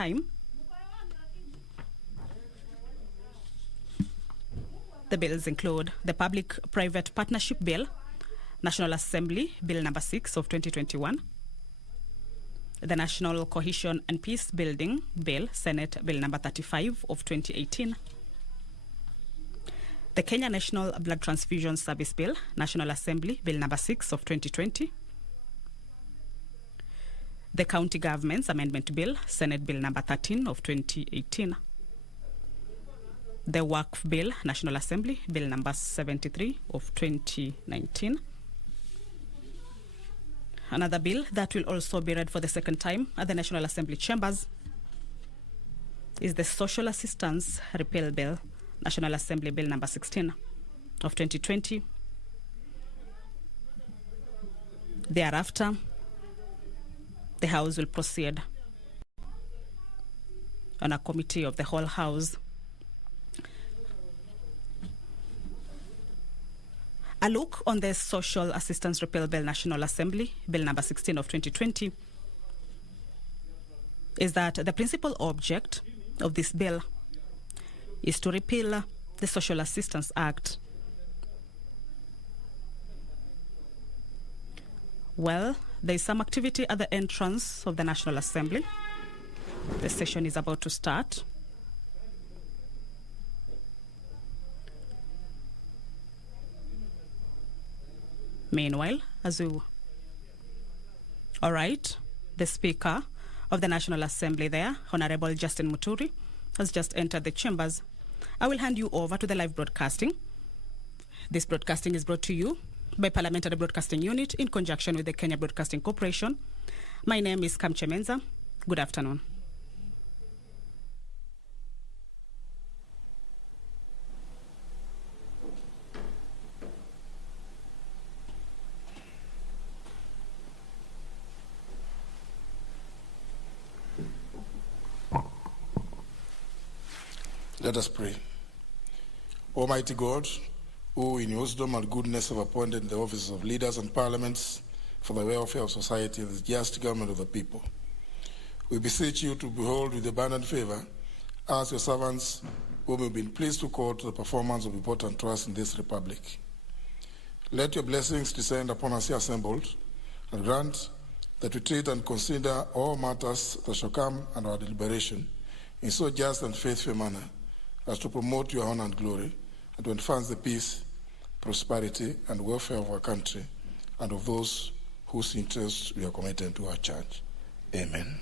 time. The bills include the Public-Private Partnership Bill, National Assembly Bill number 6 of 2021, the National Cohesion and Peace Building Bill, Senate Bill number 35 of 2018, the Kenya National Blood Transfusion Service Bill, National Assembly Bill number 6 of 2020, the County Governments Amendment Bill, Senate Bill number 13 of 2018, the Waqf Bill, National Assembly Bill number 73 of 2019. Another bill that will also be read for the second time at the National Assembly chambers is the Social Assistance Repeal Bill, National Assembly Bill number 16 of 2020. Thereafter, the House will proceed on a committee of the whole House. A look on the Social Assistance Repeal Bill, National Assembly Bill number 16 of 2020 is that the principal object of this bill is to repeal the Social Assistance Act. Well, there is some activity at the entrance of the National Assembly. The session is about to start. Meanwhile, all right, the Speaker of the National Assembly there, Honorable Justin Muturi, has just entered the chambers. I will hand you over to the live broadcasting. This broadcasting is brought to you by Parliamentary Broadcasting Unit in conjunction with the Kenya Broadcasting Corporation. My name is Kamche Menza. Good afternoon. Let us pray. Almighty God, who in your wisdom and goodness have appointed the offices of leaders and parliaments for the welfare of society and the just government of the people, we beseech you to behold with abundant favor us, your servants, whom you've been pleased to call to the performance of important trusts in this republic. Let your blessings descend upon us here assembled, and grant that we treat and consider all matters that shall come under our deliberation in so just and faithful a manner as to promote your honor and glory, and to advance the peace, prosperity, and welfare of our country and of those whose interests we are committed to our church. Amen.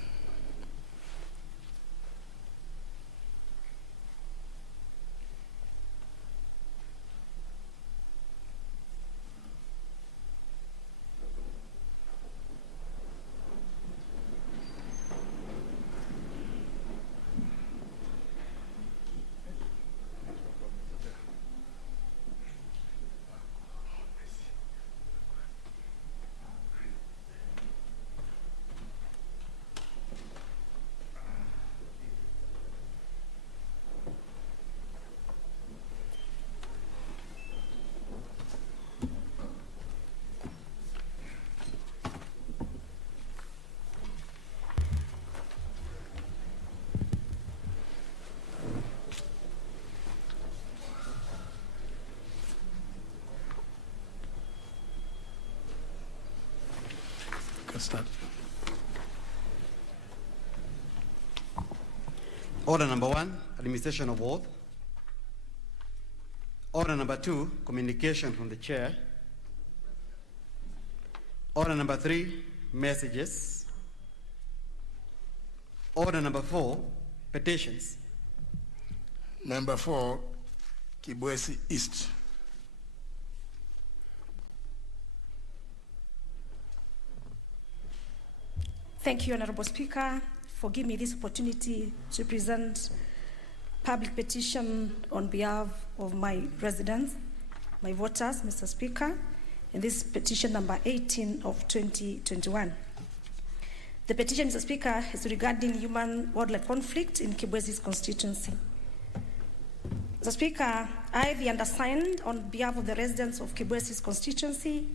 Start. Order number 1, administration of oath. Order number 2, communication from the chair. Order number 3, messages. Order number 4, petitions. Member 4, Kibwezi East. Thank you, Honorable Speaker, for giving me this opportunity to present public petition on behalf of my residents, my voters, Mr. Speaker, and this petition number 18 of 2021. The petition, Mr. Speaker, is regarding human-wildlife conflict in Kibwezi's constituency. Mr. Speaker, I, the undersigned, on behalf of the residents of Kibwezi's constituency,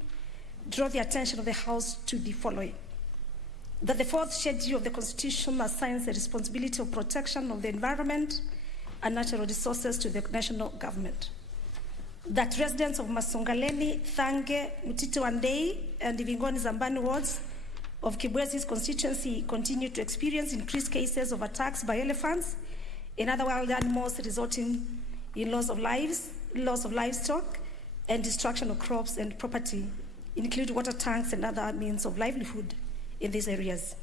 draw the attention of the House to the following. that the fourth schedule of the Constitution assigns the responsibility of protection of the environment and natural resources to the national government. That residents of Masongaleni, Thange, Mutito Wandei, and Ivingoni Zambani wards of Kibwezi's constituency continue to experience increased cases of attacks by elephants and other wild animals, resulting in loss of lives, loss of livestock, and destruction of crops and property, including water tanks and other means of livelihood in these areas.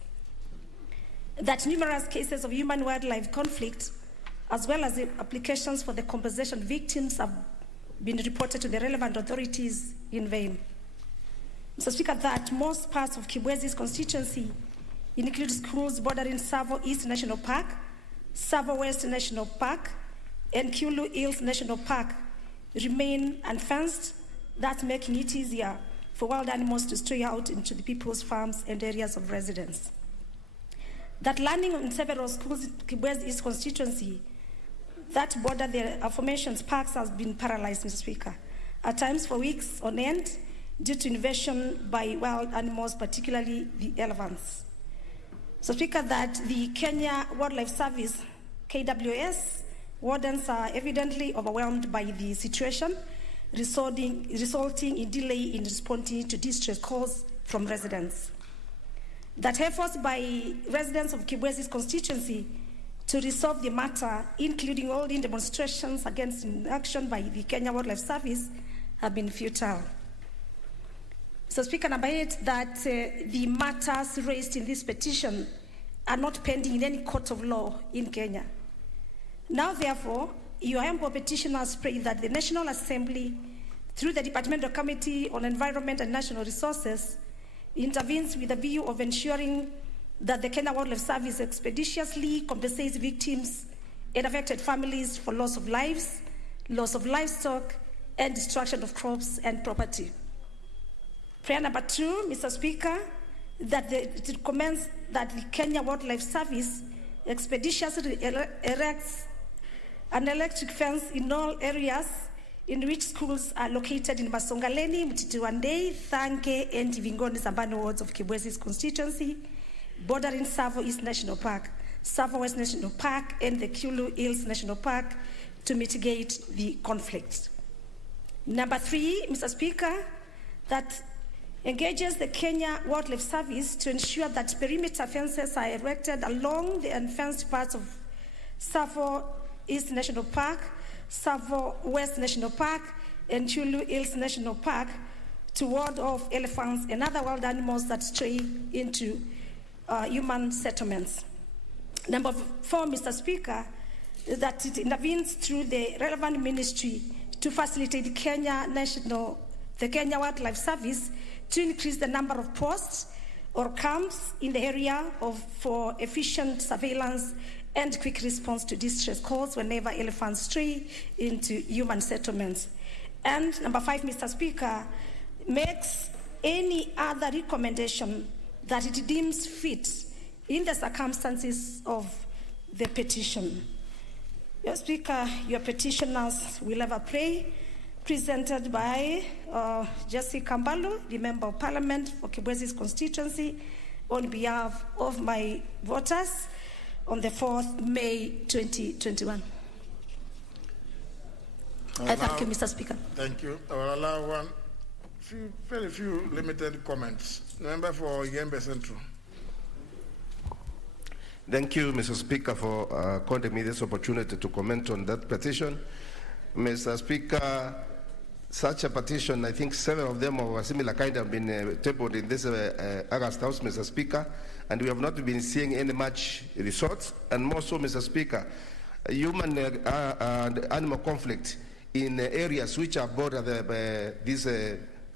That numerous cases of human-wildlife conflict, as well as the applications for the compensation victims, have been reported to the relevant authorities in vain. Mr. Speaker, that most parts of Kibwezi's constituency include schools bordering Savo East National Park, Savo West National Park, and Kulu Hills National Park remain unfenced, thus making it easier for wild animals to stray out into the people's farms and areas of residence. That learning in several schools in Kibwezi's constituency that border the aforementioned parks has been paralyzed, Mr. Speaker, at times for weeks on end due to invasion by wild animals, particularly the elephants. So, Speaker, that the Kenya Wildlife Service, KWS, wardens are evidently overwhelmed by the situation, resulting in delay in responding to distress calls from residents. That efforts by residents of Kibwezi's constituency to resolve the matter, including holding demonstrations against inaction by the Kenya Wildlife Service, have been futile. So, Speaker, number 8, that the matters raised in this petition are not pending in any court of law in Kenya. Now, therefore, your humble petitioners pray that the National Assembly, through the Departmental Committee on Environment and National Resources, intervenes with a view of ensuring that the Kenya Wildlife Service expeditiously compensates victims and affected families for loss of lives, loss of livestock, and destruction of crops and property. Prayer number 2, Mr. Speaker, that it recommends that the Kenya Wildlife Service expeditiously erects an electric fence in all areas in which schools are located in Masongaleni, Mtitiwandei, Thanke, and Ivingoni Zambani wards of Kibwezi's constituency, bordering Savo East National Park, Savo West National Park, and the Kulu Hills National Park to mitigate the conflict. Number 3, Mr. Speaker, that engages the Kenya Wildlife Service to ensure that perimeter fences are erected along the unfenced parts of Savo East National Park, Savo West National Park, and Kulu Hills National Park to ward off elephants and other wild animals that stray into human settlements. Number 4, Mr. Speaker, is that it intervenes through the relevant ministry to facilitate the Kenya Wildlife Service to increase the number of posts or camps in the area for efficient surveillance and quick response to distress calls whenever elephants stray into human settlements. And number 5, Mr. Speaker, makes any other recommendation that it deems fit in the circumstances of the petition. Your Speaker, your petitioners will have a play presented by Jesse Kambalu, the Member of Parliament for Kibwezi's constituency, on behalf of my voters on the 4th May 2021. I thank you, Mr. Speaker. Thank you. I will allow very few limited comments. Member for Yembe Central. Thank you, Mr. Speaker, for according me this opportunity to comment on that petition. Mr. Speaker, such a petition, I think 7 of them of a similar kind have been tabled in this August House, Mr. Speaker, and we have not been seeing any much results. And more so, Mr. Speaker, human and animal conflict in areas which are bordered these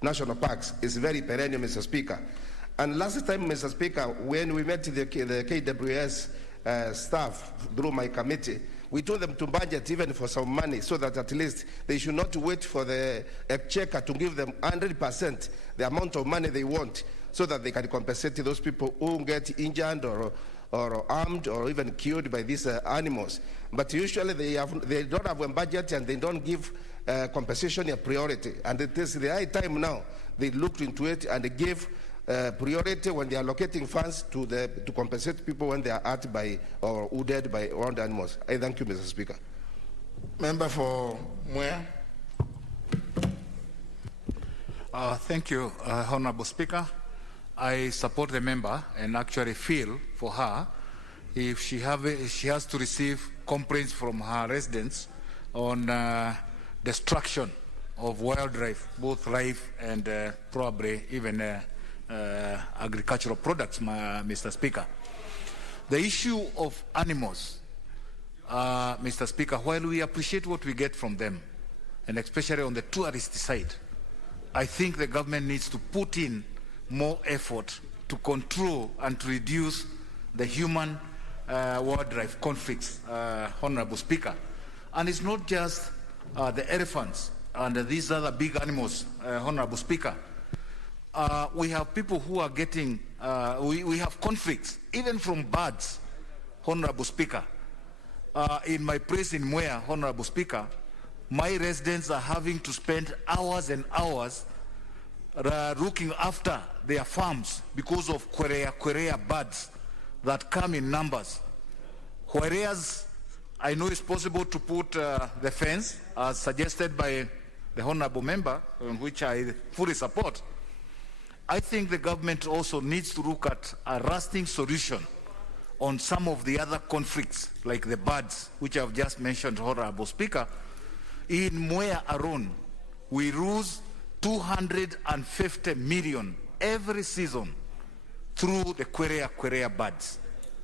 national parks is very perennial, Mr. Speaker. And last time, Mr. Speaker, when we met the KWS staff through my committee, we told them to budget even for some money so that at least they should not wait for the exchequer to give them 100% the amount of money they want so that they can compensate those people who get injured or armed or even killed by these animals. But usually they don't have a budget and they don't give compensation a priority. And it is the high time now they looked into it and they gave priority when they are allocating funds to compensate people when they are hurt by or wounded by wild animals. I thank you, Mr. Speaker. Member for Mwea. Thank you, Honorable Speaker. I support the member and actually feel for her if she has to receive complaints from her residents on destruction of wildlife, both live and probably even agricultural products, Mr. Speaker. The issue of animals, Mr. Speaker, while we appreciate what we get from them, and especially on the tourist side, I think the government needs to put in more effort to control and to reduce the human wildlife conflicts, Honorable Speaker. And it's not just the elephants and these other big animals, Honorable Speaker. We have people who are getting, we have conflicts, even from birds, Honorable Speaker. In my place in Mwea, Honorable Speaker, my residents are having to spend hours and hours looking after their farms because of querea birds that come in numbers. Whereas I know it's possible to put the fence, as suggested by the Honorable Member, which I fully support. I think the government also needs to look at a lasting solution on some of the other conflicts, like the birds, which I've just mentioned, Honorable Speaker. In Mwea alone, we lose 250 million every season through the querea birds.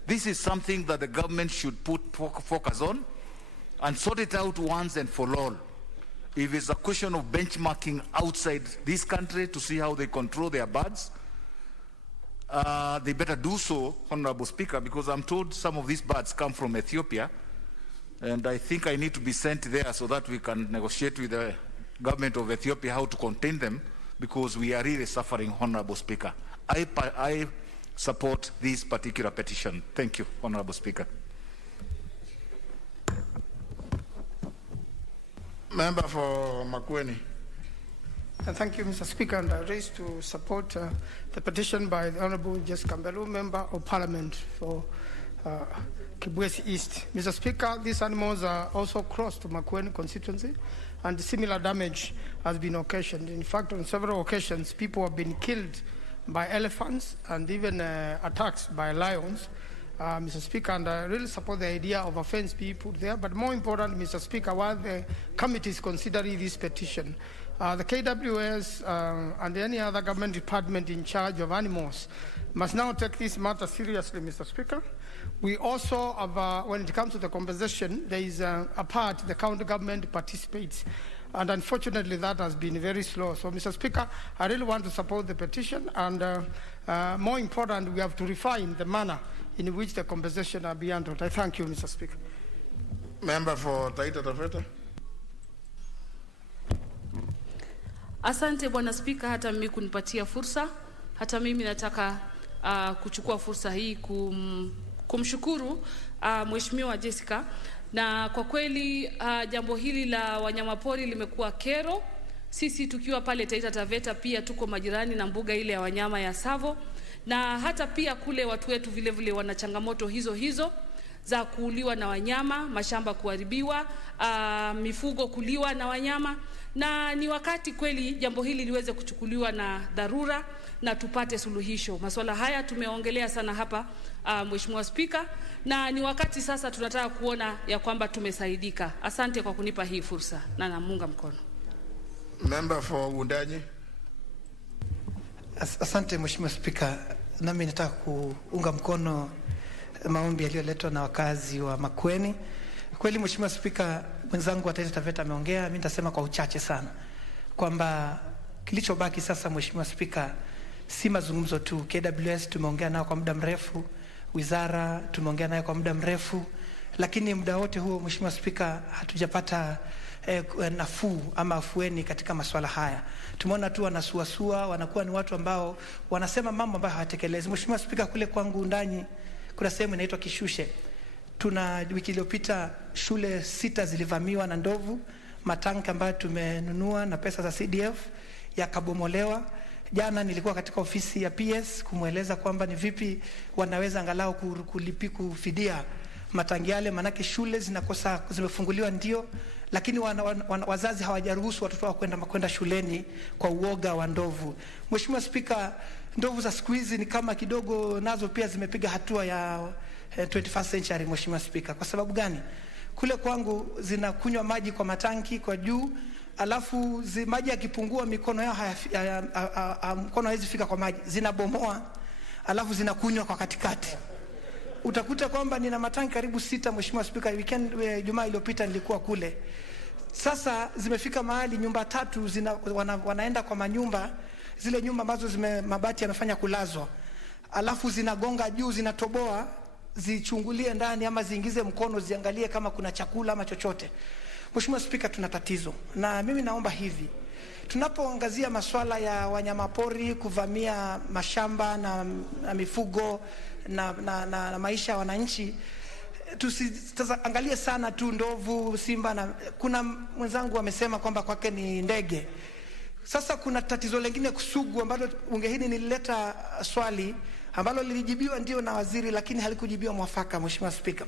This is something that the government should put focus on and sort it out once and for all. If it's a question of benchmarking outside this country to see how they control their birds, they better do so, Honorable Speaker, because I'm told some of these birds come from Ethiopia, and I think I need to be sent there so that we can negotiate with the government of Ethiopia how to contain them, because we are really suffering, Honorable Speaker. I support this particular petition. Thank you, Honorable Speaker. Member for Makueni. Thank you, Mr. Speaker, and I raise to support the petition by the Honorable Jessica Mbelu, Member of Parliament for KBC East. Mr. Speaker, these animals are also close to Makueni constituency, and similar damage has been occasioned. In fact, on several occasions, people have been killed by elephants and even attacks by lions. Mr. Speaker, and I really support the idea of a fence being put there, but more important, Mr. Speaker, while the committee is considering this petition, the KWS and any other government department in charge of animals must now take this matter seriously, Mr. Speaker. We also have, when it comes to the compensation, there is a part the county government participates, and unfortunately that has been very slow. So, Mr. Speaker, I really want to support the petition, and more important, we have to refine the manner in which the compensation are being handled. I thank you, Mr. Speaker. Member for Taita Taveta. Asante Bwana Spika, hata mimi kunipatia fursa. Hata mimi nataka kuchukua fursa hii kumshukuru Mheshimiwa Jessica, na kwa kweli jambo hili la wanyamapori limekuwa kero. Sisi tukiwa pale Taita Taveta pia tuko majirani na mbuga ile ya wanyama ya Tsavo, na hata pia kule watu wetu vile vile wana changamoto hizo za kuuliwa na wanyama, mashamba kuharibiwa, mifugo kuliwa na wanyama, na ni wakati kweli jambo hili liweze kuchukuliwa na dharura na tupate suluhisho. Masuala haya tumeongelea sana hapa Mheshimiwa Spika, na ni wakati sasa tunataka kuona ya kwamba tumesaidika. Asante kwa kunipa hii fursa na namunga mkono. Member for Wundanyi. Asante Mheshimiwa Spika, nami nataka kuunga mkono maombi yaliyoletwa na wakazi wa Makueni. Kweli Mheshimiwa Spika, mwenzangu wa Taita Taveta ameongea, mimi nitasema kwa uchache sana kwamba kilichobaki sasa Mheshimiwa Spika si mazungumzo tu. KWS tumeongea nao kwa muda mrefu, wizara tumeongea nayo kwa muda mrefu, lakini muda wote huo Mheshimiwa Spika hatujapata nafuu ama afueni katika masuala haya. Tumeona tu wanasuasua, wanakuwa ni watu ambao wanasema mambo ambayo hawatekelezi. Mheshimiwa Spika, kule kwangu ndani kuna sehemu inaitwa Kishushe. Tuna wiki iliyopita shule 6 zilivamiwa na ndovu, matanki ambayo tumenunua na pesa za CDF yakabomolewa. Jana nilikuwa katika ofisi ya PS kumweleza kwamba ni vipi wanaweza angalau kufidia matangi yale, manake shule zimefunguliwa ndio, lakini wazazi hawajaruhusu watoto wao kwenda shuleni kwa uoga wa ndovu. Mheshimiwa Spika, ndovu za siku hizi ni kama kidogo nazo pia zimepiga hatua ya 21st century. Mheshimiwa Spika, kwa sababu gani? Kule kwangu zinakunywa maji kwa matanki kwa juu, alafu maji yakipungua mikono yao mkono haiwezi fika kwa maji, zinabomoa alafu zinakunywa kwa katikati. Utakuta kwamba nina matanki karibu 6. Mheshimiwa Spika, Jumaa iliyopita nilikuwa kule. Sasa zimefika mahali nyumba 3 wanaenda kwa manyumba, zile nyumba ambazo mabati yamefanya kulazwa, alafu zinagonga juu, zinatoboa zichungulie ndani ama ziingize mkono ziangalie kama kuna chakula ama chochote. Mheshimiwa Spika, tuna tatizo, na mimi naomba hivi, tunapoangazia masuala ya wanyamapori kuvamia mashamba na mifugo na maisha ya wananchi, tusiangalie sana tu ndovu, simba na kuna mwenzangu amesema kwamba kwake ni ndege. Sasa kuna tatizo lingine kusugu ambalo bunge hili nilileta swali ambalo lilijibiwa ndio na waziri, lakini halikujibiwa mwafaka. Mheshimiwa Spika,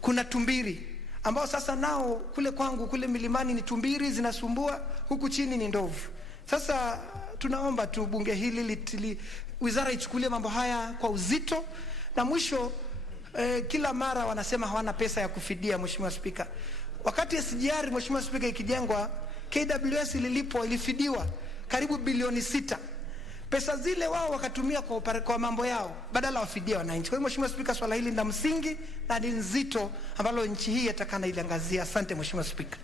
kuna tumbiri ambao sasa nao kule kwangu kule milimani ni tumbiri zinasumbua, huku chini ni ndovu. Sasa tunaomba tu bunge hili wizara ichukulie mambo haya kwa uzito, na mwisho kila mara wanasema hawana pesa ya kufidia. Mheshimiwa Spika, wakati SGR Mheshimiwa Spika ikijengwa, KWS ilifidiwa karibu bilioni 6. Pesa zile wao wakatumia kwa mambo yao badala wafidia wananchi. Kwa hiyo Mheshimiwa Spika, swala hili ni la msingi na ni nzito ambalo nchi hii yatakana iliangazia. Asante Mheshimiwa Spika.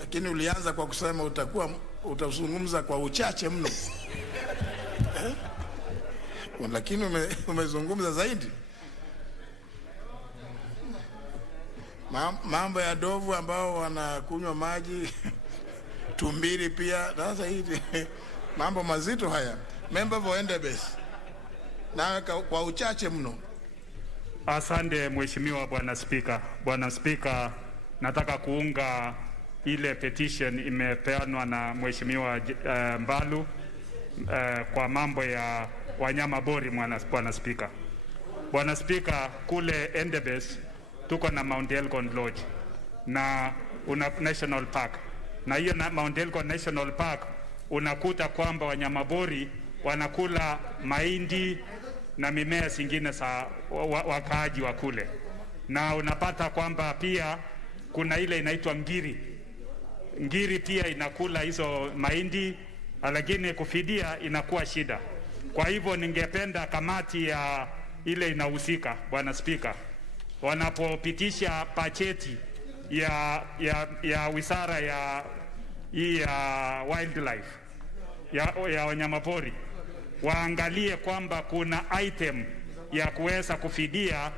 Lakini ulianza kwa kusema utazungumza kwa uchache mno. Lakini umezungumza zaidi. Mambo ya ndovu ambao wanakunywa maji, tumbiri pia, sasa hivi mambo mazito haya. Member for Endebess, na kwa uchache mno. Asante Mheshimiwa Bwana Spika. Bwana Spika, nataka kuunga ile petition imepeanwa na Mheshimiwa Mbalu kwa mambo ya wanyama pori. Bwana Spika, Bwana Spika, kule Endebess tuko na Mount Elgon Lodge na National Park, na hiyo Mount Elgon National Park unakuta kwamba wanyama pori wanakula mahindi na mimea zingine za wakaaji wa kule, na unapata kwamba pia kuna ile inaitwa ngiri pia inakula hizo mahindi, lakini kufidia inakuwa shida. Kwa hivyo ningependa kamati ya ile inahusika, Bwana Spika, wanapopitisha bajeti ya wizara ya wildlife ya wanyamapori, waangalie kwamba kuna item ya kuweza kufidia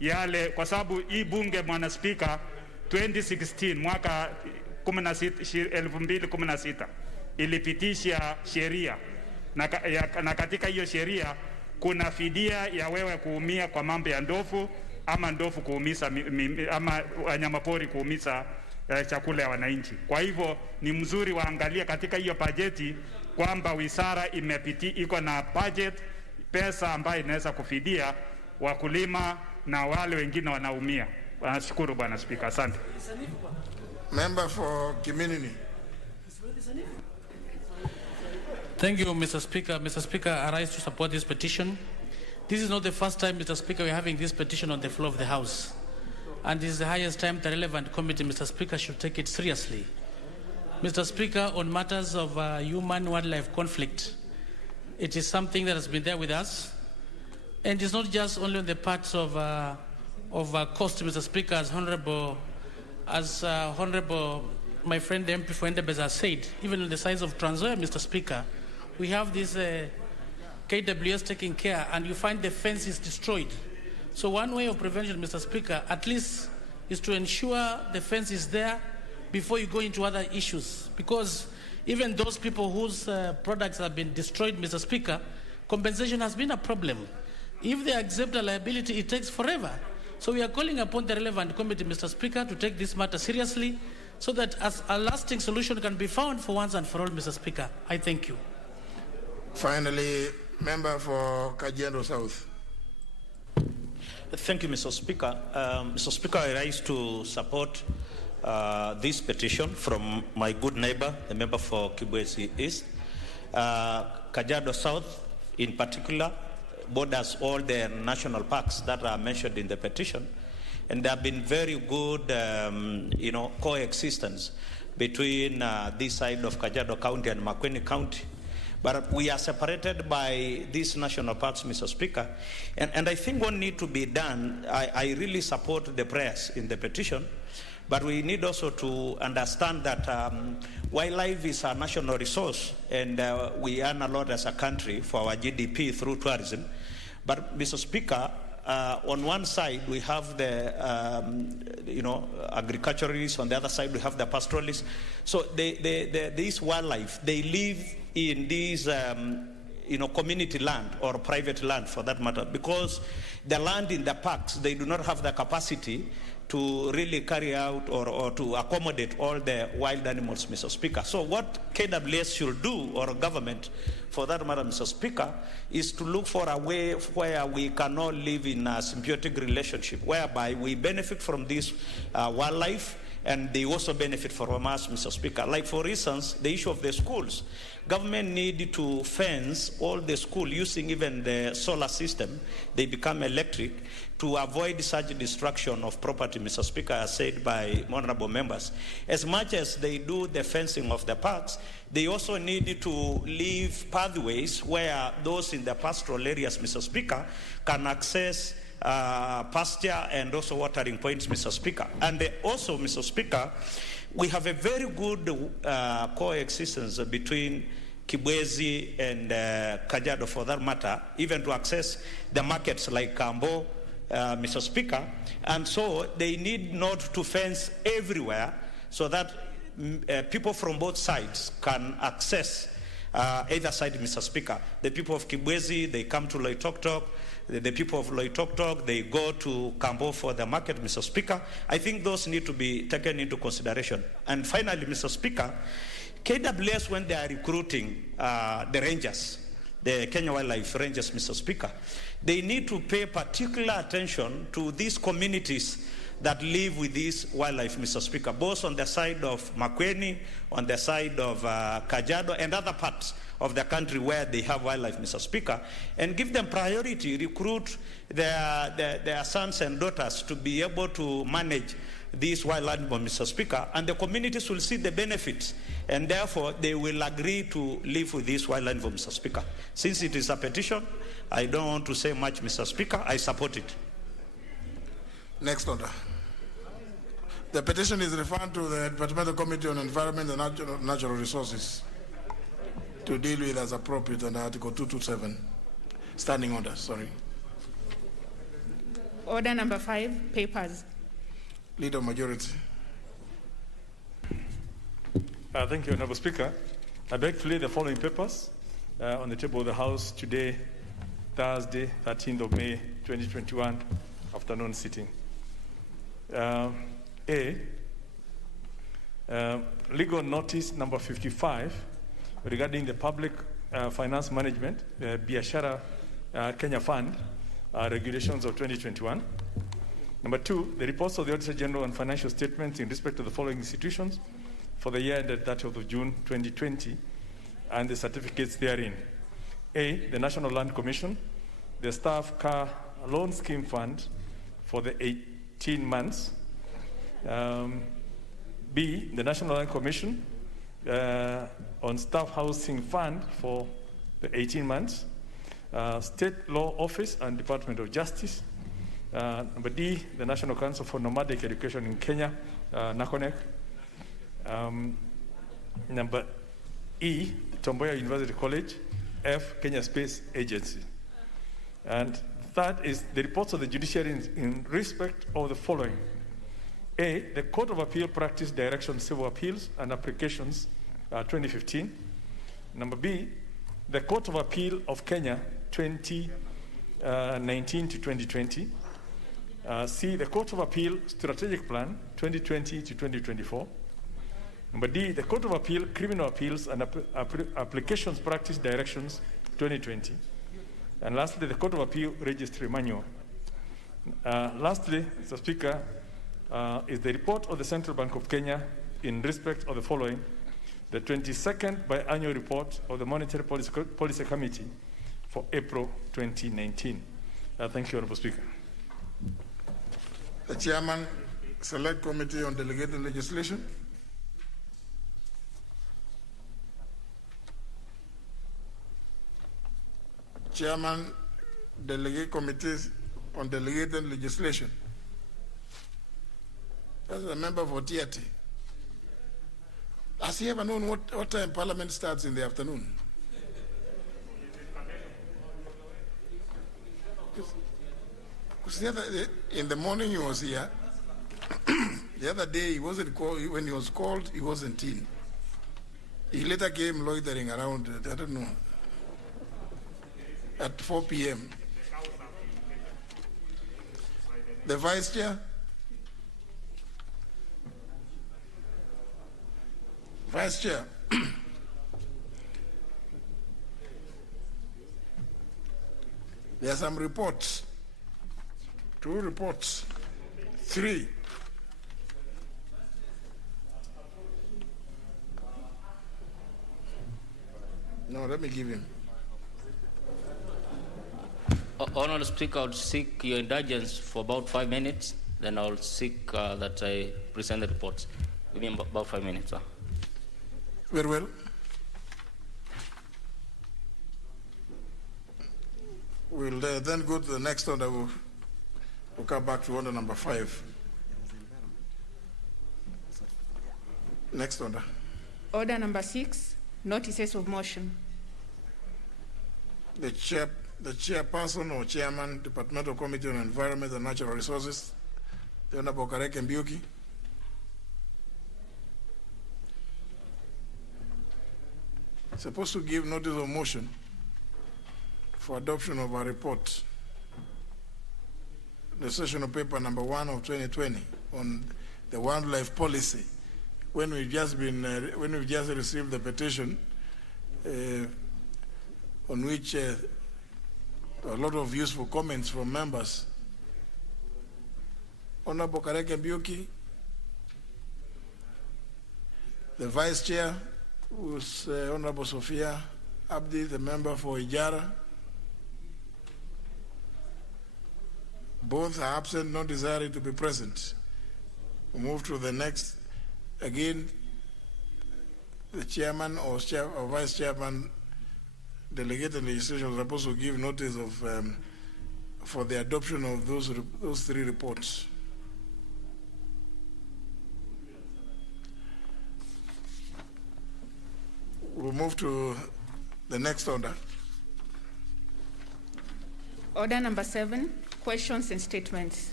yale, kwa sababu hii bunge Bwana Spika 2016 mwaka 2016 ilipitisha sheria na katika hiyo sheria kuna fidia ya wewe kuumia kwa mambo ya ndovu ama ndovu kuumiza ama wanyamapori kuumiza chakula ya wananchi. Kwa hivyo ni mzuri waangalia katika hiyo bajeti kwamba wizara iko na budget pesa ambayo inaweza kufidia wakulima na wale wengine wanaumia. Nashukuru Bwana Spika, asante. Member for Kiminini. Thank you, Mr. Speaker. Mr. Speaker, I rise to support this petition. This is not the first time, Mr. Speaker, we are having this petition on the floor of the House. And this is the highest time the relevant committee, Mr. Speaker, should take it seriously. Mr. Speaker, on matters of human-wildlife conflict, it is something that has been there with us. And it's not just only on the parts of coast, Mr. Speaker, as Honorable my friend the MP for Endebess has said, even on the size of Trans Nzoia, Mr. Speaker, we have this KWS taking care, and you find the fence is destroyed. So one way of prevention, Mr. Speaker, at least is to ensure the fence is there before you go into other issues. Because even those people whose products have been destroyed, Mr. Speaker, compensation has been a problem. If they accept a liability, it takes forever. So we are calling upon the relevant committee, Mr. Speaker, to take this matter seriously so that as a lasting solution can be found for once and for all, Mr. Speaker. I thank you. Finally, member for Kajiado South. Thank you, Mr. Speaker. Mr. Speaker, I rise to support this petition from my good neighbor, the member for Kibwezi East. Kajiado South, in particular, borders all the national parks that are mentioned in the petition, and there have been very good, coexistence between this side of Kajiado County and Makueni County. But we are separated by these national parks, Mr. Speaker, and I think what needs to be done, I really support the prayers in the petition, but we need also to understand that wildlife is a national resource, and we earn a lot as a country for our GDP through tourism. But, Mr. Speaker, on one side we have the agriculturalists, on the other side we have the pastoralists. So these wildlife, they live in these community land or private land for that matter, because the land in the parks, they do not have the capacity to really carry out or to accommodate all the wild animals, Mr. Speaker. So what KWS should do, or government for that matter, Mr. Speaker, is to look for a way where we can all live in a symbiotic relationship, whereby we benefit from this wildlife and they also benefit from us, Mr. Speaker. Like, for instance, the issue of the schools. Government need to fence all the schools using even the solar system. They become electric to avoid such destruction of property, Mr. Speaker, as said by honorable members. As much as they do the fencing of the parks, they also need to leave pathways where those in the pastoral areas, Mr. Speaker, can access pasture and also watering points, Mr. Speaker. And also, Mr. Speaker, we have a very good coexistence between Kibwezi and Kajiado for that matter, even to access the markets like Kambo, Mr. Speaker. And so they need not to fence everywhere so that people from both sides can access either side, Mr. Speaker. The people of Kibwezi, they come to Loitoktok. The people of Loitoktok, they go to Kambo for the market, Mr. Speaker. I think those need to be taken into consideration. And finally, Mr. Speaker, KWS, when they are recruiting the rangers, the Kenya Wildlife Rangers, Mr. Speaker, they need to pay particular attention to these communities that live with this wildlife, Mr. Speaker, both on the side of Makueni, on the side of Kajiado, and other parts of the country where they have wildlife, Mr. Speaker, and give them priority, recruit their sons and daughters to be able to manage these wild animals, Mr. Speaker, and the communities will see the benefits, and therefore they will agree to live with these wild animals, Mr. Speaker. Since it is a petition, I don't want to say much, Mr. Speaker. I support it. Next order. The petition is referred to the Departmental Committee on Environment and Natural Resources to deal with as appropriate under Article 227. Standing order, sorry. Order number 5, papers. Leader Majority. Thank you, Honorable Speaker. I beg to lay the following papers on the table of the House today, Thursday, 13th of May, 2021, afternoon sitting. Legal notice number 55 regarding the public finance management, Biashara Kenya Fund, regulations of 2021. Number 2, the reports of the Auditor General on financial statements in respect to the following institutions for the year ended 30th of June 2020 and the certificates therein. A, the National Land Commission, the Staff Car Loan Scheme Fund for the 18 months. B, the National Land Commission on Staff Housing Fund for the 18 months. State Law Office and Department of Justice. Number D, the National Council for Nomadic Education in Kenya, NACONEC. Number E, Tomboya University College. F, Kenya Space Agency. And third is the reports of the judiciary in respect of the following. A, the Court of Appeal Practice Direction Civil Appeals and Applications 2015. Number B, the Court of Appeal of Kenya 2019 to 2020. C, the Court of Appeal Strategic Plan 2020 to 2024. Number D, the Court of Appeal Criminal Appeals and Applications Practice Directions 2020. And lastly, the Court of Appeal Registry Manual. Lastly, Mr. Speaker, is the report of the Central Bank of Kenya in respect of the following: the 22nd biannual report of the Monetary Policy Committee for April 2019. Thank you, Honourable Speaker. The Chairman, Select Committee on Delegated Legislation. Chairman, Delegate Committees on Delegated Legislation. That's a member for TRT. Has he ever known what time Parliament starts in the afternoon? Because in the morning he was here. The other day he wasn't called. When he was called, he wasn't in. He later came loitering around, I don't know, at 4 p.m. The Vice Chair? Vice Chair. There are some reports. 2 reports. 3. No, let me give him. Honourable Speaker, I would seek your indulgence for about 5 minutes. Then I will seek that I present the reports. Give me about 5 minutes, sir. Very well. We'll then go to the next order. We'll come back to order number 5. Next order. Order number 6, notices of motion. The chairperson or chairman, Departmental Committee on Environment and Natural Resources, the Honorable Kareke Mbiuki. Supposed to give notice of motion for adoption of a report, the session of paper number 1 of 2020 on the wildlife policy. When we've just received the petition, on which a lot of useful comments from members. Honorable Kareke Mbiuki, the Vice Chair, who's Honorable Sophia Abdi, the member for Ijara. Both are absent, not desiring to be present. We move to the next. Again, the chairman or vice chairman, delegated legislation is supposed to give notice of for the adoption of those 3 reports. We'll move to the next order. Order number 7, questions and statements.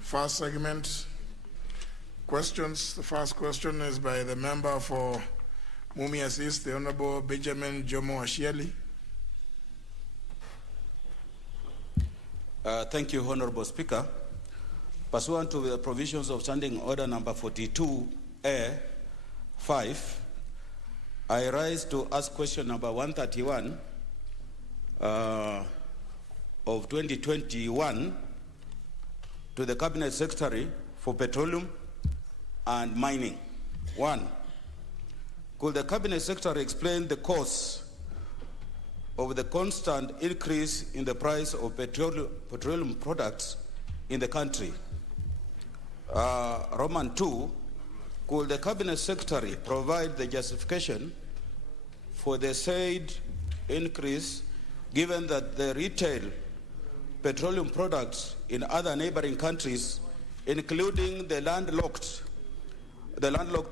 First segment, questions. The first question is by the member for Mumias East, the Honorable Benjamin Jomo Ashiali. Thank you, Honorable Speaker. Pursuant to the provisions of Standing Order number 42A-5, I rise to ask question number 131 of 2021 to the Cabinet Secretary for Petroleum and Mining. 1. Could the Cabinet Secretary explain the cause of the constant increase in the price of petroleum products in the country? Roman 2, could the Cabinet Secretary provide the justification for the said increase, given that the retail petroleum products in other neighboring countries, including the landlocked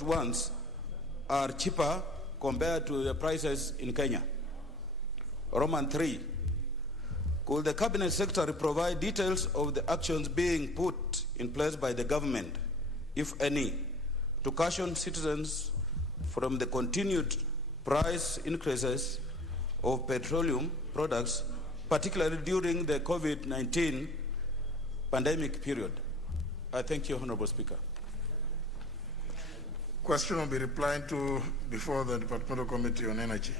ones, are cheaper compared to the prices in Kenya? Roman 3, could the Cabinet Secretary provide details of the actions being put in place by the government, if any, to caution citizens from the continued price increases of petroleum products, particularly during the COVID-19 pandemic period? I thank you, Honorable Speaker. Question will be replied to before the Departmental Committee on Energy.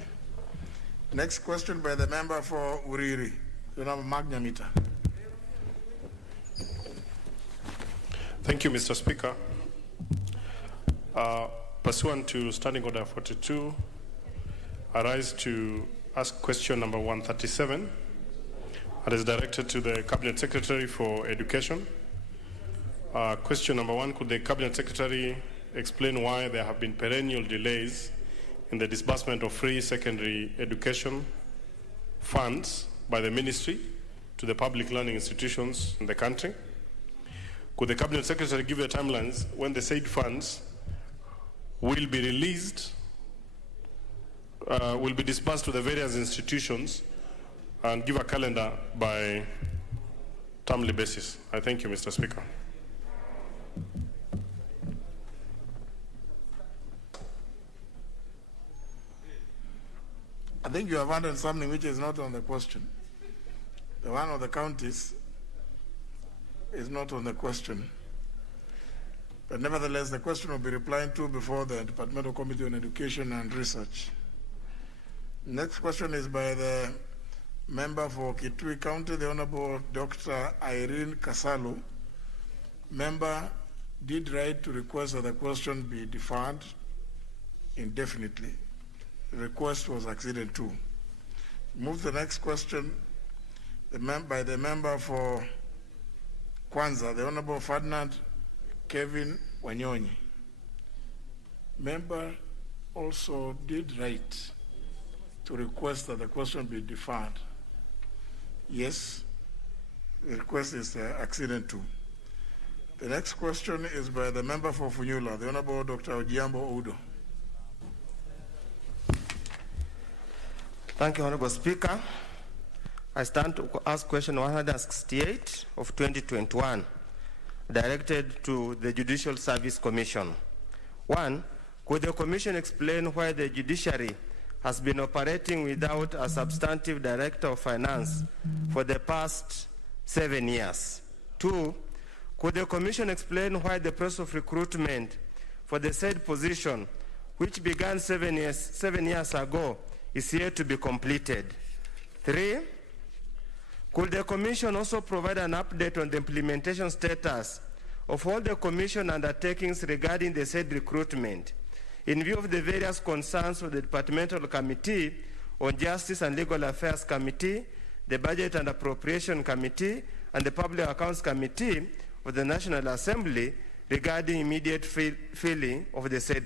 Next question by the member for Uriri, the Honorable Magnamita. Thank you, Mr. Speaker. Pursuant to Standing Order 42, I rise to ask question number 137. It is directed to the Cabinet Secretary for Education. Question number 1, could the Cabinet Secretary explain why there have been perennial delays in the disbursement of free secondary education funds by the Ministry to the public learning institutions in the country? Could the Cabinet Secretary give the timelines when the said funds will be released, will be disbursed to the various institutions, and give a calendar by timely basis? I thank you, Mr. Speaker. I think you have added something which is not on the question. The one of the counties is not on the question. But nevertheless, the question will be replied to before the Departmental Committee on Education and Research. Next question is by the member for Kitui County, the Honorable Dr. Irene Kasalo. Member did write to request that the question be deferred indefinitely. The request was acceded to. Move to the next question by the member for Kwanza, the Honorable Ferdinand Kevin Wanyonyi. Member also did write to request that the question be deferred. Yes, the request is acceded to. The next question is by the member for Funyula, the Honorable Dr. Ojiambo Udo. Thank you, Honorable Speaker. I stand to ask question 168 of 2021, directed to the Judicial Service Commission. 1, could the Commission explain why the judiciary has been operating without a substantive Director of Finance for the past 7 years? 2, could the Commission explain why the process of recruitment for the said position, which began 7 years ago, is yet to be completed? 3, could the Commission also provide an update on the implementation status of all the Commission undertakings regarding the said recruitment, in view of the various concerns of the Departmental Committee on Justice and Legal Affairs Committee, the Budget and Appropriation Committee, and the Public Accounts Committee of the National Assembly regarding immediate filling of the said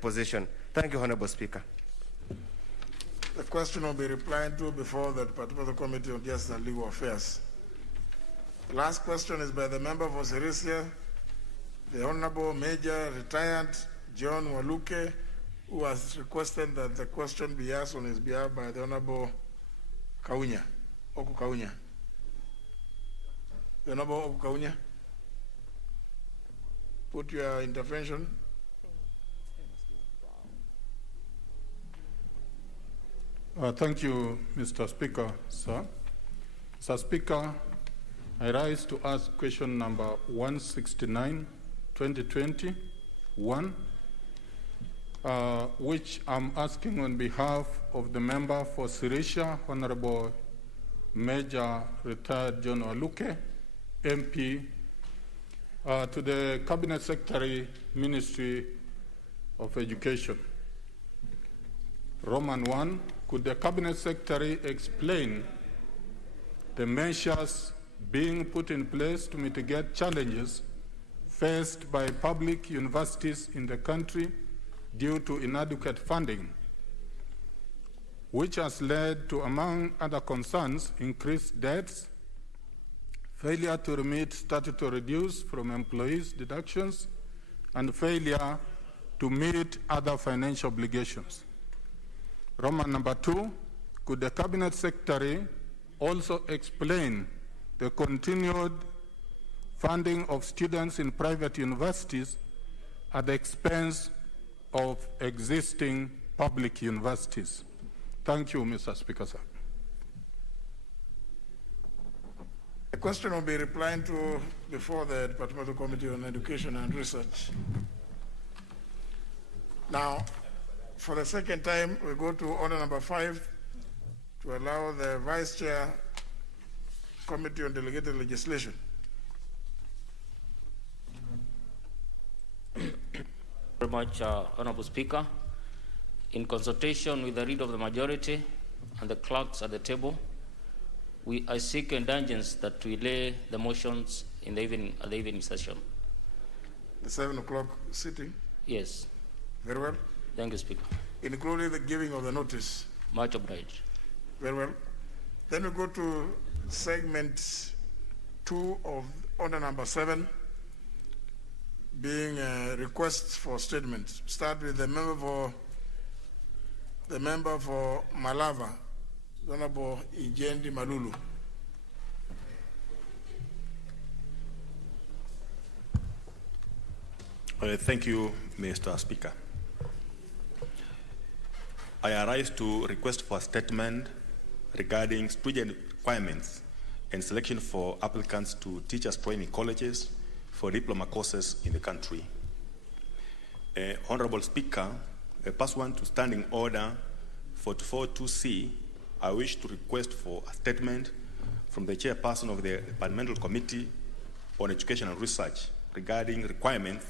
position? Thank you, Honorable Speaker. The question will be replied to before the Departmental Committee on Justice and Legal Affairs. The last question is by the member for Sirisia, the Honorable Major Retired John Waluke, who has requested that the question be asked on his behalf by the Honorable Kaunya, Oku Kaunya. The Honorable Oku Kaunya, put your intervention. Thank you, Mr. Speaker, sir. Mr. Speaker, I rise to ask question number 169, 2020, 1, which I'm asking on behalf of the member for Sirisha, Honorable Major Retired John Waluke, MP, to the Cabinet Secretary, Ministry of Education. Roman 1, could the Cabinet Secretary explain the measures being put in place to mitigate challenges faced by public universities in the country due to inadequate funding, which has led to, among other concerns, increased debts, failure to remit statutory dues from employees' deductions, and failure to meet other financial obligations? Roman number 2, could the Cabinet Secretary also explain the continued funding of students in private universities at the expense of existing public universities? Thank you, Mr. Speaker, sir. The question will be replied to before the Departmental Committee on Education and Research. Now, for the second time, we go to order number 5, to allow the Vice Chair, Committee on Delegated Legislation. Very much, Honorable Speaker. In consultation with the leader of the majority and the clerks at the table, I seek your indulgence that we lay the motions in the evening session. The 7 o'clock sitting? Yes. Very well. Thank you, Speaker. Including the giving of the notice? Much obliged. Very well. Then we go to segment 2 of order number 7, being requests for statements. Start with the member for Malava, Honorable Ijendi Malulu. Thank you, Mr. Speaker. I arise to request for a statement regarding stringent requirements and selection for applicants to teachers training colleges for diploma courses in the country. Honorable Speaker, pursuant to Standing Order 44.2c, I wish to request for a statement from the chairperson of the Departmental Committee on Education and Research regarding requirements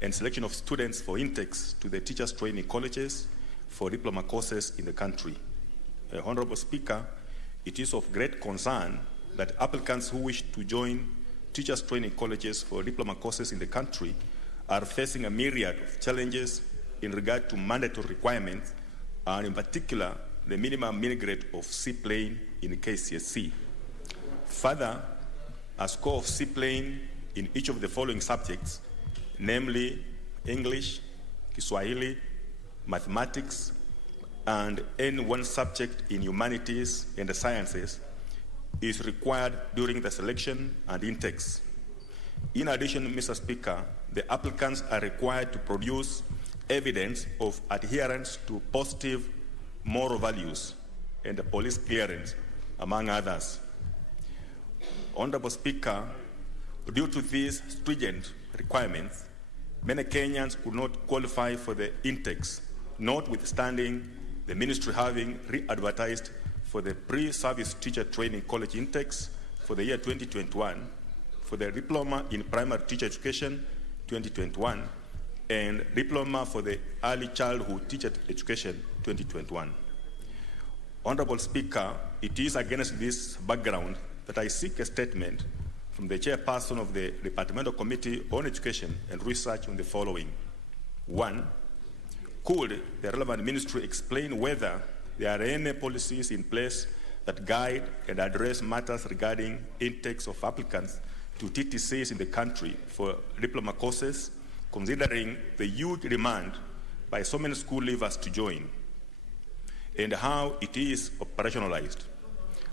and selection of students for intakes to the teachers training colleges for diploma courses in the country. Honorable Speaker, it is of great concern that applicants who wish to join teachers training colleges for diploma courses in the country are facing a myriad of challenges in regard to mandatory requirements, and in particular, the minimum mean grade of C-plane in KCSE. Further, a score of C-plane in each of the following subjects, namely English, Kiswahili, mathematics, and any one subject in humanities and the sciences, is required during the selection and intakes. In addition, Mr. Speaker, the applicants are required to produce evidence of adherence to positive moral values and the police clearance, among others. Honorable Speaker, due to these stringent requirements, many Kenyans could not qualify for the intakes, notwithstanding the ministry having re-advertised for the pre-service teacher training college intakes for the year 2021, for the diploma in primary teacher education 2021, and diploma for the early childhood teacher education 2021. Honorable Speaker, it is against this background that I seek a statement from the chairperson of the Departmental Committee on Education and Research on the following. 1, could the relevant ministry explain whether there are any policies in place that guide and address matters regarding intakes of applicants to TTCs in the country for diploma courses, considering the huge demand by so many school leavers to join, and how it is operationalized?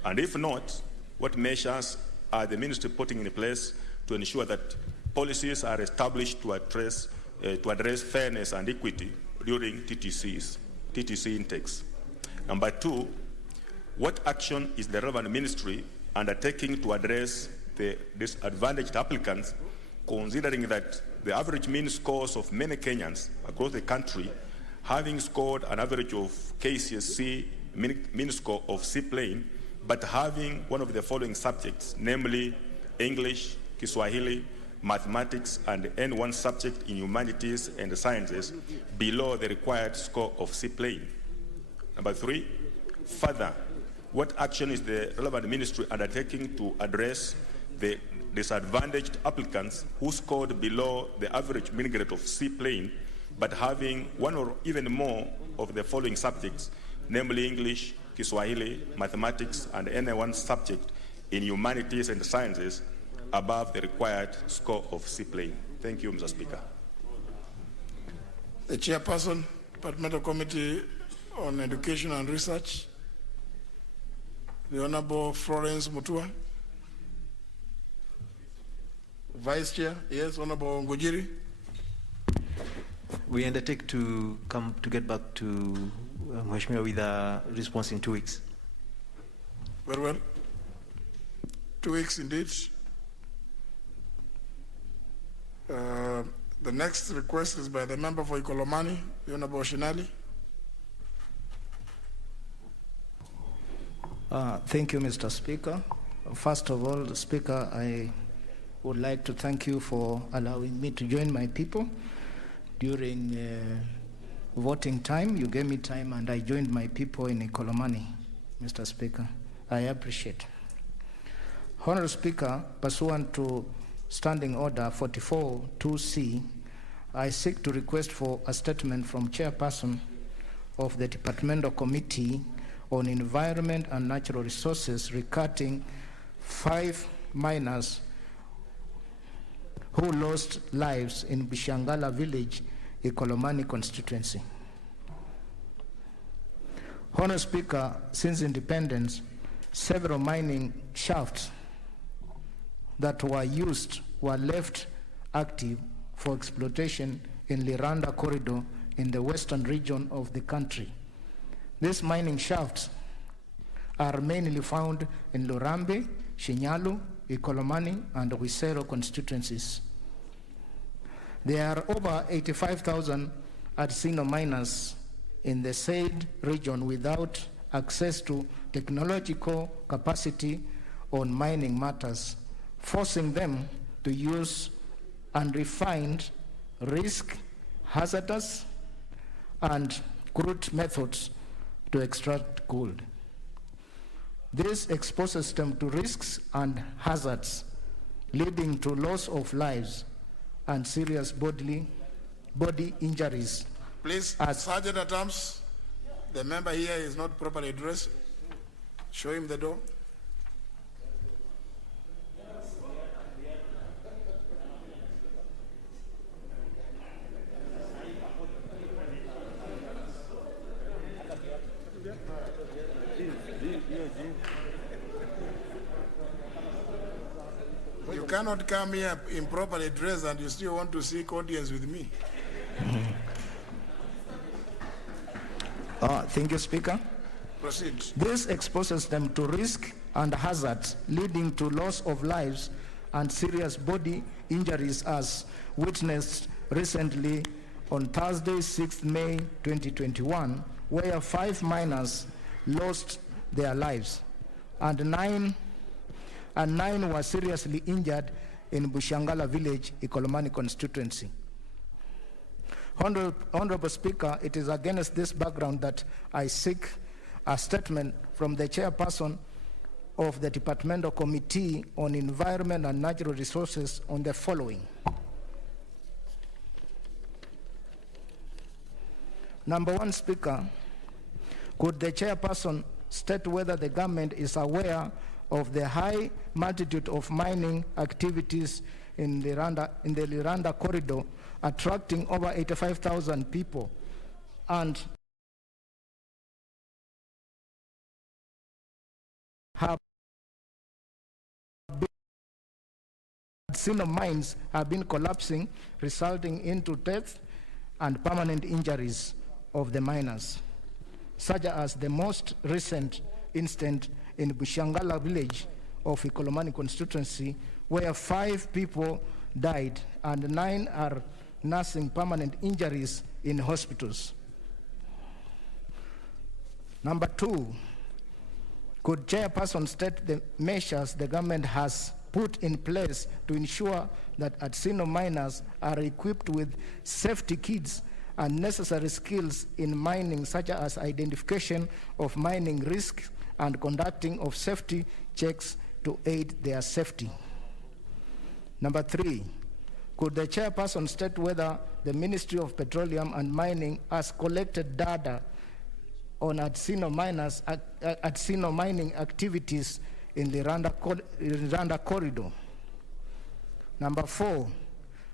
And if not, what measures are the ministry putting in place to ensure that policies are established to address fairness and equity during TTC intakes? Number 2, what action is the relevant ministry undertaking to address the disadvantaged applicants, considering that the average mean scores of many Kenyans across the country, having scored an average of KCSE mean score of C-plane, but having one of the following subjects, namely English, Kiswahili, mathematics, and any one subject in humanities and sciences below the required score of C-plane. Number 3, further, what action is the relevant ministry undertaking to address the disadvantaged applicants who scored below the average mean grade of C-plane, but having one or even more of the following subjects, namely English, Kiswahili, mathematics, and any one subject in humanities and sciences above the required score of C-plane? Thank you, Mr. Speaker. The chairperson, Departmental Committee on Education and Research, the Honorable Florence Mutua. Vice Chair, yes, Honorable Ngujiri. We undertake to get back to Mheshimiwa with a response in 2 weeks. Very well. 2 weeks indeed. The next request is by the member for Ikolomani, the Honorable Shinali. Thank you, Mr. Speaker. First of all, Speaker, I would like to thank you for allowing me to join my people during voting time. You gave me time and I joined my people in Ikolomani, Mr. Speaker. I appreciate. Honorable Speaker, pursuant to Standing Order 44-2C, I seek to request for a statement from Chairperson of the Departmental Committee on Environment and Natural Resources regarding 5 miners who lost lives in Bishangala village, Ikolomani constituency. Honorable Speaker, since independence, several mining shafts that were used were left active for exploitation in Liranda corridor in the western region of the country. These mining shafts are mainly found in Lurambe, Shinyalu, Ikolomani, and Wisero constituencies. There are over 85,000 Adsino miners in the said region without access to technological capacity on mining matters, forcing them to use unrefined, risk, hazardous, and crude methods to extract gold. This exposes them to risks and hazards, leading to loss of lives and serious body injuries. Please, Sergeant at Arms, the member here is not properly addressed. Show him the door. You cannot come here improperly dressed and you still want to seek audience with me. Thank you, Speaker. Proceed. This exposes them to risk and hazards, leading to loss of lives and serious body injuries, as witnessed recently on Thursday, 6th May 2021, where 5 miners lost their lives and nine were seriously injured in Bushangala village, Ikolomani constituency. Honorable Speaker, it is against this background that I seek a statement from the Chairperson of the Departmental Committee on Environment and Natural Resources on the following. Number 1, Speaker, could the Chairperson state whether the government is aware of the high multitude of mining activities in the Liranda corridor, attracting over 85,000 people, and have been mines have been collapsing, resulting into death and permanent injuries of the miners, such as the most recent incident in Bushangala village of Ikolomani constituency, where 5 people died and 9 are nursing permanent injuries in hospitals. Number 2, could Chairperson state the measures the government has put in place to ensure that Adsino miners are equipped with safety kits and necessary skills in mining, such as identification of mining risks and conducting of safety checks to aid their safety? Number 3, could the Chairperson state whether the Ministry of Petroleum and Mining has collected data on Adsino mining activities in the Randa corridor? Number 4,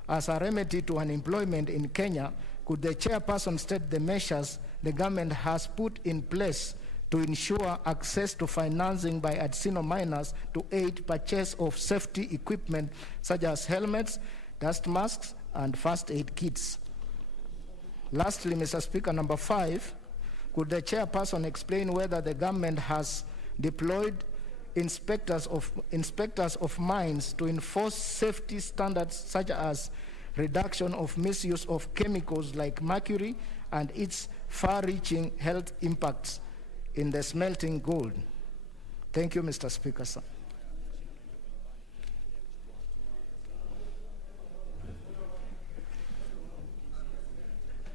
as a remedy to unemployment in Kenya, could the Chairperson state the measures the government has put in place to ensure access to financing by Adsino miners to aid purchase of safety equipment such as helmets, dust masks, and first aid kits? Lastly, Mr. Speaker, number 5, could the Chairperson explain whether the government has deployed inspectors of mines to enforce safety standards such as reduction of misuse of chemicals like mercury and its far-reaching health impacts in the smelting gold? Thank you, Mr. Speaker, sir.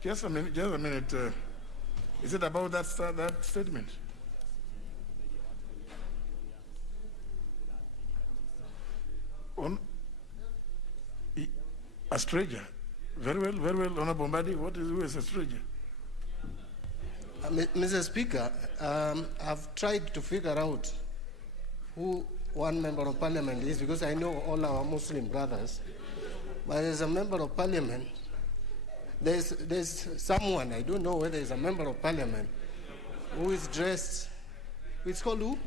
Just a minute. Is it about that statement? A stranger. Very well, Honorable Mbadi. Who is a stranger? Mr. Speaker, I've tried to figure out who one member of parliament is because I know all our Muslim brothers. But as a member of parliament, there's someone, I don't know whether it's a member of parliament, who is dressed, it's called who?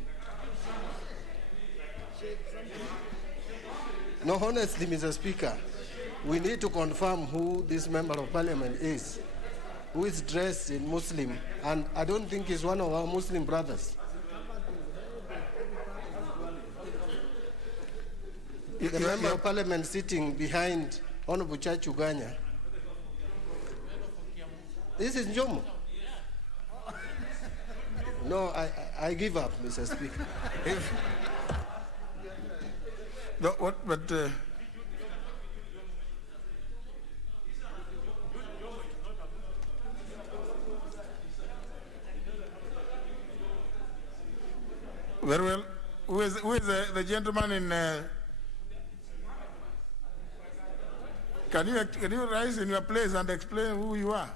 No, honestly, Mr. Speaker, we need to confirm who this member of parliament is, who is dressed in Muslim, and I don't think he's one of our Muslim brothers. The member of parliament sitting behind Honorable Chachuganya. This is Njomo. No, I give up, Mr. Speaker. No, what? But very well. Who is the gentleman in? Can you rise in your place and explain who you are?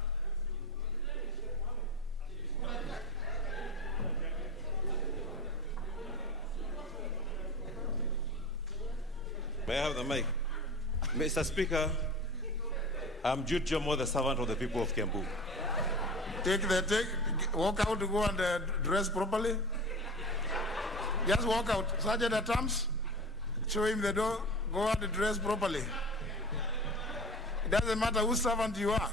May I have the mic? Mr. Speaker, I'm Jude Jomo, the servant of the people of Kiambu. Walk out to go and dress properly. Just walk out. Sergeant at arms, show him the door, go out and dress properly. It doesn't matter whose servant you are.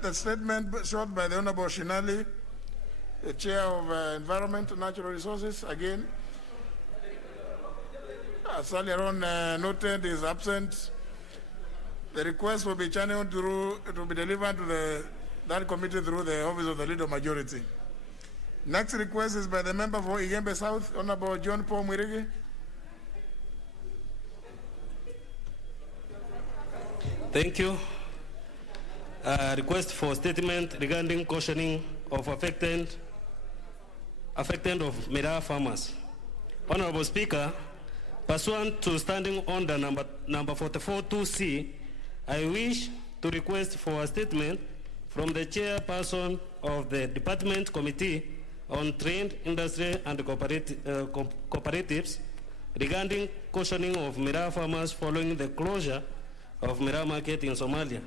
The statement shot by the Honorable Shinali, the Chair of Environment and Natural Resources, again, as earlier on noted, is absent. The request will be channeled through, it will be delivered to that committee through the Office of the Leader Majority. Next request is by the member for Igembe South, Honorable John Paul Mwirigi. Thank you. Request for statement regarding cautioning of affected of Miraa farmers. Honorable Speaker, pursuant to Standing Order number 44-2C, I wish to request for a statement from the chairperson of the Department Committee on Trade, Industry and Cooperatives regarding cautioning of Miraa farmers following the closure of Miraa market in Somalia.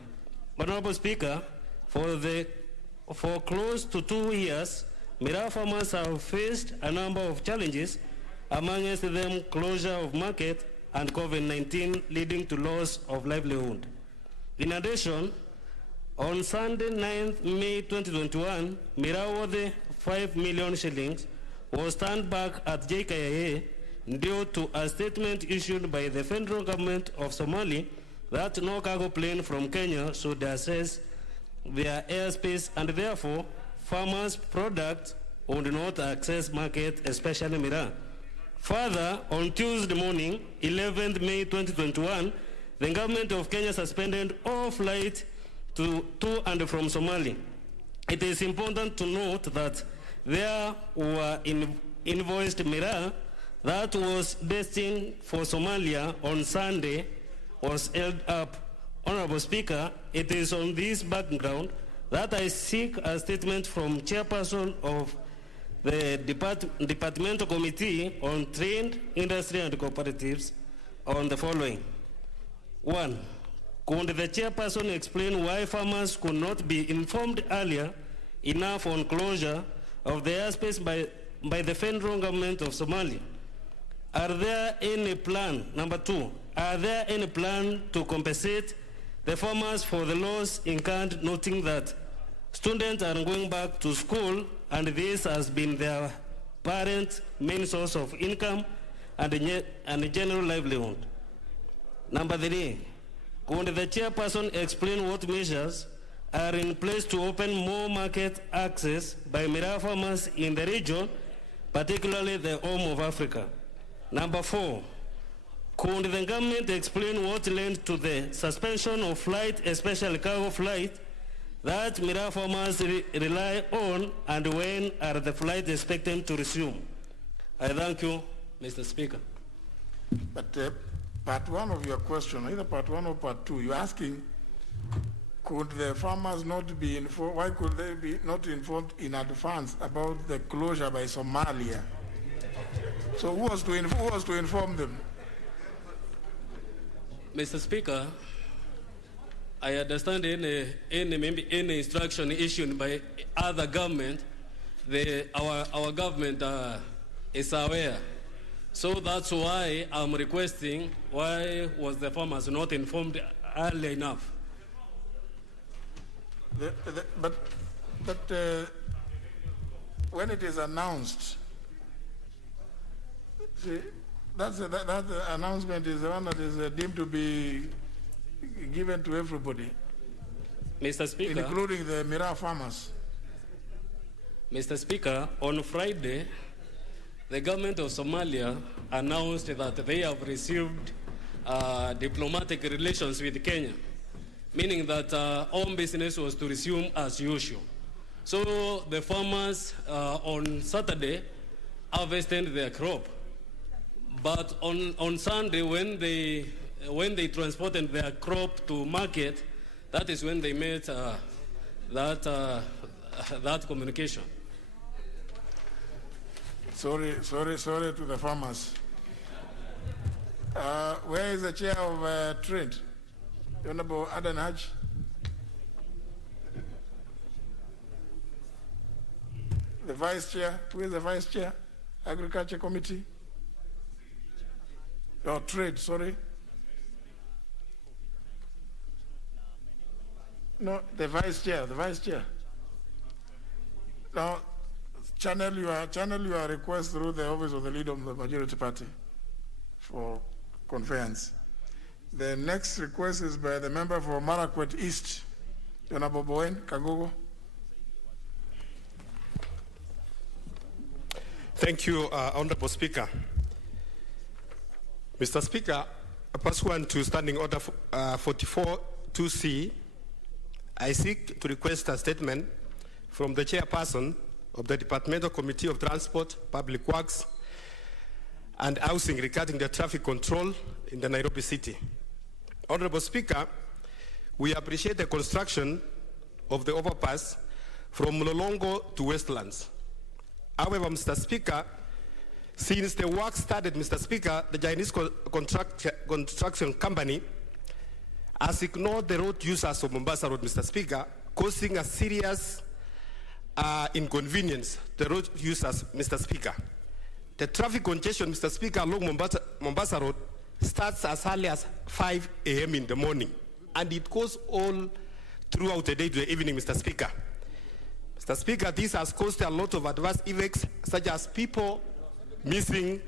Honorable Speaker, for close to 2 years, Miraa farmers have faced a number of challenges, amongst them closure of market and COVID-19 leading to loss of livelihood. In addition, on Sunday, 9th May 2021, Miraa worth 5 million shillings was turned back at JKIA due to a statement issued by the federal government of Somalia that no cargo plane from Kenya should access their airspace, and therefore farmers' products would not access market, especially Miraa. Further, on Tuesday morning, 11th May 2021, the government of Kenya suspended all flights to and from Somalia. It is important to note that there were invoiced Miraa that was destined for Somalia on Sunday was held up. Honorable Speaker, it is on this background that I seek a statement from Chairperson of the Departmental Committee on Trade, Industry and Cooperatives on the following. 1. Could the Chairperson explain why farmers could not be informed earlier enough on closure of the airspace by by the federal government of Somalia. Are there any plan, number 2, are there any plan to compensate the farmers for the loss incurred, noting that students are going back to school and this has been their parents' main source of income and general livelihood? Number 3, could the chairperson explain what measures are in place to open more market access by Mira farmers in the region, particularly the Horn of Africa? Number 4, could the government explain what led to the suspension of flight, especially cargo flight, that Mira farmers rely on, and when are the flights expected to resume? I thank you, Mr. Speaker. But part 1 of your question, either part 1 or part 2, you're asking, could the farmers not be informed, why could they be not informed in advance about the closure by Somalia? So who was to inform them? Mr. Speaker, I understand any instruction issued by other government, our government is aware. So that's why I'm requesting, why was the farmers not informed early enough? But when it is announced, see, that announcement is the one that is deemed to be given to everybody, Mr. Speaker, including the Mira farmers. Mr. Speaker, on Friday, the government of Somalia announced that they have received diplomatic relations with Kenya, meaning that all business was to resume as usual. So the farmers on Saturday harvested their crop. But on Sunday, when they transported their crop to market, that is when they made that communication. Sorry to the farmers. Where is the chair of trade? Honorable Adan Haj. The vice chair, who is the vice chair? Agriculture Committee? Or trade, sorry. No, the vice chair. Now, channel your request through the office of the leader of the majority party for conveyance. The next request is by the member for Marakwet East, Honorable Bowen Kagogo. Thank you, Honorable Speaker. Mr. Speaker, pursuant to Standing Order 44-2C, I seek to request a statement from the chairperson of the Departmental Committee of Transport, Public Works, and Housing regarding the traffic control in the Nairobi City. Honorable Speaker, we appreciate the construction of the overpass from Mlolongo to Westlands. However, Mr. Speaker, since the work started, Mr. Speaker, the Chinese construction company has ignored the road users of Mombasa Road, Mr. Speaker, causing a serious inconvenience to the road users, Mr. Speaker. The traffic congestion, Mr. Speaker, along Mombasa Road starts as early as 5 a.m. in the morning, and it goes all throughout the day to the evening, Mr. Speaker. Mr. Speaker, this has caused a lot of adverse effects, such as people missing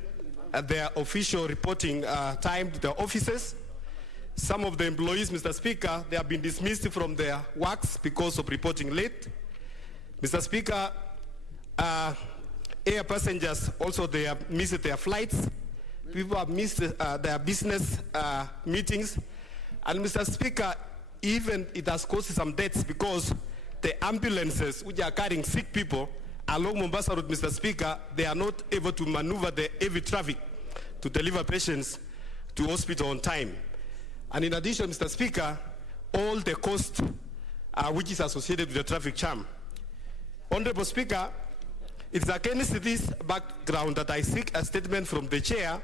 their official reporting time to the offices. Some of the employees, Mr. Speaker, they have been dismissed from their works because of reporting late. Mr. Speaker, air passengers also, they have missed their flights. People have missed their business meetings. And Mr. Speaker, even it has caused some deaths because the ambulances which are carrying sick people along Mombasa Road, Mr. Speaker, they are not able to maneuver the heavy traffic to deliver patients to hospital on time. And in addition, Mr. Speaker, all the cost which is associated with the traffic jam. Honorable Speaker, it's against this background that I seek a statement from the chair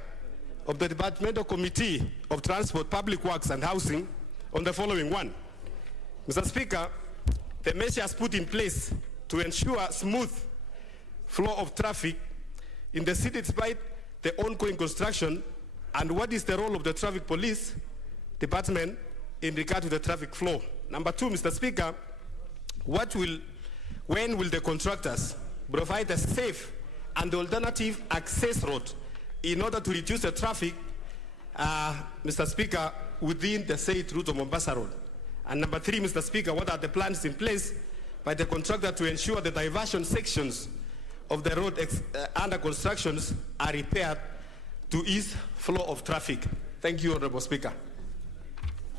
of the Departmental Committee of Transport, Public Works and Housing on the following one. Mr. Speaker, the measures put in place to ensure smooth flow of traffic in the city despite the ongoing construction, and what is the role of the traffic police department in regard to the traffic flow? Number two, Mr. Speaker, when will the contractors provide a safe and alternative access road in order to reduce the traffic, Mr. Speaker, within the said route of Mombasa Road? And number three, Mr. Speaker, what are the plans in place by the contractor to ensure the diversion sections of the road under constructions are repaired to ease flow of traffic? Thank you, Honorable Speaker.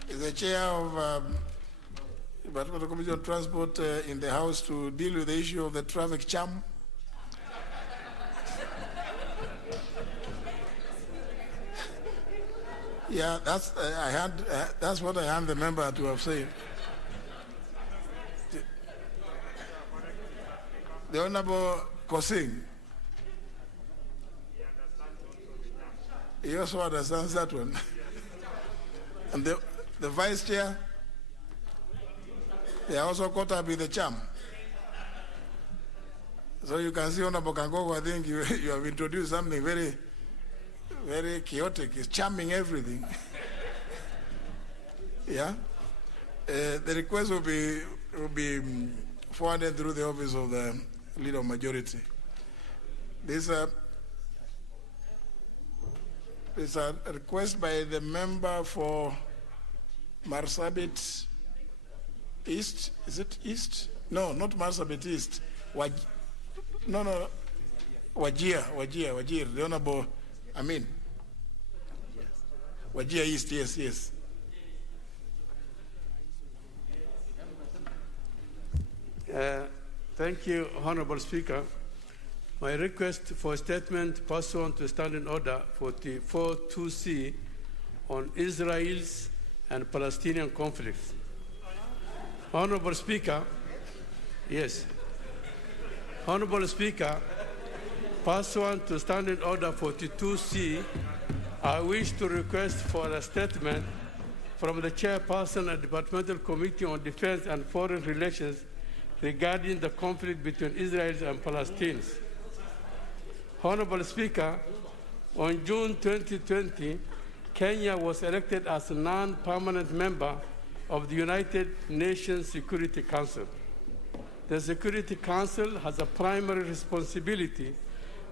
Is the chair of the Committee on Transport in the House to deal with the issue of the traffic jam? Yeah, that's what I had the member to have said. The Honorable Kosing. He also understands that one. And the Vice Chair, they are also caught up with the charm. So you can see, Honorable Kangogo, I think you have introduced something very, very chaotic. It's charming everything. Yeah? The request will be forwarded through the office of the Leader of Majority. This is a request by the member for Marsabit East. Is it East? No, not Marsabit East. No. Wajir. The Honorable Amin. Wajir East, yes. Thank you, Honorable Speaker. My request for a statement pursuant to Standing Order 44-2C on Israel's and Palestinian conflicts. Honorable Speaker, yes. Honorable Speaker, pursuant to Standing Order 42C, I wish to request for a statement from the Chairperson of the Departmental Committee on Defense and Foreign Relations regarding the conflict between Israel and Palestinians. Honorable Speaker, on June 2020, Kenya was elected as a non-permanent member of the United Nations Security Council. The Security Council has a primary responsibility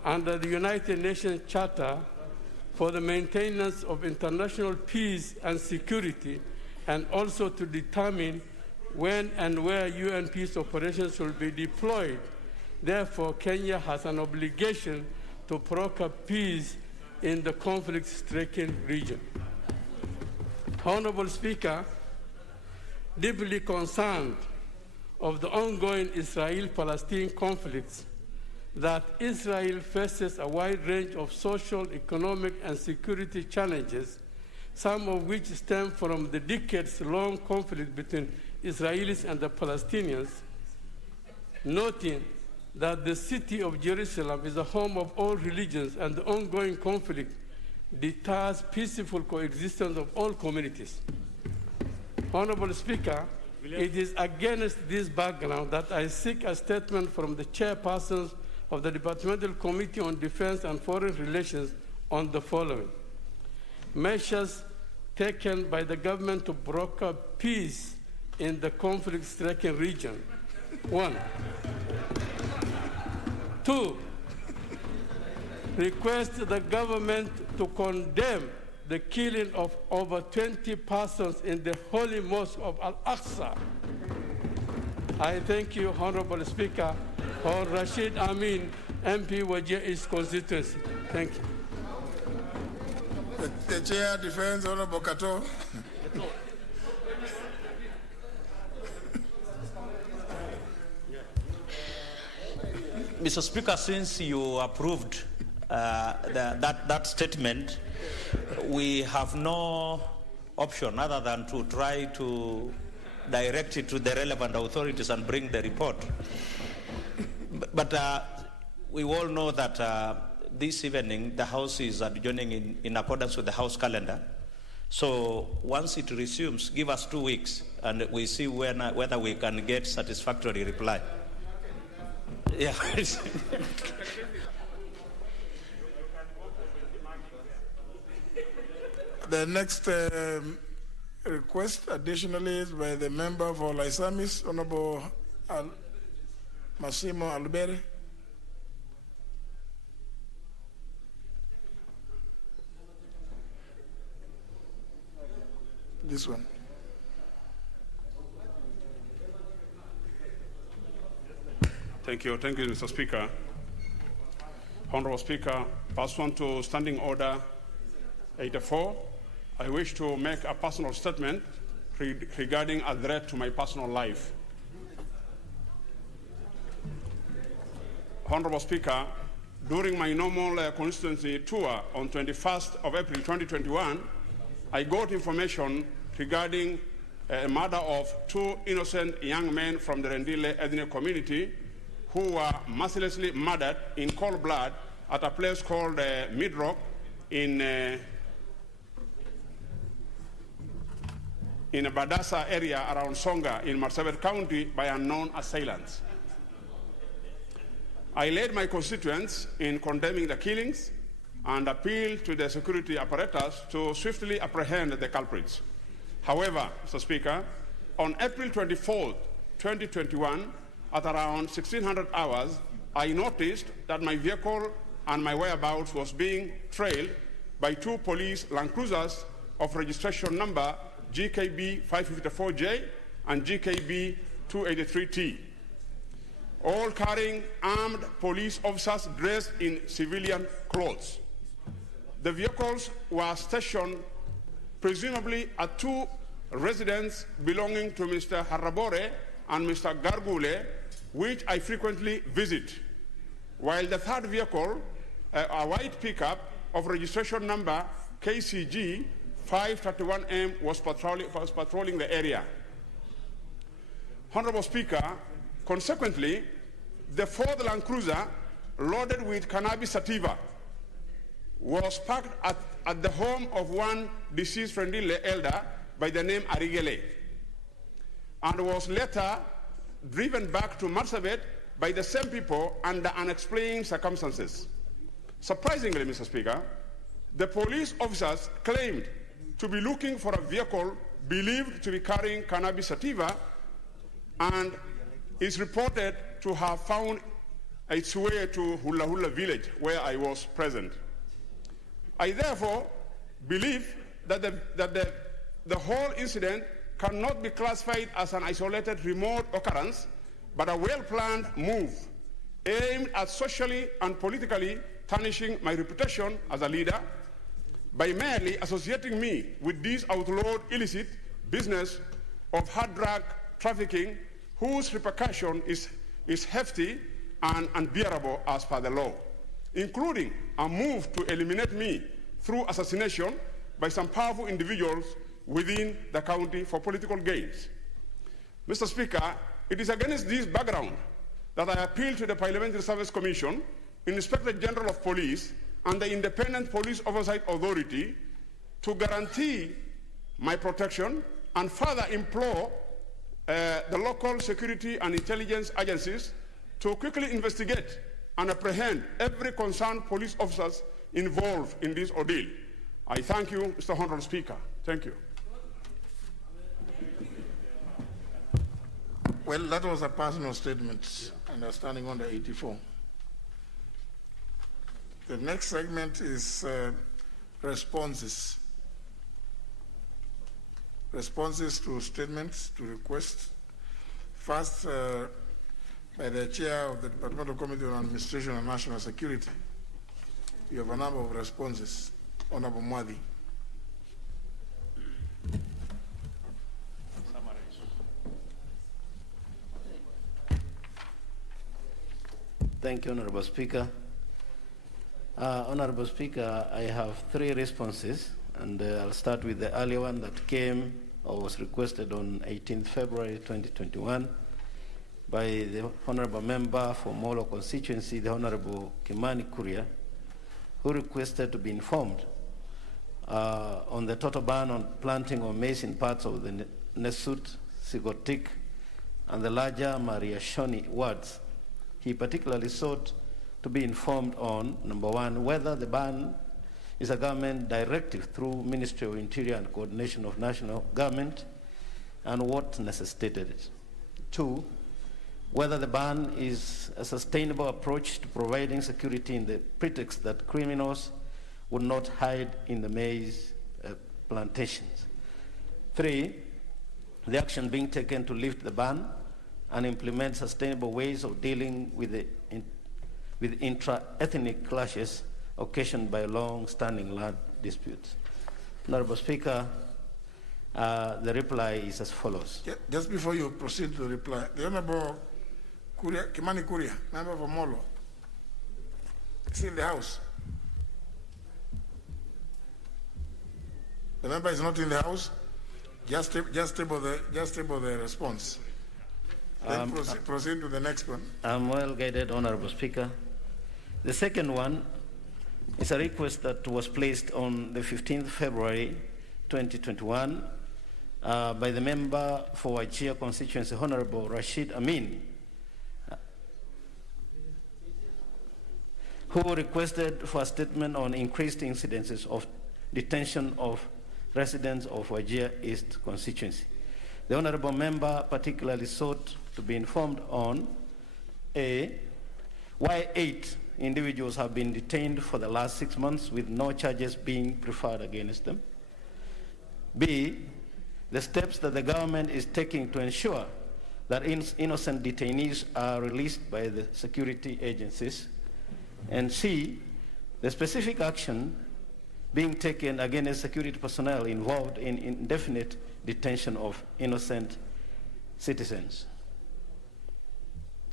under the United Nations Charter for the maintenance of international peace and security, and also to determine when and where UN peace operations will be deployed. Therefore, Kenya has an obligation to broker peace in the conflict-stricken region. Honorable Speaker, deeply concerned of the ongoing Israel-Palestine conflicts, that Israel faces a wide range of social, economic, and security challenges, some of which stem from the decades-long conflict between Israelis and the Palestinians, noting that the city of Jerusalem is the home of all religions and the ongoing conflict deters peaceful coexistence of all communities. Honorable Speaker, it is against this background that I seek a statement from the chairpersons of the Departmental Committee on Defense and Foreign Relations on the following. Measures taken by the government to broker peace in the conflict-stricken region. 1. 2, request the government to condemn the killing of over 20 persons in the Holy Mosque of Al-Aqsa. I thank you, Honorable Speaker, for Rashid Amin, MP Wajir East constituency. Thank you. The Chair defends Honorable Kato. Mr. Speaker, since you approved that statement, we have no option other than to try to direct it to the relevant authorities and bring the report. But we all know that this evening the House is adjourning in accordance with the House calendar. So once it resumes, give us 2 weeks and we see whether we can get satisfactory reply. Yeah. The next request additionally is by the member for Laisamis, Honorable Massimo Alberi. This one. Thank you, Mr. Speaker. Honorable Speaker, pursuant to Standing Order 84, I wish to make a personal statement regarding a threat to my personal life. Honorable Speaker, during my normal constituency tour on 21st of April 2021, I got information regarding a murder of two innocent young men from the Rendile ethnic community who were mercilessly murdered in cold blood at a place called Midrock in a Badassa area around Songa in Marsabit County by unknown assailants. I led my constituents in condemning the killings and appealed to the security apparatus to swiftly apprehend the culprits. However, Mr. Speaker, on April 24, 2021, at around 1600 hours, I noticed that my vehicle and my whereabouts was being trailed by two police Land Cruisers of registration number GKB 554J and GKB 283T, all carrying armed police officers dressed in civilian clothes. The vehicles were stationed presumably at two residences belonging to Mr. Harabore and Mr. Gargule, which I frequently visit, while the third vehicle, a white pickup of registration number KCG 531M, was patrolling the area. Honorable Speaker, consequently, the fourth Land Cruiser, loaded with cannabis sativa, was parked at the home of one deceased Rendile elder by the name Arigele, and was later driven back to Marsabit by the same people under unexplained circumstances. Surprisingly, Mr. Speaker, the police officers claimed to be looking for a vehicle believed to be carrying cannabis sativa and is reported to have found its way to Hula Hula village, where I was present. I therefore believe that the whole incident cannot be classified as an isolated remote occurrence, but a well-planned move aimed at socially and politically tarnishing my reputation as a leader by merely associating me with this outlawed illicit business of hard drug trafficking, whose repercussion is hefty and unbearable as per the law, including a move to eliminate me through assassination by some powerful individuals within the county for political gains. Mr. Speaker, it is against this background that I appeal to the Parliamentary Service Commission, Inspector General of Police, and the Independent Police Oversight Authority to guarantee my protection and further implore the local security and intelligence agencies to quickly investigate and apprehend every concerned police officers involved in this ordeal. I thank you, Mr. Honorable Speaker. Thank you. Well, that was a personal statement, understanding under 84. The next segment is responses. Responses to statements, to requests. First, by the Chair of the Departmental Committee on Administration and National Security. You have a number of responses. Honorable Mwadi. Thank you, Honorable Speaker. Honorable Speaker, I have three responses, and I'll start with the earlier one that came or was requested on 18th February 2021 by the Honorable Member for Molo constituency, the Honorable Kimani Kuria, who requested to be informed on the total ban on planting of maize in parts of the Nesut, Sigotik, and the larger Mariashoni wards. He particularly sought to be informed on, number one, whether the ban is a government directive through Ministry of Interior and Coordination of National Government, and what necessitated it. 2, whether the ban is a sustainable approach to providing security in the pretext that criminals would not hide in the maize plantations. 3, the action being taken to lift the ban and implement sustainable ways of dealing with intra-ethnic clashes occasioned by long-standing land disputes. Honorable Speaker, the reply is as follows. Just before you proceed to reply, the Honorable Kimani Kuria, member for Molo, is in the House. The member is not in the House. Just table the response. Then proceed to the next one. I'm well guided, Honorable Speaker. The second one is a request that was placed on the 15th February 2021 by the member for Wajir constituency, Honorable Rashid Amin, who requested for a statement on increased incidences of detention of residents of Wajir East constituency. The honorable member particularly sought to be informed on A, why 8 individuals have been detained for the last 6 months with no charges being preferred against them. B, the steps that the government is taking to ensure that innocent detainees are released by the security agencies. And C, the specific action being taken against security personnel involved in indefinite detention of innocent citizens.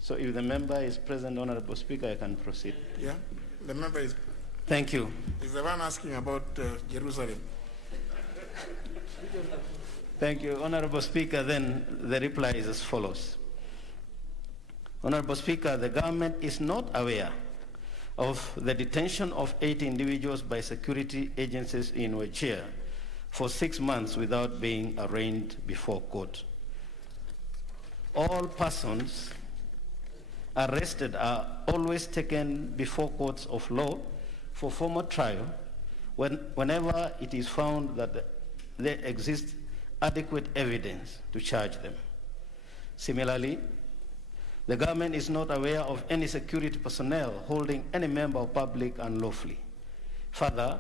So if the member is present, Honorable Speaker, I can proceed. Yeah, the member is. Thank you. Is the one asking about Jerusalem? Thank you, Honorable Speaker. Then the reply is as follows. Honorable Speaker, the government is not aware of the detention of 8 individuals by security agencies in Wajir for 6 months without being arraigned before court. All persons arrested are always taken before courts of law for formal trial whenever it is found that there exists adequate evidence to charge them. Similarly, the government is not aware of any security personnel holding any member of public unlawfully. Further,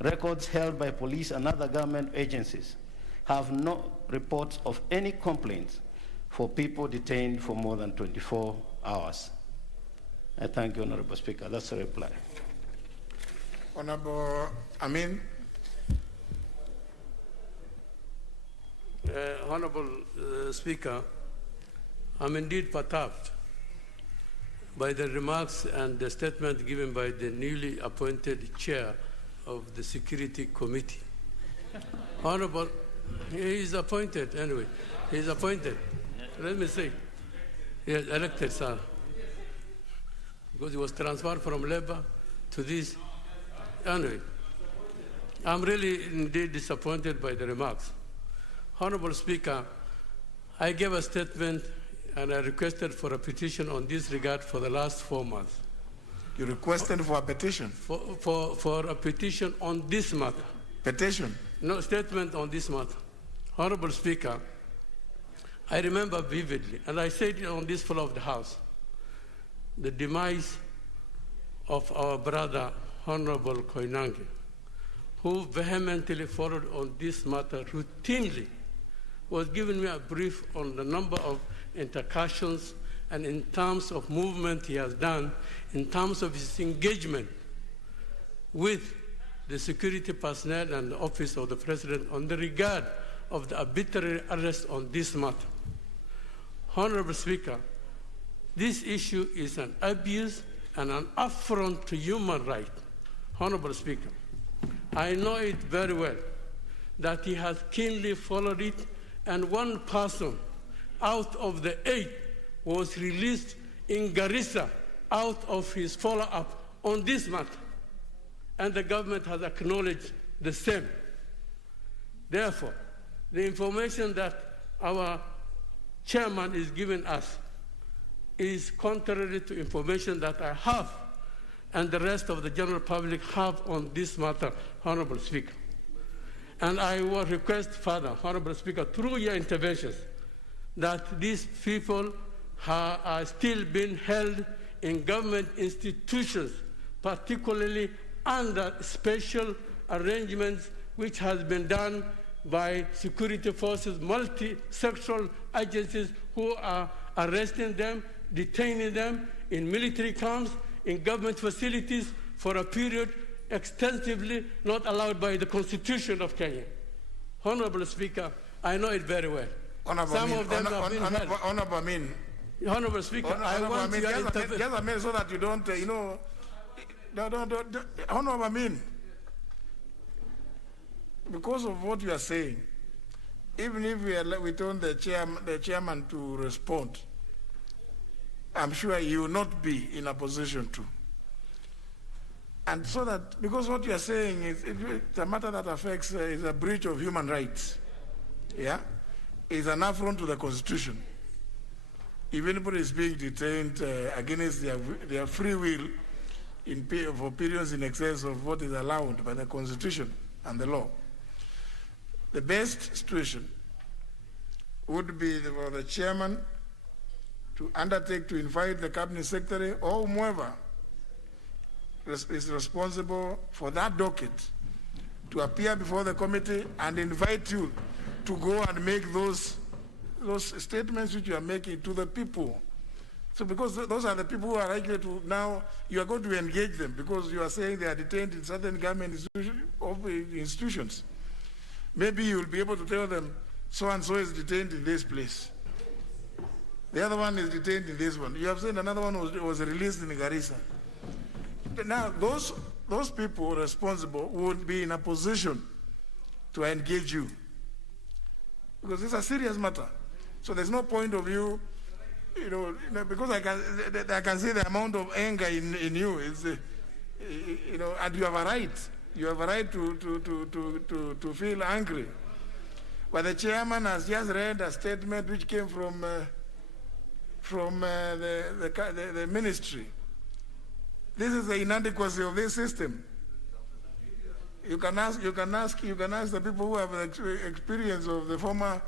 records held by police and other government agencies have no reports of any complaints for people detained for more than 24 hours. I thank you, Honorable Speaker. That's the reply. Honorable Amin. Honorable Speaker, I'm indeed perturbed by the remarks and the statement given by the newly appointed chair of the Security Committee. Honorable, he is appointed anyway. He is appointed. Let me say, he is elected, sir. Because he was transferred from Labour to this. Anyway, I'm really indeed disappointed by the remarks. Honorable Speaker, I gave a statement and I requested for a petition on this regard for the last 4 months. You requested for a petition? For a petition on this matter. Petition? No, statement on this matter. Honorable Speaker, I remember vividly, and I said it on this floor of the House, the demise of our brother, Honorable Koinange, who vehemently followed on this matter routinely, was giving me a brief on the number of intercussions and in terms of movement he has done, in terms of his engagement with the security personnel and the office of the President on the regard of the arbitrary arrest on this matter. Honorable Speaker, this issue is an abuse and an affront to human rights. Honorable Speaker, I know it very well that he has keenly followed it, and one person out of the 8 was released in Garissa out of his follow-up on this matter, and the government has acknowledged the same. Therefore, the information that our chairman is giving us is contrary to information that I have and the rest of the general public have on this matter, Honorable Speaker. And I will request further, Honorable Speaker, through your interventions, that these people are still being held in government institutions, particularly under special arrangements which has been done by security forces, multi-sectoral agencies who are arresting them, detaining them in military camps, in government facilities for a period extensively not allowed by the Constitution of Kenya. Honorable Speaker, I know it very well. Some of them have been held. Honorable Amin. Honorable Speaker, I want you to just a minute so that you don't, Honorable Amin, because of what you are saying, even if we turn the chairman to respond, I'm sure he will not be in a position to. And so that, because what you are saying is it's a matter that affects, is a breach of human rights. Yeah? It's an affront to the Constitution. If anybody is being detained against their free will for periods in excess of what is allowed by the Constitution and the law, the best situation would be for the chairman to undertake to invite the cabinet secretary or whomever is responsible for that docket to appear before the committee and invite you to go and make those statements which you are making to the people. So because those are the people who are likely to now, you are going to engage them because you are saying they are detained in certain government institutions. Maybe you will be able to tell them, so-and-so is detained in this place. The other one is detained in this one. You have said another one was released in Garissa. Now, those people responsible would be in a position to engage you because it's a serious matter. So there's no point of you, because I can see the amount of anger in you. It's, and you have a right. You have a right to feel angry. But the chairman has just read a statement which came from the ministry. This is the inadequacy of this system. You can ask the people who have experience of the former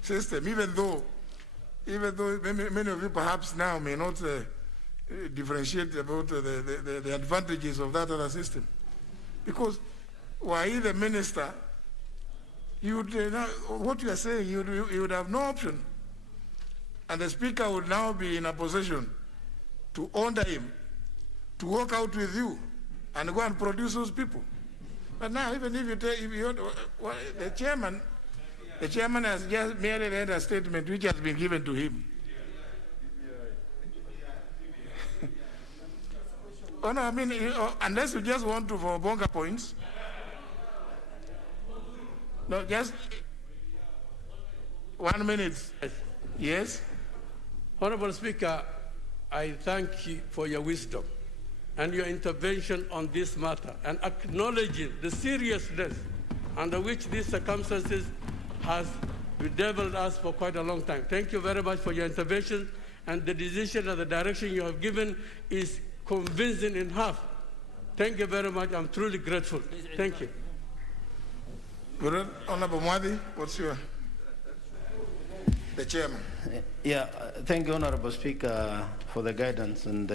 system, even though many of you perhaps now may not differentiate about the advantages of that other system. Because were he the minister, what you are saying, you would have no option. And the speaker would now be in a position to order him to work out with you and go and produce those people. But now, even if the chairman has just merely read a statement which has been given to him. Oh no, I mean, unless you just want to for bonga points. No, just 1 minute. Yes? Honorable Speaker, I thank you for your wisdom and your intervention on this matter and acknowledging the seriousness under which these circumstances has bedeviled us for quite a long time. Thank you very much for your intervention, and the decision and the direction you have given is convincing in half. Thank you very much. I'm truly grateful. Thank you. Honorable Mwadi, what's the chairman? Yeah, thank you, Honorable Speaker, for the guidance, and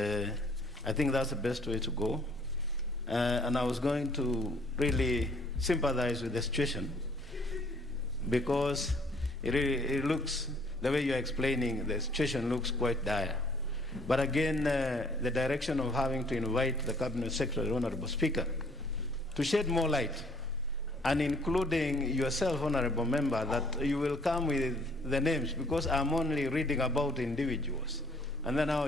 I think that's the best way to go. And I was going to really sympathize with the situation because it looks, the way you're explaining, the situation looks quite dire. But again, the direction of having to invite the Cabinet Secretary, Honorable Speaker, to shed more light, and including yourself, Honorable Member, that you will come with the names, because I'm only reading about individuals. And then now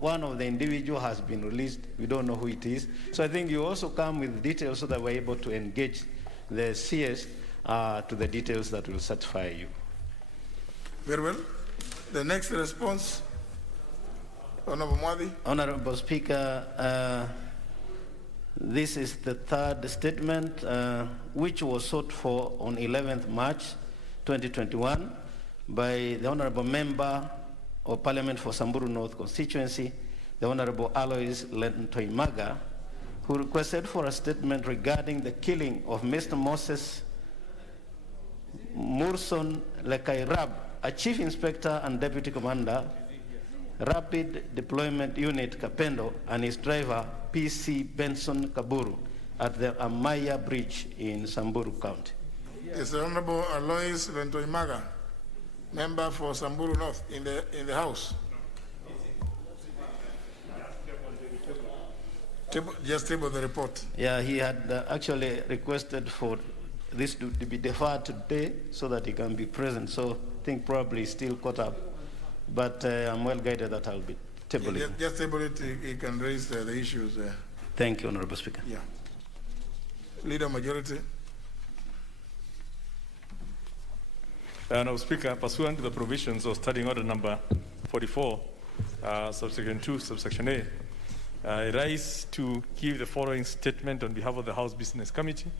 one of the individuals has been released. We don't know who it is. So I think you also come with details so that we're able to engage the CS to the details that will satisfy you. Very well. The next response, Honorable Mwadi. Honorable Speaker, this is the third statement which was sought for on 11th March 2021 by the Honorable Member of Parliament for Samburu North constituency, the Honorable Alois Lentoimaga, who requested for a statement regarding the killing of Mr. Moses Murson Lekairab, a Chief Inspector and Deputy Commander, Rapid Deployment Unit Kapendo, and his driver, PC Benson Kaburu, at the Amaya Bridge in Samburu County. Is the Honorable Alois Lentoimaga, member for Samburu North, in the House? Just table the report. Yeah, he had actually requested for this to be deferred today so that he can be present. So I think probably he's still caught up. But I'm well guided that I'll be tabling. Just table it, he can raise the issues. Thank you, Honorable Speaker. Yeah. Leader Majority. Honorable Speaker, pursuant to the provisions of Standing Order number 44, subsection 2, subsection A, I rise to give the following statement on behalf of the House Business Committee,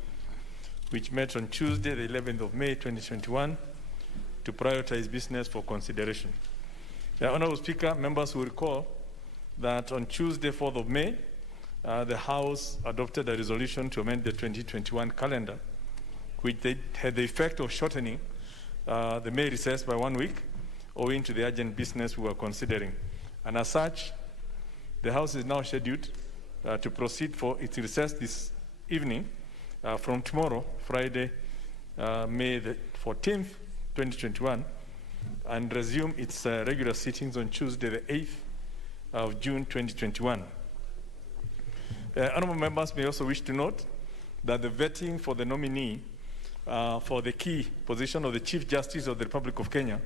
which met on Tuesday, the 11th of May, 2021, to prioritize business for consideration. Honorable Speaker, members will recall that on Tuesday, 4th of May, the House adopted a resolution to amend the 2021 calendar, which had the effect of shortening the May recess by 1 week, owing to the urgent business we were considering. And as such, the House is now scheduled to proceed for its recess this evening from tomorrow, Friday, May the 14th, 2021, and resume its regular sittings on Tuesday, the 8th of June, 2021. Honorable members may also wish to note that the vetting for the nominee for the key position of the Chief Justice of the Republic of Kenya,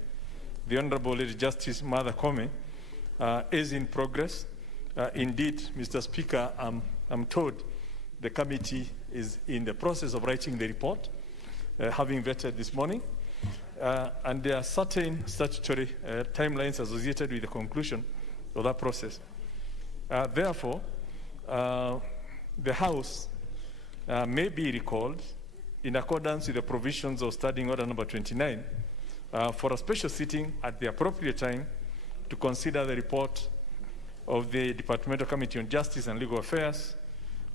the Honorable Lady Justice Martha Koome, is in progress. Indeed, Mr. Speaker, I'm told the committee is in the process of writing the report, having vetted this morning, and there are certain statutory timelines associated with the conclusion of that process. Therefore, the House may be recalled in accordance with the provisions of Standing Order number 29 for a special sitting at the appropriate time to consider the report of the Departmental Committee on Justice and Legal Affairs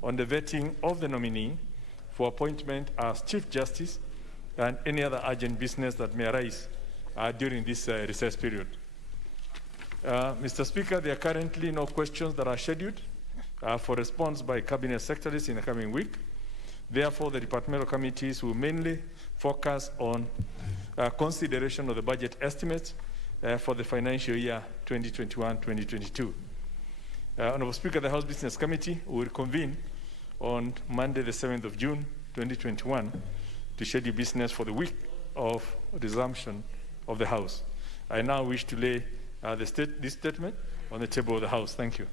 on the vetting of the nominee for appointment as Chief Justice and any other urgent business that may arise during this recess period. Mr. Speaker, there are currently no questions that are scheduled for response by Cabinet Secretaries in the coming week. Therefore, the departmental committees will mainly focus on consideration of the budget estimates for the financial year 2021-2022. Honorable Speaker, the House Business Committee will convene on Monday, the 7th of June, 2021, to schedule business for the week of resumption of the House. I now wish to lay this statement on the table of the House. Thank you.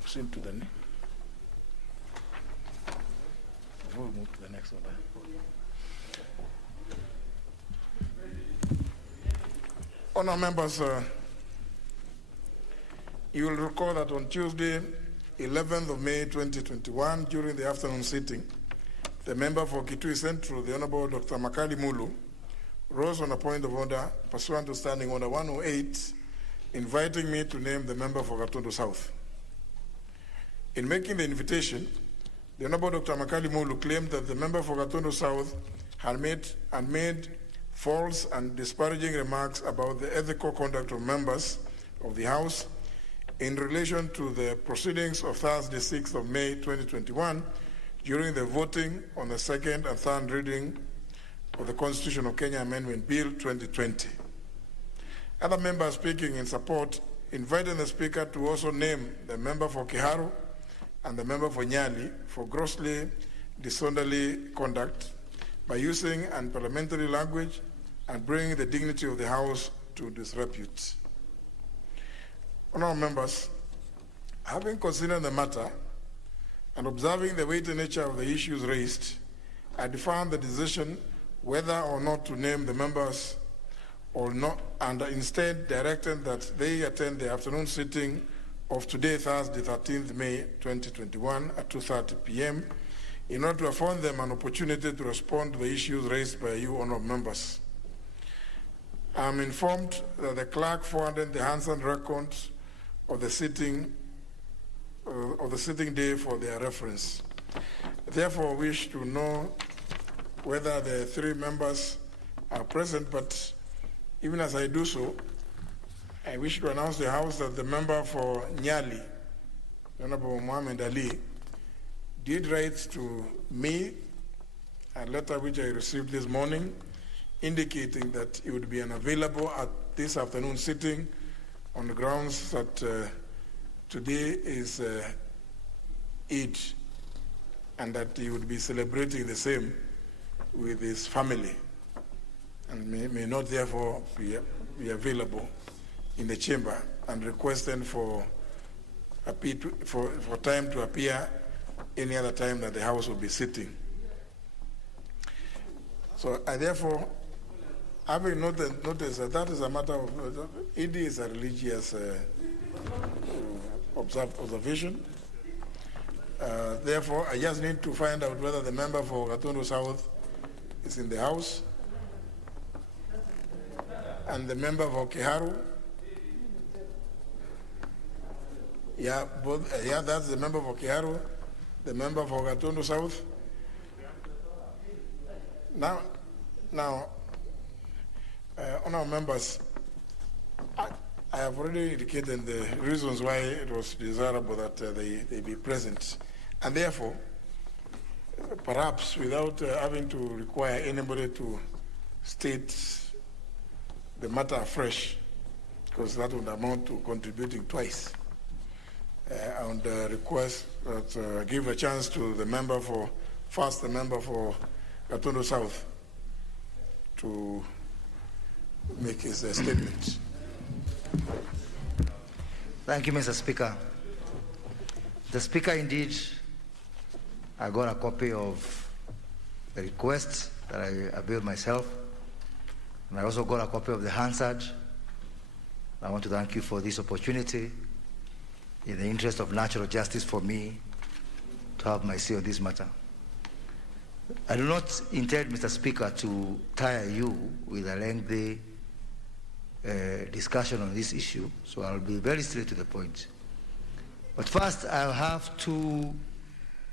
Proceed to the next. Before we move to the next one. Honourable members, you will recall that on Tuesday, 11th of May 2021, during the afternoon sitting, the member for Kitui Central, the Honourable Dr. Makali Mulu, rose on a point of order pursuant to Standing Order 108, inviting me to name the member for Gatundu South. In making the invitation, the Honourable Dr. Makali Mulu claimed that the member for Gatundu South had made false and disparaging remarks about the ethical conduct of members of the House in relation to the proceedings of Thursday, 6th of May 2021, during the voting on the second and third reading of the Constitution of Kenya Amendment Bill 2020. Other members speaking in support invited the Speaker to also name the member for Kiharu and the member for Nyali for grossly disorderly conduct by using unparliamentary language and bringing the dignity of the House to disrepute. Honourable members, having considered the matter and observing the weighty nature of the issues raised, I deferred the decision whether or not to name the members or not, and instead directed that they attend the afternoon sitting of today, Thursday, 13th May 2021 at 2:30 p.m. in order to afford them an opportunity to respond to the issues raised by you honorable members. I'm informed that the clerk forwarded the handwritten records of the sitting day for their reference. Therefore, I wish to know whether the three members are present, but even as I do so, I wish to announce to the House that the member for Nyali, Honorable Mohammed Ali, did write to me a letter which I received this morning indicating that he would be unavailable at this afternoon sitting on the grounds that today is Eid and that he would be celebrating the same with his family and may not therefore be available in the chamber, and requesting for time to appear any other time that the House will be sitting. So I therefore, having noticed that is a matter of, Eid is a religious observation. Therefore, I just need to find out whether the member for Gatundu South is in the House, and the member for Kiharu. Yeah, both. Yeah, that's the member for Kiharu, the member for Gatundu South. Now, honourable members, I have already indicated the reasons why it was desirable that they be present, and therefore, perhaps without having to require anybody to state the matter afresh, because that would amount to contributing twice. I would request that give a chance to the member for Gatundu South to make his statement. Thank you, Mr. Speaker. The Speaker, indeed, I got a copy of the request that I availed myself, and I also got a copy of the Hansard. I want to thank you for this opportunity in the interest of natural justice for me to have my say on this matter. I do not intend, Mr. Speaker, to tire you with a lengthy discussion on this issue, so I'll be very straight to the point. But first, I'll have two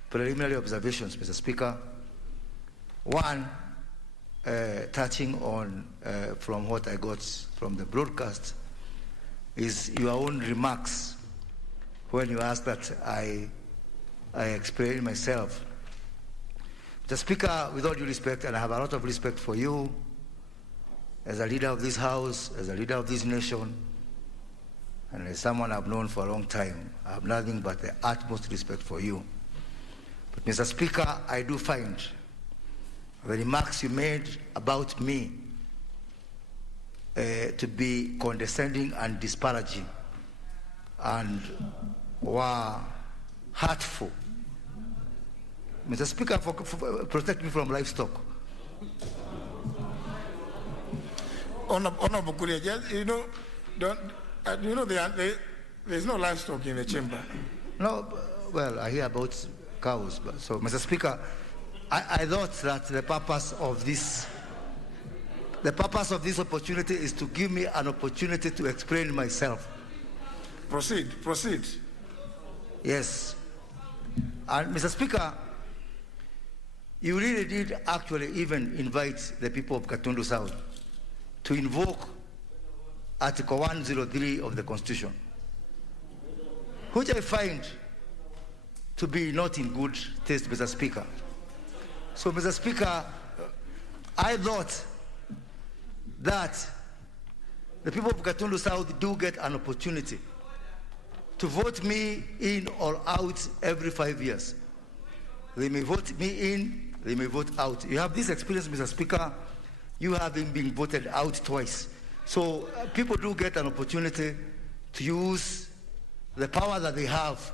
preliminary observations, Mr. Speaker. One, touching on from what I got from the broadcast, is your own remarks when you asked that I explain myself. Mr. Speaker, with all due respect, and I have a lot of respect for you, as a leader of this House, as a leader of this nation, and as someone I've known for a long time, I have nothing but the utmost respect for you. But Mr. Speaker, I do find the remarks you made about me to be condescending and disparaging and were hurtful. Mr. Speaker, protect me from livestock. Honorable Kuria, there's no livestock in the chamber. No, well, I hear about cows. So, Mr. Speaker, I thought that the purpose of this opportunity is to give me an opportunity to explain myself. Proceed. Yes. And Mr. Speaker, you really did actually even invite the people of Gatundu South to invoke Article 103 of the Constitution, which I find to be not in good taste, Mr. Speaker. So, Mr. Speaker, I thought that the people of Gatundu South do get an opportunity to vote me in or out every 5 years. They may vote me in, they may vote out. You have this experience, Mr. Speaker, you having been voted out twice. So people do get an opportunity to use the power that they have.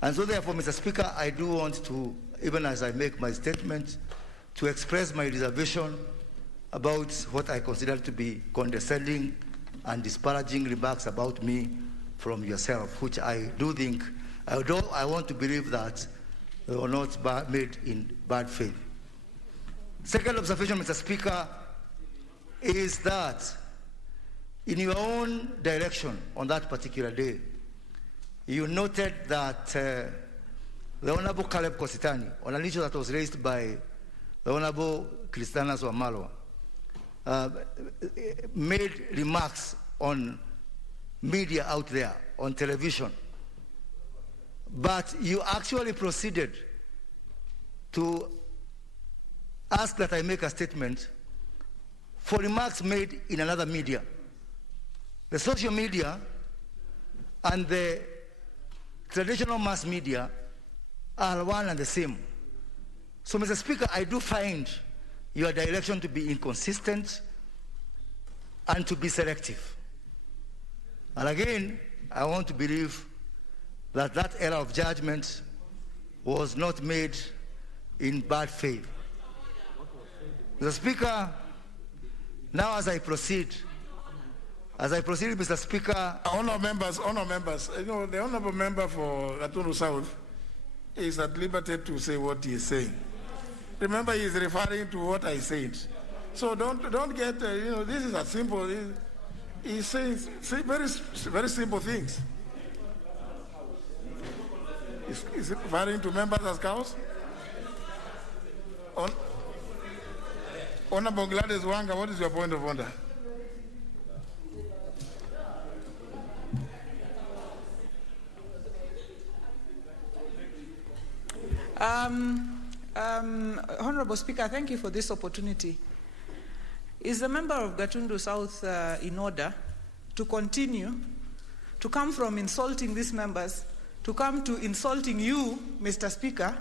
And so therefore, Mr. Speaker, I do want to, even as I make my statement, to express my reservation about what I consider to be condescending and disparaging remarks about me from yourself, which I do think, although I want to believe that they were not made in bad faith. Second observation, Mr. Speaker, is that in your own direction on that particular day, you noted that the Honorable Caleb Kositani, on an issue that was raised by the Honorable Christiana Swamalo, made remarks on media out there, on television. But you actually proceeded to ask that I make a statement for remarks made in another media. The social media and the traditional mass media are one and the same. So, Mr. Speaker, I do find your direction to be inconsistent and to be selective. And again, I want to believe that that error of judgment was not made in bad faith. Mr. Speaker, now as I proceed, Mr. Speaker. Honourable members, you know, the honourable member for Gatundu South is at liberty to say what he is saying. Remember, he is referring to what I said. So don't get, you know, this is a simple, he says very simple things. Is referring to members as cows? Honourable Gladys Wanga, what is your point of order? Honorable Speaker, thank you for this opportunity. Is the member of Gatundu South in order to continue to come from insulting these members to come to insulting you, Mr. Speaker,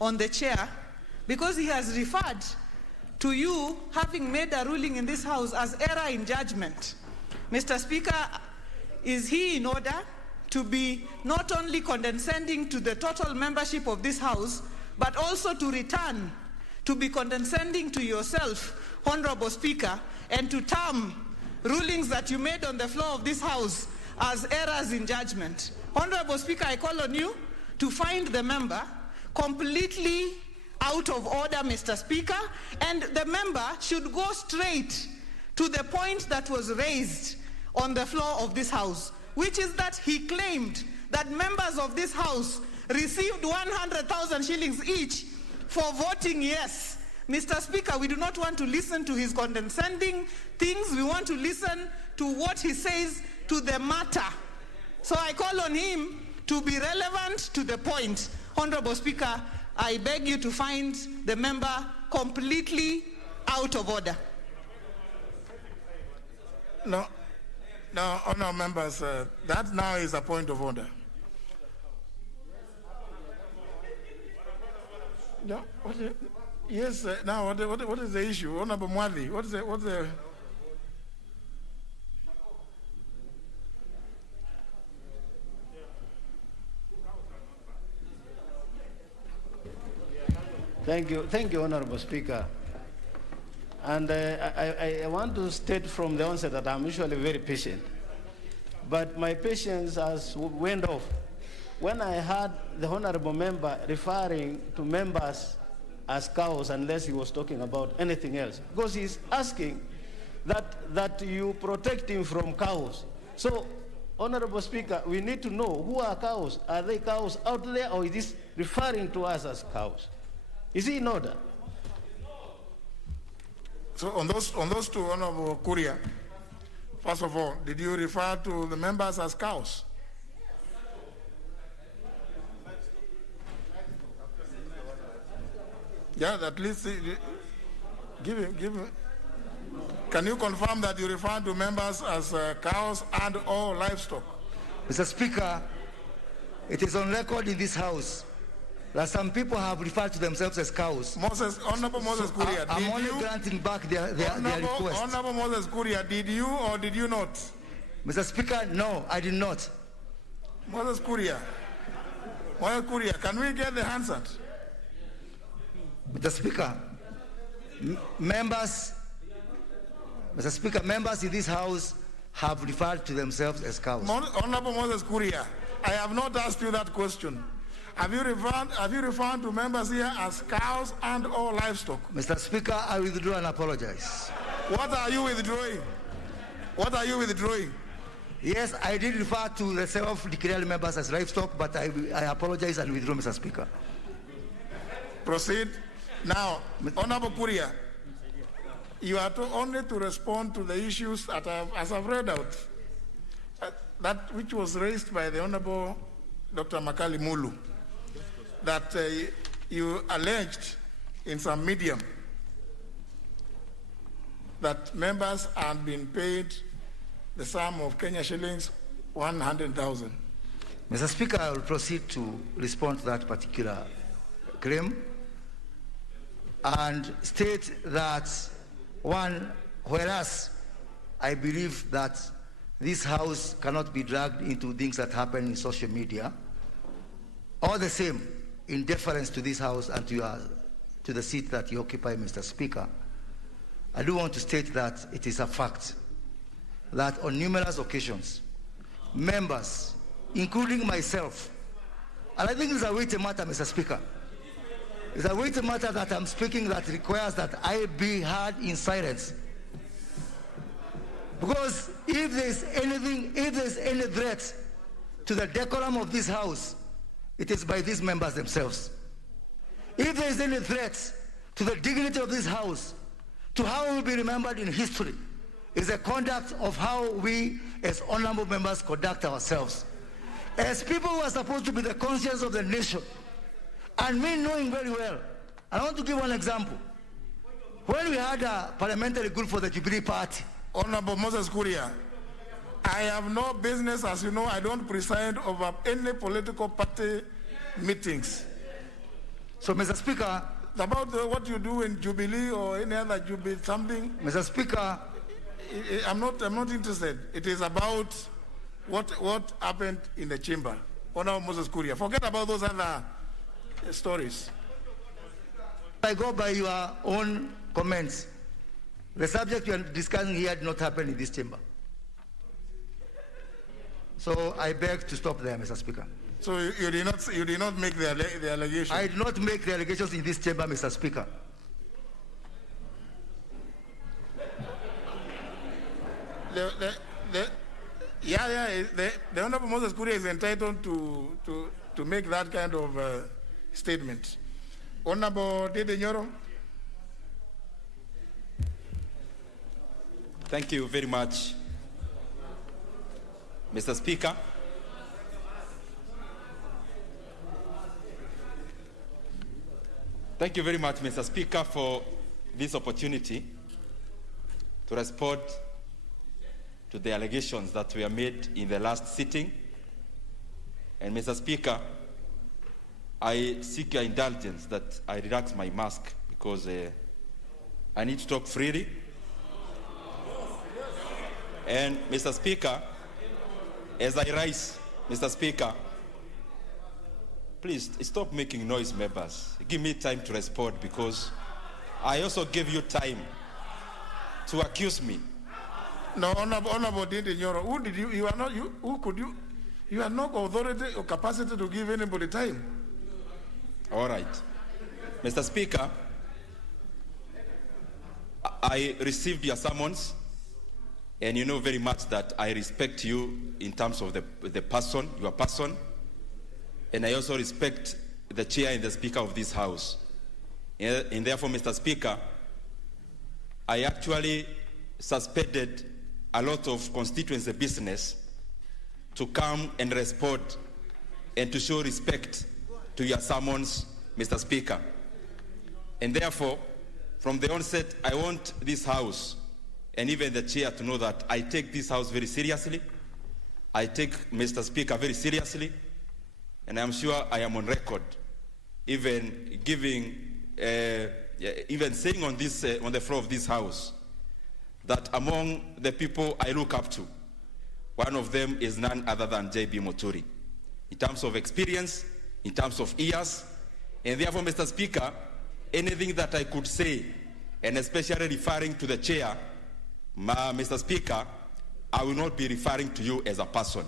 on the chair, because he has referred to you having made a ruling in this House as error in judgment? Mr. Speaker, is he in order to be not only condescending to the total membership of this House, but also to return to be condescending to yourself, Honorable Speaker, and to term rulings that you made on the floor of this House as errors in judgment? Honorable Speaker, I call on you to find the member completely out of order, Mr. Speaker, and the member should go straight to the point that was raised on the floor of this House, which is that he claimed that members of this House received 100,000 shillings each for voting yes. Mr. Speaker, we do not want to listen to his condescending things. We want to listen to what he says to the matter. So I call on him to be relevant to the point. Honorable Speaker, I beg you to find the member completely out of order. No, honourable members, that now is a point of order. No, yes, now what is the issue? Honourable Mwali, what's the Thank you, Honorable Speaker. And I want to state from the onset that I'm usually very patient. But my patience has went off when I heard the Honorable Member referring to members as cows, unless he was talking about anything else. Because he's asking that you protect him from cows. So, Honorable Speaker, we need to know who are cows. Are they cows out there, or is this referring to us as cows? Is he in order? So on those two, Honorable Kuria, first of all, did you refer to the members as cows? Yeah, at least give him. Can you confirm that you refer to members as cows and or livestock? Mr. Speaker, it is on record in this House that some people have referred to themselves as cows. Honorable Moses Kuria, I'm only granting back their request. Honorable Moses Kuria, did you or did you not? Mr. Speaker, no, I did not. Moses Kuria, can we get the answer? Mr. Speaker, members in this House have referred to themselves as cows. Honorable Moses Kuria, I have not asked you that question. Have you referred to members here as cows and or livestock? Mr. Speaker, I withdraw and apologize. What are you withdrawing? What are you withdrawing? Yes, I did refer to the self-declared members as livestock, but I apologize and withdraw, Mr. Speaker. Proceed. Now, Honorable Kuria, you are only to respond to the issues that as I've read out, that which was raised by the Honorable Dr. Makali Mulu, that you alleged in some medium that members had been paid the sum of Kenya shillings 100,000. Mr. Speaker, I will proceed to respond to that particular claim and state that, one, whereas I believe that this House cannot be dragged into things that happen in social media, all the same, in deference to this House and to the seat that you occupy, Mr. Speaker, I do want to state that it is a fact that on numerous occasions, members, including myself, and I think it's a weighty matter, Mr. Speaker. It's a weighty matter that I'm speaking that requires that I be heard in silence. Because if there's any threat to the decorum of this House, it is by these members themselves. If there's any threat to the dignity of this House, to how we will be remembered in history, is the conduct of how we as honorable members conduct ourselves. As people who are supposed to be the conscience of the nation, and me knowing very well, I want to give one example. When we had a parliamentary group for the Jubilee Party, Honorable Moses Kuria, I have no business, as you know, I don't preside over any political party meetings. So, Mr. Speaker, about what you do in Jubilee or any other Jubilee something, Mr. Speaker, I'm not interested. It is about what happened in the chamber. Honorable Moses Kuria, forget about those other stories. I go by your own comments. The subject you are discussing here did not happen in this chamber. So I beg to stop there, Mr. Speaker. So you did not make the allegation? I did not make the allegations in this chamber, Mr. Speaker. The Honorable Moses Kuria is entitled to make that kind of statement. Honorable Dede Nyoro. Thank you very much, Mr. Speaker. Thank you very much, Mr. Speaker, for this opportunity to respond to the allegations that were made in the last sitting. And Mr. Speaker, I seek your indulgence that I relax my mask because I need to talk freely. And Mr. Speaker, as I rise, Mr. Speaker, please stop making noise, members. Give me time to respond because I also gave you time to accuse me. No, Honorable Dede Nyoro, who did you are not you? Who could you? You have no authority or capacity to give anybody time. All right, Mr. Speaker, I received your summons. And you know very much that I respect you in terms of the person, your person. And I also respect the chair and the speaker of this House. And therefore, Mr. Speaker, I actually suspended a lot of constituency business to come and respond and to show respect to your summons, Mr. Speaker. And therefore, from the onset, I want this House and even the chair to know that I take this House very seriously. I take Mr. Speaker very seriously. And I'm sure I am on record, even saying on the floor of this House, that among the people I look up to, one of them is none other than J.B. Muturi, in terms of experience, in terms of years. And therefore, Mr. Speaker, anything that I could say, and especially referring to the chair, Mr. Speaker, I will not be referring to you as a person.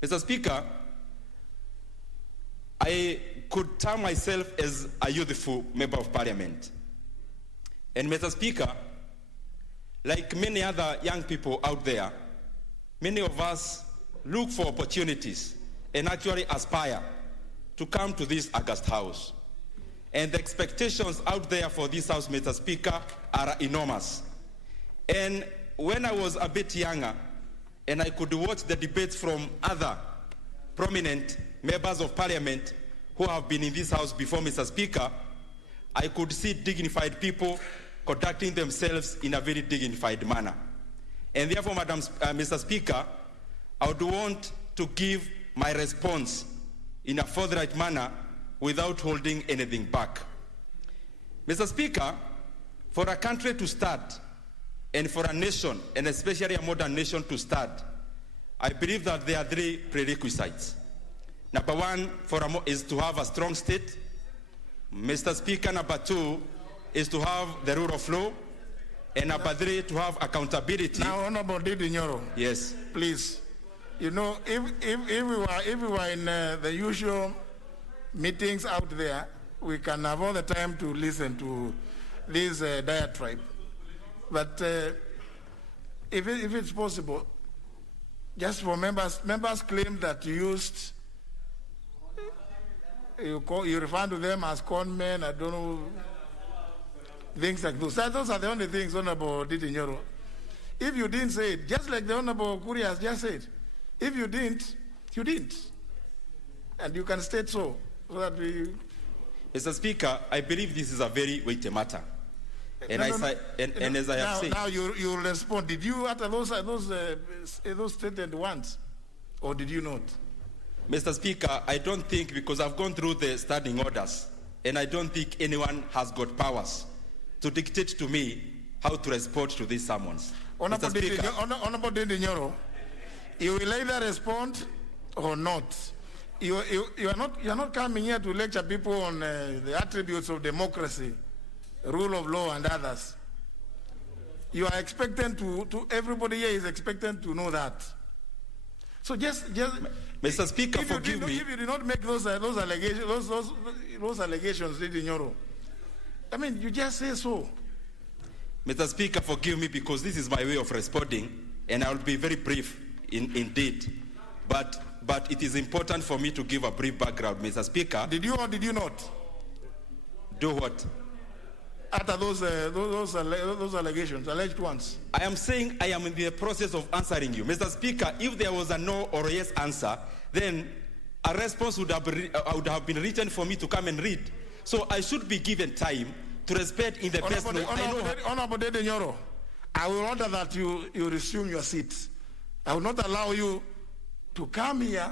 Mr. Speaker, I could term myself as a youthful member of parliament. And Mr. Speaker, like many other young people out there, many of us look for opportunities and actually aspire to come to this August House. And the expectations out there for this House, Mr. Speaker, are enormous. And when I was a bit younger, and I could watch the debates from other prominent members of parliament who have been in this House before, Mr. Speaker, I could see dignified people conducting themselves in a very dignified manner. And therefore, Mr. Speaker, I would want to give my response in a forthright manner without holding anything back. Mr. Speaker, for a country to start, and for a nation, and especially a modern nation to start, I believe that there are three prerequisites. Number one is to have a strong state. Mr. Speaker, number two is to have the rule of law. And number three, to have accountability. Now, Honorable Didi Nyoro. Yes. Please. You know, if we were in the usual meetings out there, we can have all the time to listen to this diatribe. But if it's possible, just for members claim that you used, you refer to them as con men, I don't know, things like those. Those are the only things, Honorable Didi Nyoro. If you didn't say it, just like the Honorable Kuri has just said, if you didn't, you didn't. And you can state so that we... Mr. Speaker, I believe this is a very weighty matter. And as I have said... Now you respond. Did you utter those stated ones, or did you not? Mr. Speaker, I don't think, because I've gone through the standing orders, and I don't think anyone has got powers to dictate to me how to respond to these summons. Honorable Didi Nyoro, you will either respond or not. You are not coming here to lecture people on the attributes of democracy, rule of law, and others. You are expecting to everybody here is expecting to know that. So just Mr. Speaker, forgive me. If you did not make those allegations, Didi Nyoro, I mean, you just say so. Mr. Speaker, forgive me, because this is my way of responding, and I will be very brief indeed. But it is important for me to give a brief background, Mr. Speaker. Did you or did you not? Do what? Utter those allegations, alleged ones. I am saying I am in the process of answering you. Mr. Speaker, if there was a no or a yes answer, then a response would have been written for me to come and read. So I should be given time to respect in the best way. Honorable Didi Nyoro, I will order that you resume your seats. I will not allow you to come here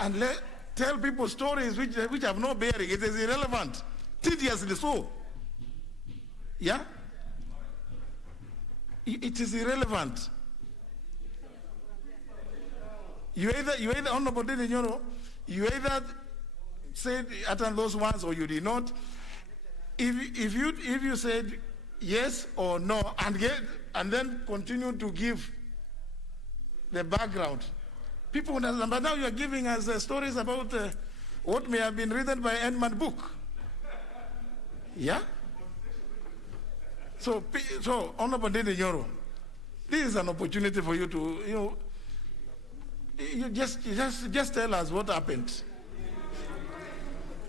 and tell people stories which have no bearing. It is irrelevant, tediously so. Yeah? It is irrelevant. You either Honorable Didi Nyoro, you either said utter those ones or you did not. If you said yes or no and then continue to give the background, people would understand. But now you are giving us stories about what may have been written by Edmund Book. Yeah? So Honorable Didi Nyoro, this is an opportunity for you to, you just tell us what happened.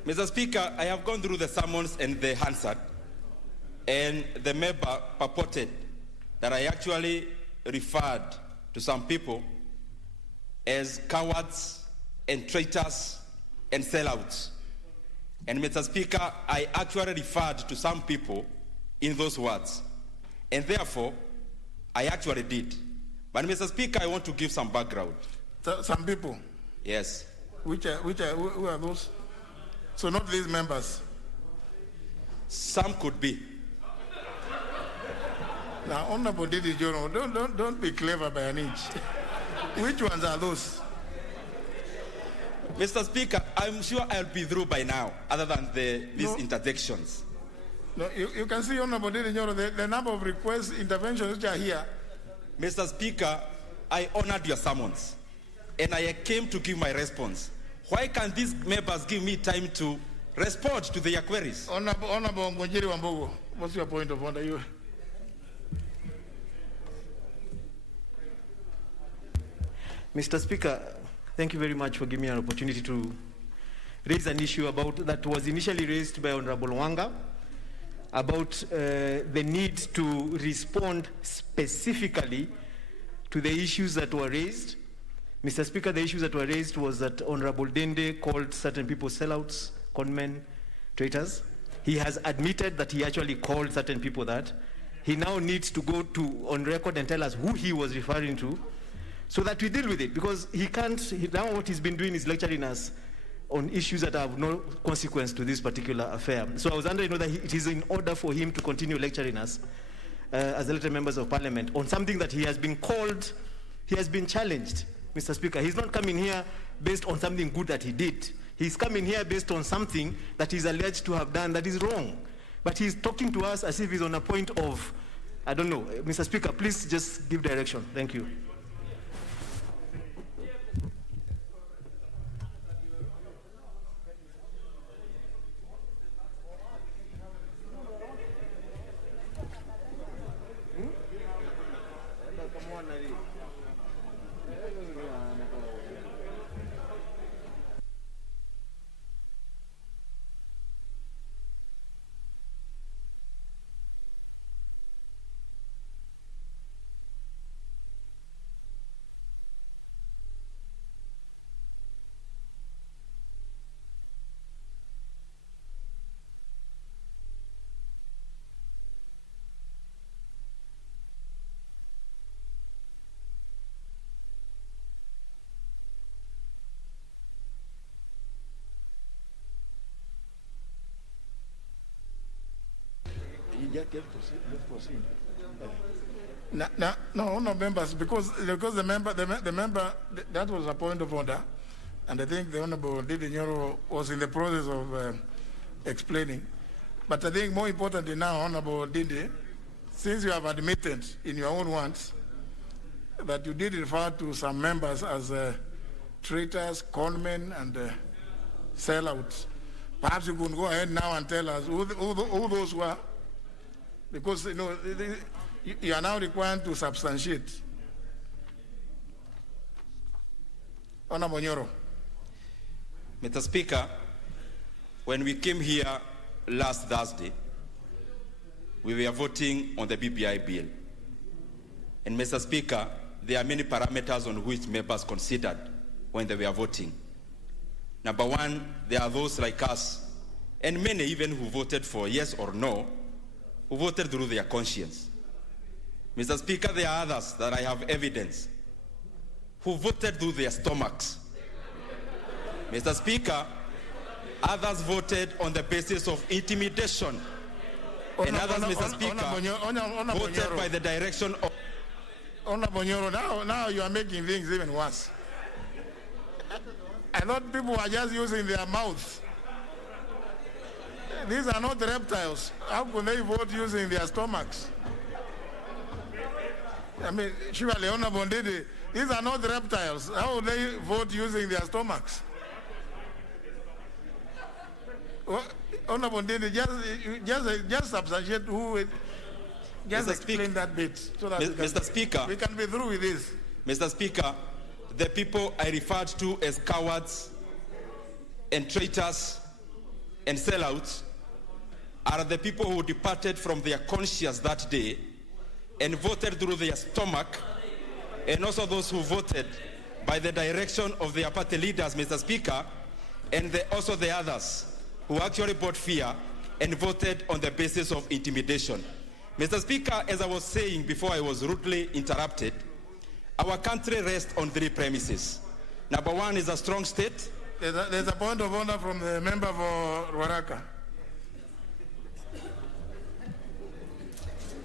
Mr. Speaker, I have gone through the summons and the answer, and the member purported that I actually referred to some people as cowards and traitors and sellouts. And Mr. Speaker, I actually referred to some people in those words. And therefore, I actually did. But Mr. Speaker, I want to give some background. Some people? Yes. Who are those? So not these members? Some could be. Now, Honorable Didi Nyoro, don't be clever by an inch. Which ones are those? Mr. Speaker, I'm sure I'll be through by now, other than these interjections. No, you can see, Honorable Didi Nyoro, the number of requests, interventions which are here, Mr. Speaker, I honored your summons, and I came to give my response. Why can't these members give me time to respond to their queries? Honorable Ngonjiri Wambugu, what's your point of order? Mr. Speaker, thank you very much for giving me an opportunity to raise an issue that was initially raised by Honorable Wanga about the need to respond specifically to the issues that were raised. Mr. Speaker, the issues that were raised was that Honorable Dende called certain people sellouts, conmen, traitors. He has admitted that he actually called certain people that. He now needs to go on record and tell us who he was referring to so that we deal with it, because now what he's been doing is lecturing us on issues that have no consequence to this particular affair. So I was under that it is in order for him to continue lecturing us as elected members of parliament on something that he has been challenged, Mr. Speaker. He's not coming here based on something good that he did. He's coming here based on something that he's alleged to have done that is wrong. But he's talking to us as if he's on a point of, I don't know. Mr. Speaker, please just give direction. Thank you. No, members, because the member that was a point of order, and I think the Honorable Didi Nyoro was in the process of explaining. But I think more importantly now, Honorable Didi, since you have admitted in your own words that you did refer to some members as traitors, conmen, and sellouts, perhaps you could go ahead now and tell us who those were. Because you are now required to substantiate. Honorable Nyoro. Mr. Speaker, when we came here last Thursday, we were voting on the BBI bill. And Mr. Speaker, there are many parameters on which members considered when they were voting. Number one, there are those like us, and many even who voted for yes or no, who voted through their conscience. Mr. Speaker, there are others that I have evidence who voted through their stomachs. Mr. Speaker, others voted on the basis of intimidation. And others, Mr. Speaker, voted by the direction of... Honorable Nyoro, now you are making things even worse. I thought people were just using their mouths. These are not reptiles. How could they vote using their stomachs? I mean, surely, Honorable Didi, these are not reptiles. How would they vote using their stomachs? Honorable Didi, just substantiate who... Just explain that bit so that Mr. Speaker, we can be through with this. Mr. Speaker, the people I referred to as cowards and traitors and sellouts are the people who departed from their conscience that day and voted through their stomach, and also those who voted by the direction of their party leaders, Mr. Speaker, and also the others who actually brought fear and voted on the basis of intimidation. Mr. Speaker, as I was saying before I was rudely interrupted, our country rests on three premises. Number one is a strong state. There's a point of order from the member for Ruaraka.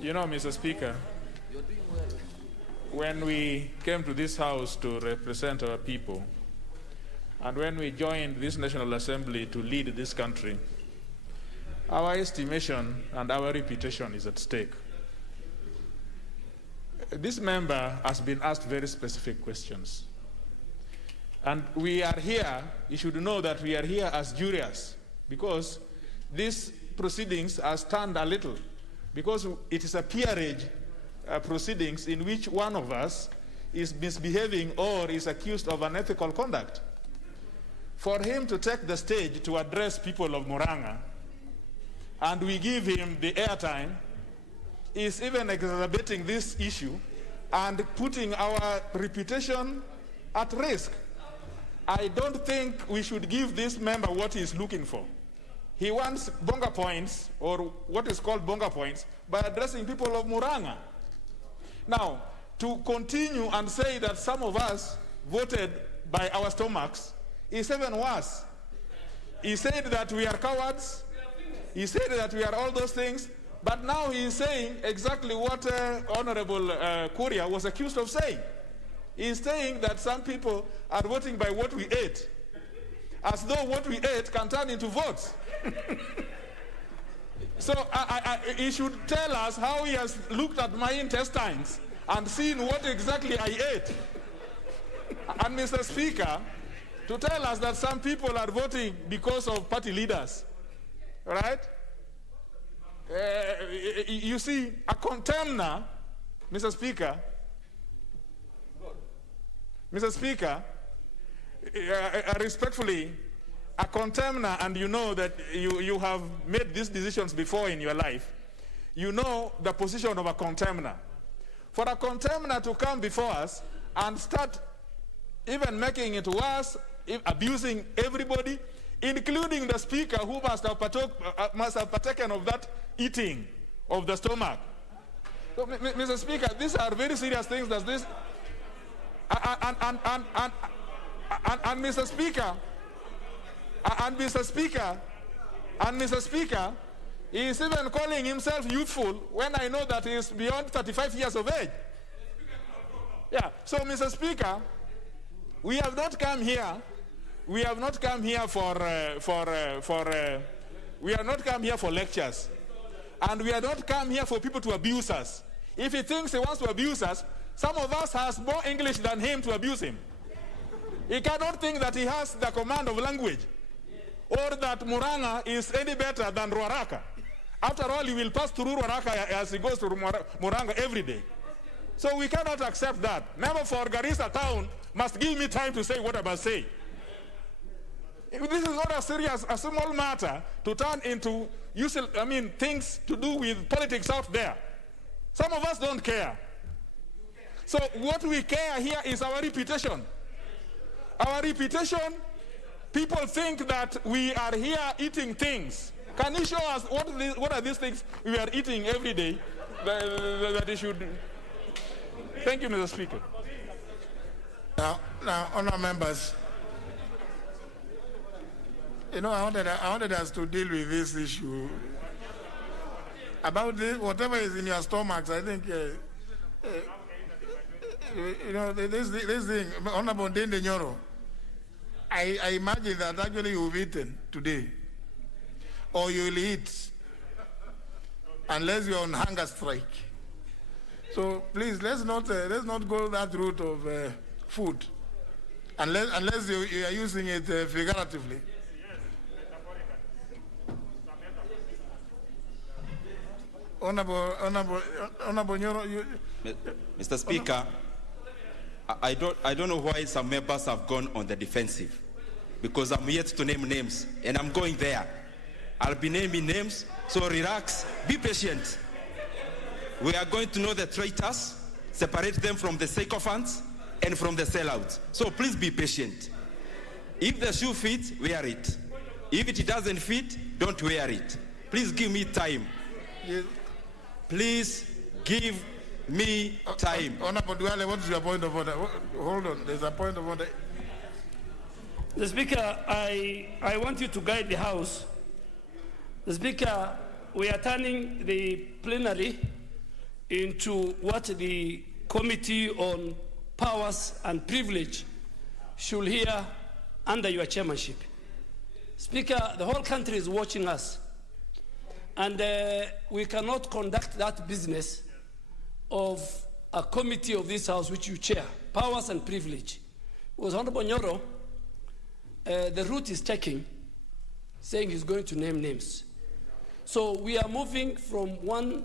You know, Mr. Speaker, when we came to this house to represent our people, and when we joined this National Assembly to lead this country, our estimation and our reputation is at stake. this member has been asked very specific questions. And we are here, you should know that we are here as jurors, because these proceedings are stand a little, because it is a peerage proceedings in which one of us is misbehaving or is accused of unethical conduct. For him to take the stage to address people of Murang'a, and we give him the airtime, is even exacerbating this issue and putting our reputation at risk. I don't think we should give this member what he is looking for. He wants bonga points, or what is called bonga points, by addressing people of Murang'a. Now, to continue and say that some of us voted by our stomachs is even worse. He said that we are cowards. He said that we are all those things. But now he is saying exactly what Honorable Kuria was accused of saying. He is saying that some people are voting by what we ate, as though what we ate can turn into votes. So he should tell us how he has looked at my intestines and seen what exactly I ate. And Mr. Speaker, to tell us that some people are voting because of party leaders, right? You see, a contemner, Mr. Speaker, respectfully, a contemner, and you know that you have made these decisions before in your life, you know the position of a contemner. For a contemner to come before us and start even making it worse, abusing everybody, including the speaker, who must have partaken of that eating of the stomach. So, Mr. Speaker, these are very serious things. That this, and Mr. Speaker, Mr. Speaker, he is even calling himself youthful when I know that he is beyond 35 years of age. Yeah. So, Mr. Speaker, we have not come here. We have not come here for lectures, and we have not come here for people to abuse us. If he thinks he wants to abuse us, some of us has more English than him to abuse him. He cannot think that he has the command of language, or that Murang'a is any better than Ruaraka. After all, he will pass through Ruaraka as he goes to Murang'a every day. So we cannot accept that. Member for Garissa town must give me time to say what I must say. This is not a small matter to turn into things to do with politics out there. Some of us don't care. So what we care here is our reputation. Our reputation, people think that we are here eating things. Can you show us what are these things we are eating every day that they should? Thank you, Mr. Speaker. Now, honourable members, you know, I wanted us to deal with this issue about this, whatever is in your stomachs. I think, you know, this thing, Honourable Ndende Nyoro, I imagine that actually you've eaten today, or you'll eat, unless you're on hunger strike. So please, let's not go that route of food, unless you are using it figuratively. Honorable Nyoro, Mr. Speaker, I don't know why some members have gone on the defensive, because I'm yet to name names, and I'm going there. I'll be naming names, so relax, be patient. We are going to know the traitors, separate them from the sycophants and from the sellouts. So please be patient. If the shoe fits, wear it. If it doesn't fit, don't wear it. Please give me time. Yes. Please give me time. Honorable Duale, what is your point of order? Hold on, there's a point of order. The Speaker, I want you to guide the House. The Speaker, we are turning the plenary into what the Committee on Powers and Privilege should hear under your chairmanship. Speaker, the whole country is watching us, and we cannot conduct that business of a committee of this House which you chair, Powers and Privilege. It was Honorable Nyoro. The route is checking, saying he's going to name names. So we are moving from one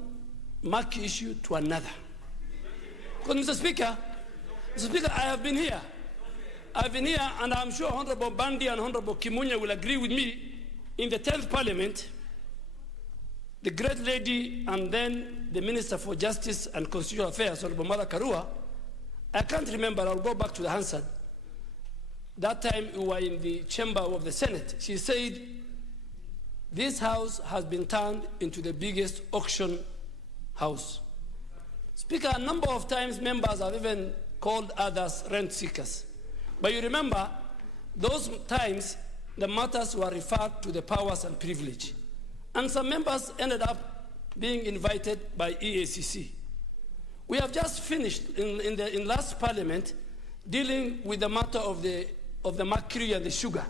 mark issue to another. Because Mr. Speaker, I have been here. I've been here, and I'm sure Honorable Bandi and Honorable Kimunya will agree with me. In the 10th Parliament, the great lady and then the Minister for Justice and Constitutional Affairs, Honorable Mara Karua, I can't remember, I'll go back to the Hansard. That time we were in the chamber of the Senate. She said, this house has been turned into the biggest auction house. Speaker, a number of times members have even called others rent seekers. But you remember, those times the matters were referred to the Powers and Privilege. And some members ended up being invited by EACC. We have just finished in last Parliament dealing with the matter of the mercury and the sugar.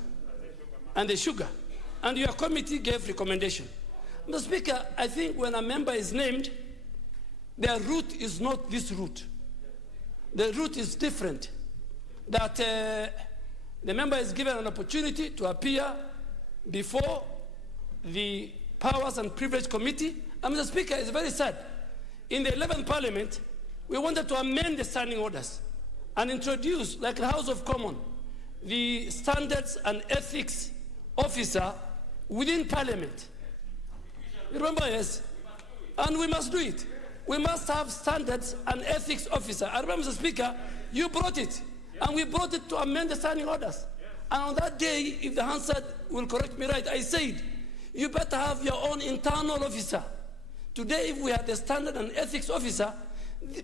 And your committee gave recommendation. Mr. Speaker, I think when a member is named, their route is not this route. The route is different. That the member is given an opportunity to appear before the Powers and Privilege Committee. And Mr. Speaker, it's very sad. In the 11th Parliament, we wanted to amend the standing orders and introduce, like the House of Commons, the Standards and Ethics Officer within Parliament. You remember, yes? And we must do it. We must have Standards and Ethics Officer. I remember, Mr. Speaker, you brought it. And we brought it to amend the standing orders. And on that day, if the Hansard will correct me right, I said, you better have your own internal officer. Today, if we had the Standard and Ethics Officer,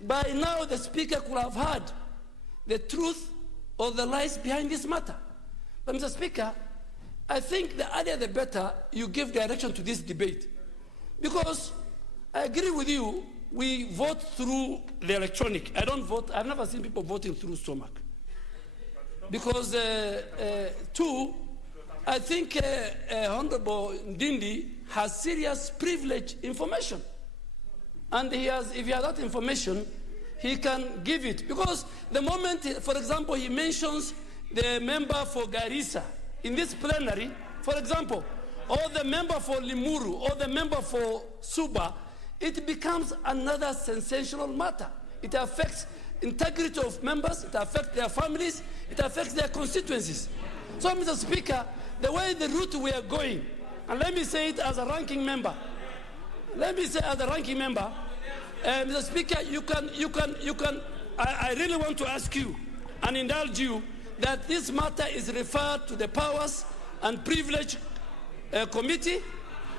by now the Speaker could have heard the truth or the lies behind this matter. But Mr. Speaker, I think the earlier the better you give direction to this debate. Because I agree with you, we vote through the electronic. I don't vote, I've never seen people voting through stomach. Because, two, I think Honorable Ndindi has serious privileged information. And if he has that information, he can give it. Because the moment, for example, he mentions the member for Garissa in this plenary, for example, or the member for Limuru, or the member for Suba, it becomes another sensational matter. It affects integrity of members, it affects their families, it affects their constituencies. So, Mr. Speaker, the way the route we are going, and let me say it as a ranking member, Mr. Speaker, I really want to ask you and indulge you that this matter is referred to the Powers and Privilege Committee,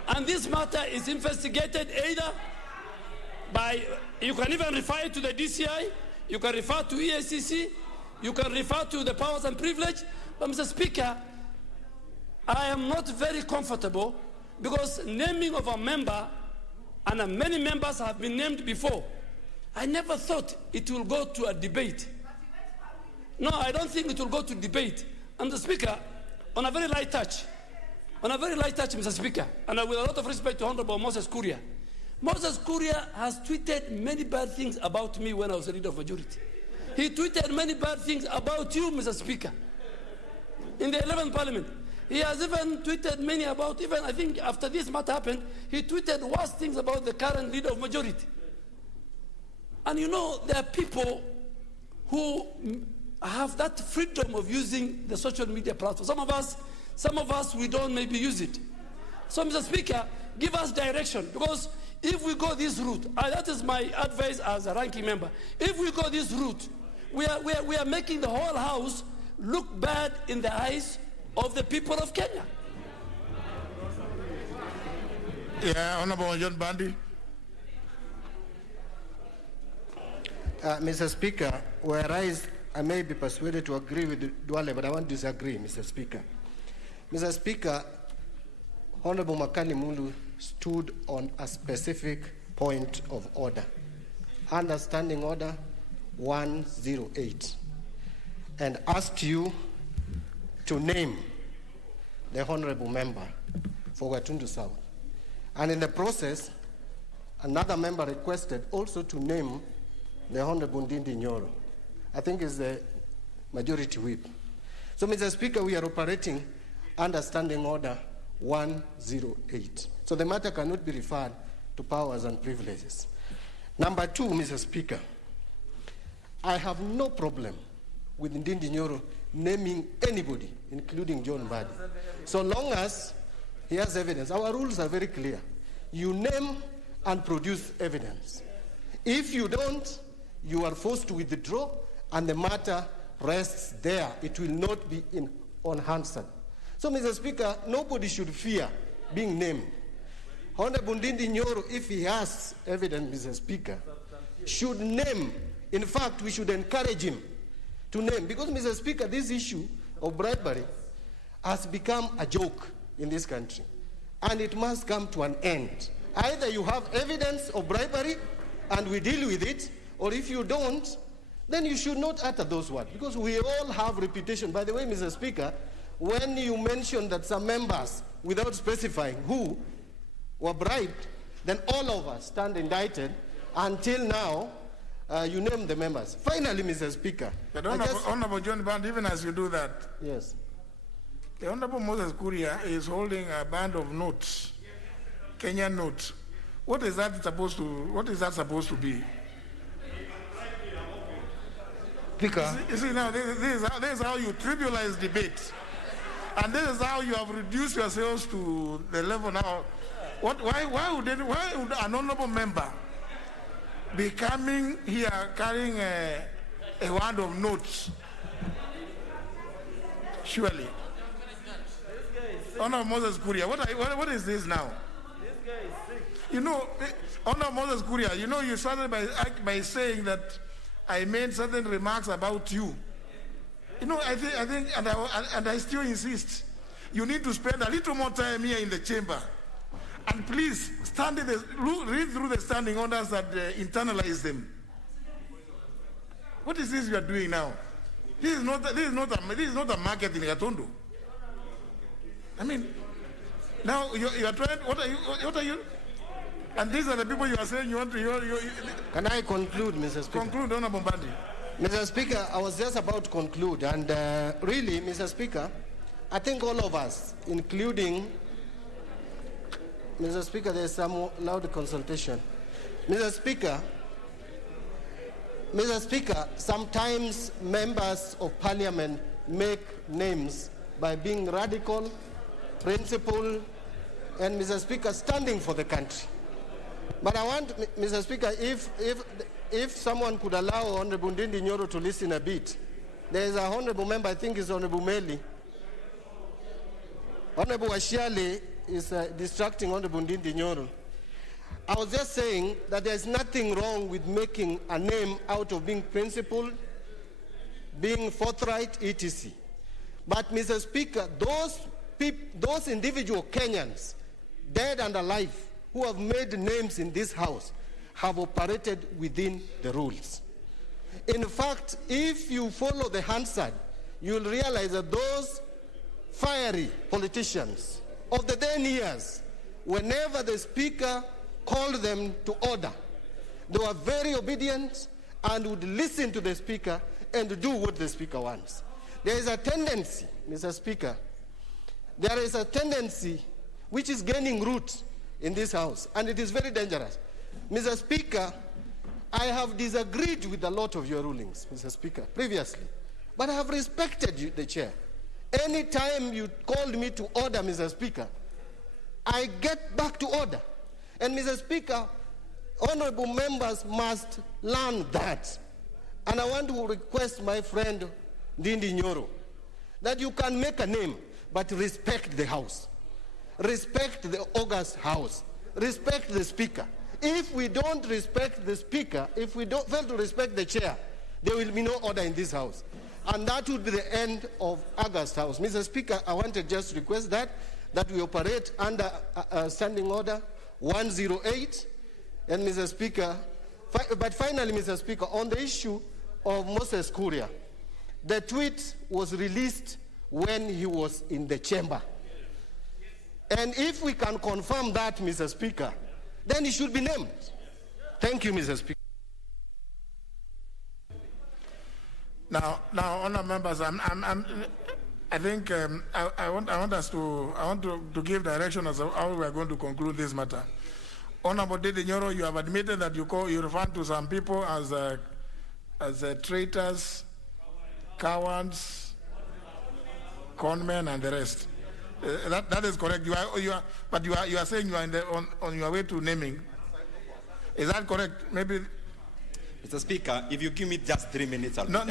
and this matter is investigated either by, you can even refer it to the DCI, you can refer to EACC, you can refer to the Powers and Privilege. But Mr. Speaker, I am not very comfortable because naming of a member, and many members have been named before, I never thought it will go to a debate. No, I don't think it will go to debate. And the Speaker, on a very light touch, Mr. Speaker, and with a lot of respect to Honorable Moses Kuria. Moses Kuria has tweeted many bad things about me when I was a leader of majority. He tweeted many bad things about you, Mr. Speaker, in the 11th Parliament. He has even tweeted many about, even I think after this matter happened, he tweeted worse things about the current leader of majority. And you know, there are people who have that freedom of using the social media platform. Some of us, we don't maybe use it. So, Mr. Speaker, give us direction, because if we go this route, that is my advice as a ranking member, if we go this route, we are making the whole House look bad in the eyes of the people of Kenya. Yeah, Honorable John Bandi. Mr. Speaker, whereas I may be persuaded to agree with Duale, but I want to disagree, Mr. Speaker. Mr. Speaker, Honorable Makani Mulu stood on a specific point of order, Understanding Order 108, and asked you to name the honorable member for Gatundu South. And in the process, another member requested also to name the Honorable Ndindi Nyoro. I think is the majority whip. So, Mr. Speaker, we are operating under Standing Order 108. So the matter cannot be referred to powers and privileges. Number two, Mr. Speaker, I have no problem with Ndindi Nyoro naming anybody, including John Mbadi, so long as he has evidence. Our rules are very clear. You name and produce evidence. If you don't, you are forced to withdraw, and the matter rests there. It will not be unanswered. So, Mr. Speaker, nobody should fear being named. Honorable Ndindi Nyoro, if he has evidence, Mr. Speaker, should name. In fact, we should encourage him to name, because, Mr. Speaker, this issue of bribery has become a joke in this country, and it must come to an end. Either you have evidence of bribery and we deal with it, or if you don't, then you should not utter those words, because we all have reputation. By the way, Mr. Speaker, when you mention that some members, without specifying who, were bribed, then all of us stand indicted. Until now, you name the members. Finally, Mr. Speaker. But Honorable John Band, even as you do that, yes, the Honorable Moses Kuria is holding a band of notes, Kenyan notes. What is that supposed to be? Speaker. You see, now this is how you trivialize debate, and this is how you have reduced yourselves to the level now. Why would an honorable member be coming here carrying a wand of notes? Surely. Honorable Moses Kuria, what is this now? You know, Honorable Moses Kuria, you know, you started by saying that I made certain remarks about you. You know, I think, and I still insist, you need to spend a little more time here in the chamber. And please, read through the standing orders that internalize them. What is this you are doing now? This is not a market in Gatondo. I mean, now you are trying. What are you? And these are the people you are saying you want to. Can I conclude, Mr. Speaker? Conclude, Honorable Mbadi. Mr. Speaker, I was just about to conclude, and really, Mr. Speaker, I think all of us, including Mr. Speaker, there is some loud consultation. Mr. Speaker, sometimes members of parliament make names by being radical, principled, and, Mr. Speaker, standing for the country. But I want, Mr. Speaker, if someone could allow Honorable Ndindi Nyoro to listen a bit. There is a honorable member, I think it's Honorable Meli. Honorable Ashiali is distracting Honorable Ndindi Nyoro. I was just saying that there's nothing wrong with making a name out of being principled, being forthright, etc. But, Mr. Speaker, those individual Kenyans, dead and alive, who have made names in this house, have operated within the rules. In fact, if you follow the Hansard, you'll realize that those fiery politicians of the then years, whenever the Speaker called them to order, they were very obedient and would listen to the Speaker and do what the Speaker wants. There is a tendency, Mr. Speaker, there is a tendency which is gaining root in this house, and it is very dangerous. Mr. Speaker, I have disagreed with a lot of your rulings, Mr. Speaker, previously, but I have respected you, the chair. Any time you called me to order, Mr. Speaker, I get back to order. And, Mr. Speaker, honorable members must learn that. And I want to request my friend Ndindi Nyoro that you can make a name, but respect the house. Respect the august house. Respect the Speaker. If we don't respect the Speaker, if we don't fail to respect the chair, there will be no order in this house. And that would be the end of August House. Mr. Speaker, I want to just request that we operate under Standing Order 108. And, Mr. Speaker, but finally, Mr. Speaker, on the issue of Moses Kuria, the tweet was released when he was in the chamber. And if we can confirm that, Mr. Speaker, then he should be named. Thank you, Mr. Speaker. Now, honourable members, I think I want to give direction as to how we are going to conclude this matter. Honourable Dede Nyoro, you have admitted that you refer to some people as traitors, cowards, conmen, and the rest. That is correct. But you are saying you are on your way to naming. Is that correct? Maybe. Mr. Speaker, if you give me just 3 minutes, I'll No.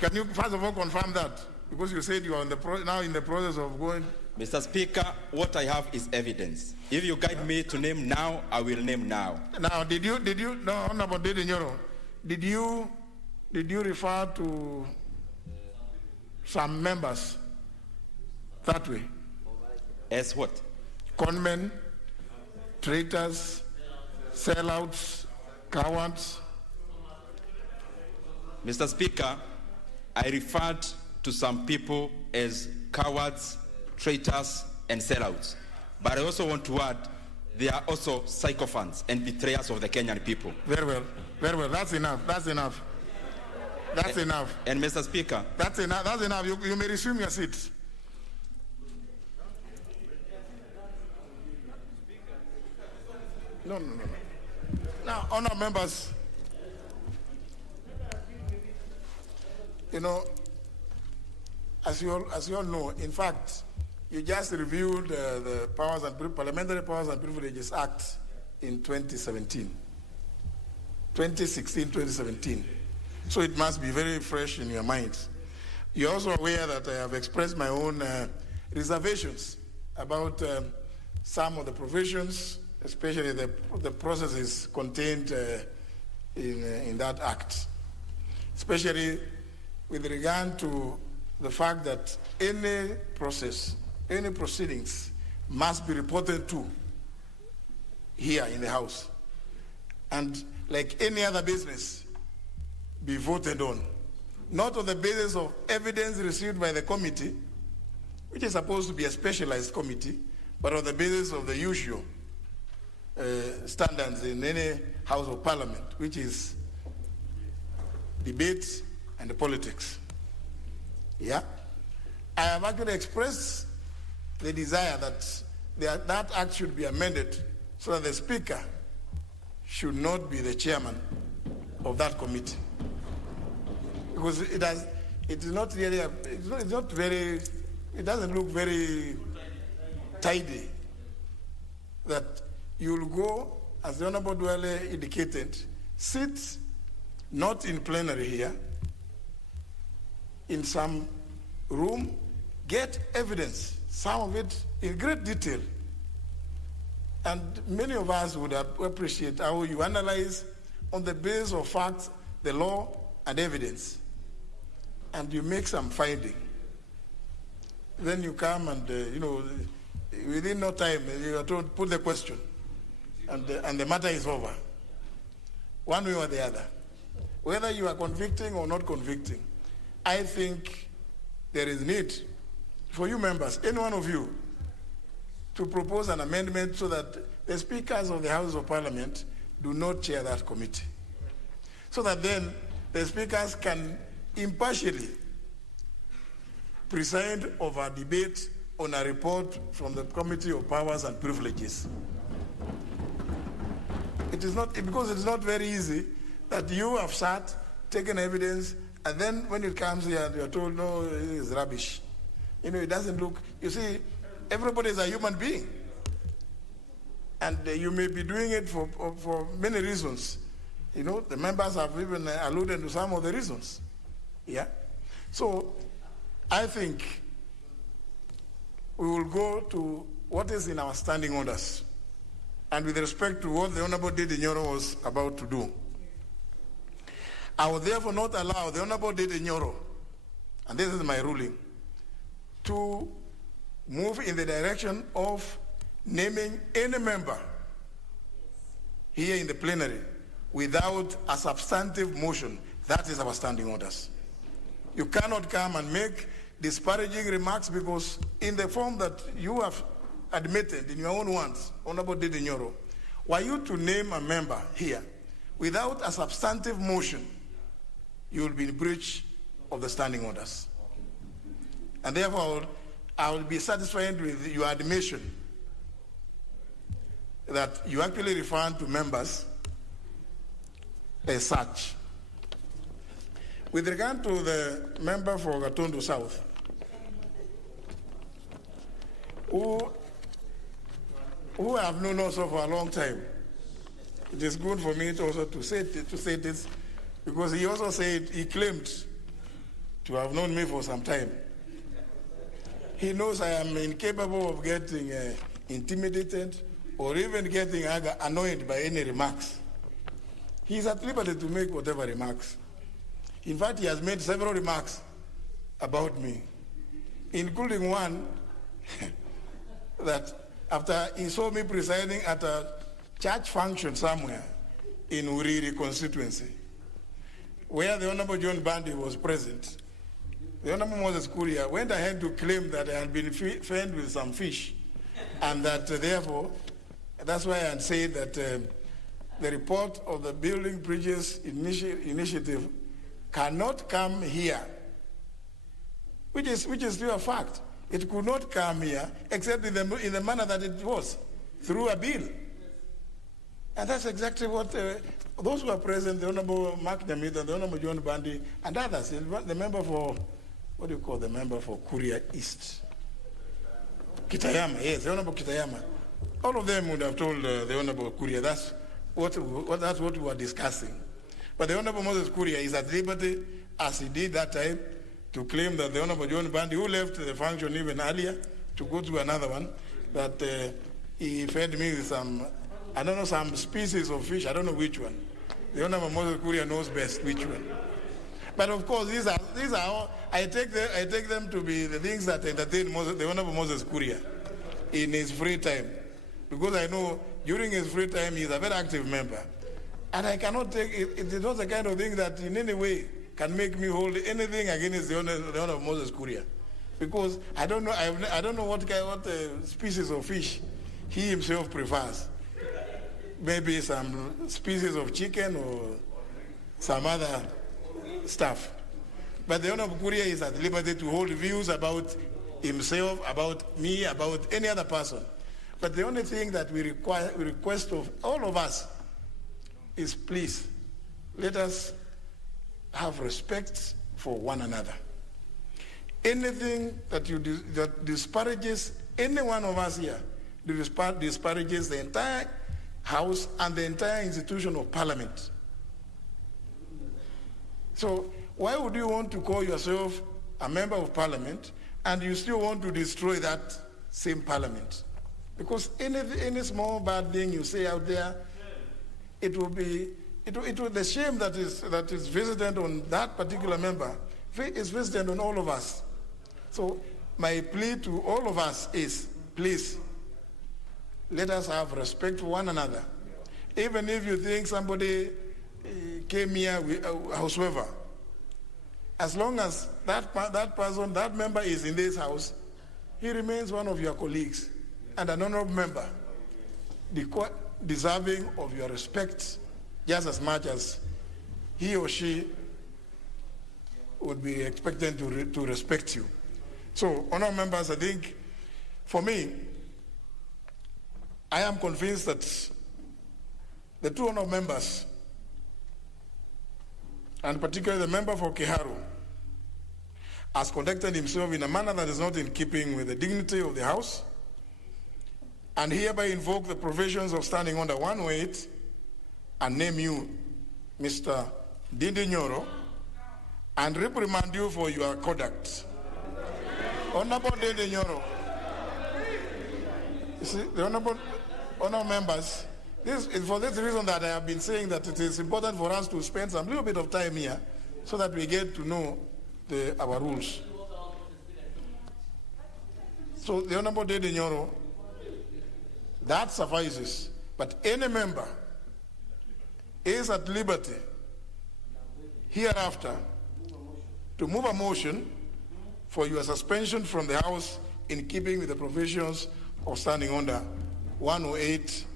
Can you first of all confirm that? Because you said you are now in the process of going. Mr. Speaker, what I have is evidence. If you guide me to name now, I will name now. Now, no, Honorable Dede Nyoro, did you refer to some members that way? As what? Conmen, traitors, sellouts, cowards. Mr. Speaker, I referred to some people as cowards, traitors, and sellouts. But I also want to add, they are also sycophants and betrayers of the Kenyan people. Very well. That's enough. And Mr. Speaker. That's enough. You may resume your seat. No. Now, honourable members, as you all know, in fact, you just reviewed the Parliamentary Powers and Privileges Act in 2016-2017. So it must be very fresh in your minds. You're also aware that I have expressed my own reservations about some of the provisions, especially the processes contained in that act, especially with regard to the fact that any proceedings must be reported to here in the House, and like any other business, be voted on, not on the basis of evidence received by the committee, which is supposed to be a specialized committee, but on the basis of the usual standards in any House of Parliament, which is debate and politics. Yeah? I have actually expressed the desire that that act should be amended so that the Speaker should not be the chairman of that committee. Because it doesn't look very tidy that you'll go, as the Honorable Dwele indicated, sit not in plenary here, in some room, get evidence, some of it in great detail. And many of us would appreciate how you analyze on the basis of facts, the law, and evidence. And you make some finding. Then you come and, within no time, you are told, put the question. And the matter is over. One way or the other. Whether you are convicting or not convicting, I think there is need for you members, any one of you, to propose an amendment so that the speakers of the House of Parliament do not chair that committee. So that then the speakers can impartially preside over a debate on a report from the Committee of Powers and Privileges. It is not, because it's not very easy that you have sat, taken evidence, and then when it comes here, you're told, no, it is rubbish. It doesn't look, you see, everybody is a human being. And you may be doing it for many reasons. The members have even alluded to some of the reasons. Yeah? So, I think we will go to what is in our standing orders. And with respect to what the Honorable Dede Nyoro was about to do, I will therefore not allow the Honorable Dede Nyoro, and this is my ruling, to move in the direction of naming any member here in the plenary without a substantive motion. That is our standing orders. You cannot come and make disparaging remarks, because in the form that you have admitted in your own words, Honorable Dede Nyoro, were you to name a member here without a substantive motion you will be in breach of the standing orders. And therefore, I will be satisfied with your admission that you actually refer to members as such. With regard to the member for Gatundu South, who I have known also for a long time, it is good for me to also to say this, because he also said, he claimed to have known me for some time. He knows I am incapable of getting intimidated or even getting annoyed by any remarks. He is at liberty to make whatever remarks. In fact, he has made several remarks about me, including one that after he saw me presiding at a church function somewhere in Uriri constituency, where the Honorable John Bandi was present, the Honorable Moses Kuria went ahead to claim that I had been fed with some fish, and that therefore, that's why I had said that the report of the Building Bridges Initiative cannot come here, which is still a fact. It could not come here except in the manner that it was, through a bill. And that's exactly what those who are present, the Honorable Mark Nyamita, the Honorable John Bandi, and others, the member for, what do you call the member for Kuria East? Kitayama, yes, the Honorable Kitayama. All of them would have told the Honorable Kuria that's what we were discussing. But the Honorable Moses Kuria is at liberty, as he did that time, to claim that the Honorable John Bandi, who left the function even earlier to go to another one, that he fed me with some, I don't know, some species of fish, I don't know which one. The Honorable Moses Kuria knows best which one. But of course, these are all, I take them to be the things that entertain the Honorable Moses Kuria in his free time. Because I know during his free time, he's a very active member. And I cannot take it. It is not the kind of thing that in any way can make me hold anything against the Honorable Moses Kuria. Because I don't know what species of fish he himself prefers. Maybe some species of chicken or some other stuff. But the Honorable Kuria is at liberty to hold views about himself, about me, about any other person. But the only thing that we request of all of us is, please, let us have respect for one another. Anything that disparages any one of us here, disparages the entire House and the entire institution of Parliament. So why would you want to call yourself a member of Parliament and you still want to destroy that same Parliament? Because any small bad thing you say out there, it will be the shame that is visited on that particular member is visited on all of us. So my plea to all of us is, please, let us have respect for one another. Even if you think somebody came here, howsoever, as long as that person, that member is in this house, he remains one of your colleagues and an honorable member, deserving of your respect just as much as he or she would be expected to respect you. So, honorable members, I think, for me, I am convinced that the two honorable members, and particularly the member for Kiharu, has conducted himself in a manner that is not in keeping with the dignity of the House, and hereby invoke the provisions of Standing Order 108 and name you Mr. Dindi Nyoro and reprimand you for your conduct. Honorable Dindi Nyoro, you see, the honorable members, this is for this reason that I have been saying that it is important for us to spend some little bit of time here so that we get to know our rules. So the Honorable Dindi Nyoro, that suffices. But any member is at liberty hereafter to move a motion for your suspension from the House in keeping with the provisions of Standing Order 108,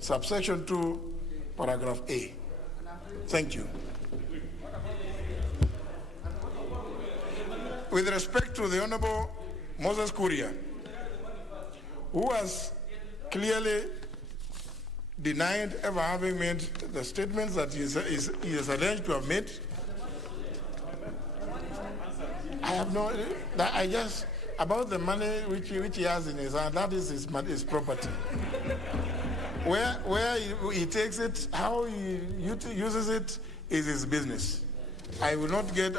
subsection 2, paragraph A. Thank you. with respect to the Honorable Moses Kuria, who has clearly denied ever having made the statements that he is alleged to have made. I have no, I just, about the money which he has in his hand, that is his property. Where he takes it, how he uses it is his business. I will not direct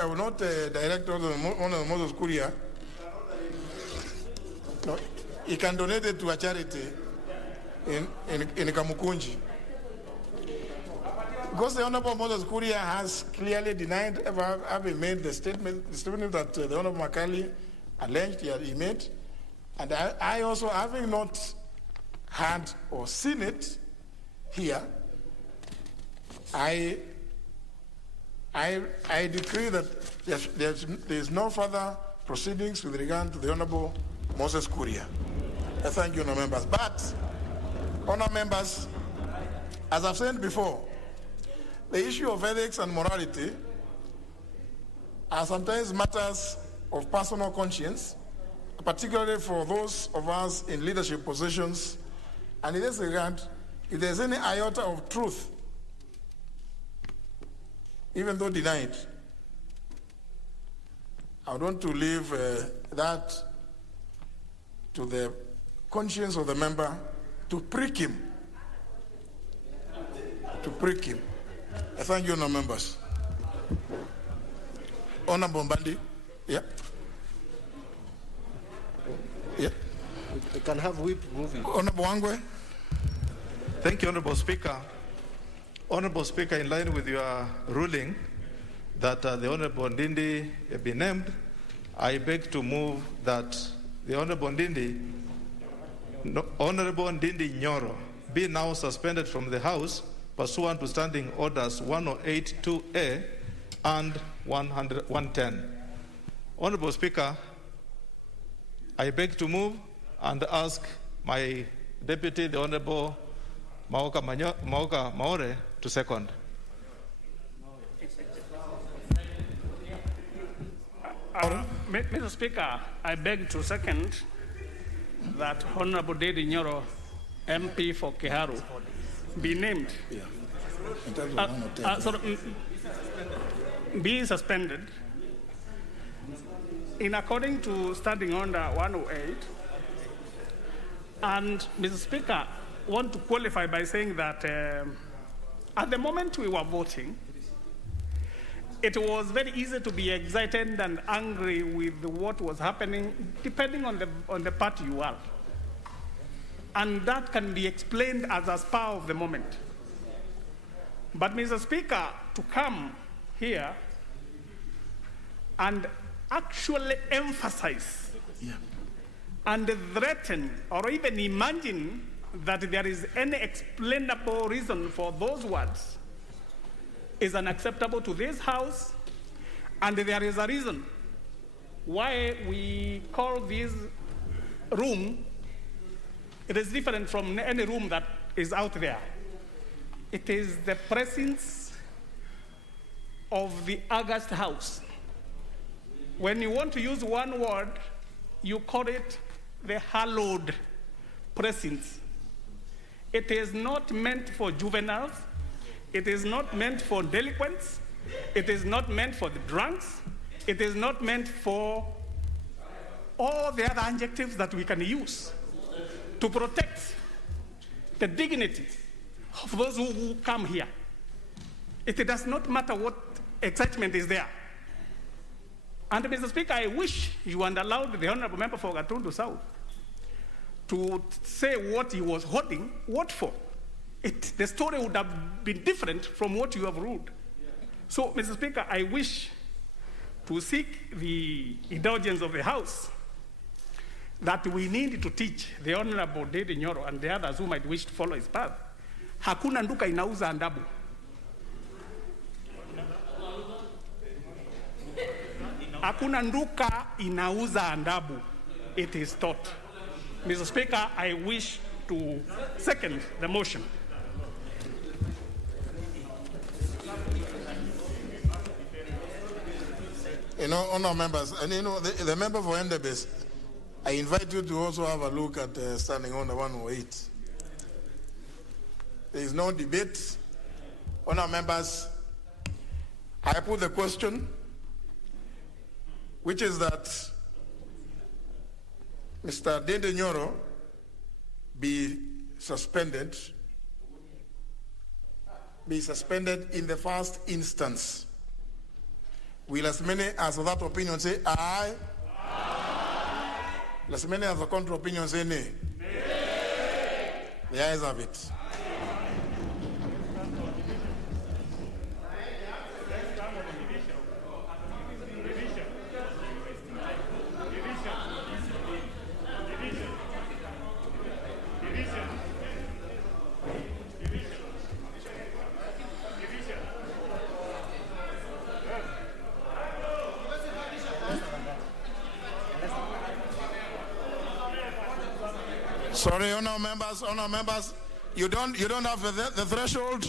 Honorable Moses Kuria. No, he can donate it to a charity in Kamukunji. Because the Honorable Moses Kuria has clearly denied ever having made the statement that the Honorable Makali alleged he made, and I also, having not heard or seen it here, I decree that there is no further proceedings with regard to the Honorable Moses Kuria. I thank you, Honour Members. But, Honour Members, as I've said before, the issue of ethics and morality are sometimes matters of personal conscience, particularly for those of us in leadership positions. And in this regard, if there's any iota of truth, even though denied, I want to leave that to the conscience of the member to prick him. To prick him. I thank you, Honour Members. Honourable Mbandi. Yeah. Yeah. We can have whip moving. Honourable Wangwe. Thank you, Honourable Speaker. Honourable Speaker, in line with your ruling that the Honourable Ndindi be named, I beg to move that the Honourable Ndindi Nyoro be now suspended from the House pursuant to Standing Orders 108(2)A and 110. Honourable Speaker, I beg to move and ask my Deputy, the Honourable Maoka Maore, to second. Mr. Speaker, I beg to second that Honorable Ndindi Nyoro, MP for Kiharu, be named. Be suspended in according to Standing Order 108. And, Mr. Speaker, I want to qualify by saying that at the moment we were voting, it was very easy to be excited and angry with what was happening, depending on the party you are. And that can be explained as a spur of the moment. But, Mr. Speaker, to come here and actually emphasize and threaten or even imagine that there is any explainable reason for those words is unacceptable to this House, and there is a reason why we call this room, it is different from any room that is out there. It is the presence of the August House. When you want to use one word, you call it the hallowed presence. It is not meant for juveniles. It is not meant for delinquents. It is not meant for the drunks. It is not meant for all the other adjectives that we can use to protect the dignity of those who come here. It does not matter what excitement is there. And, Mr. Speaker, I wish you had allowed the Honourable Member for Gatundu South to say what he was holding. What for? The story would have been different from what you have ruled. So, Mr. Speaker, I wish to seek the indulgence of the House that we need to teach the Honourable Ndindi Nyoro and the others who might wish to follow his path. Hakuna nduka inauza andabu. Hakuna nduka inauza andabu. It is taught. Mr. Speaker, I wish to second the motion. You know, honour members, and you know, the member for Endebess, I invite you to also have a look at standing order 108. There is no debate. Honour members, I put the question, which is that Mr. Dede Nyoro be suspended in the first instance. Will as many as that opinion say aye? Aye. Will as many as the counter opinion say nay? Nay. The ayes have it. Sorry, honour members, you don't have the threshold.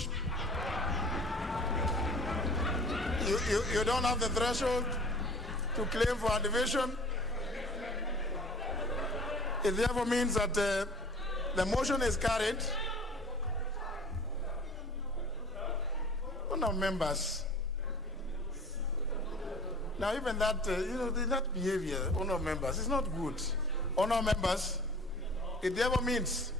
You don't have the threshold to claim for a division. It therefore means that the motion is carried. Honour members. Now even that, that behavior, honour members, is not good. Honour members. It therefore means,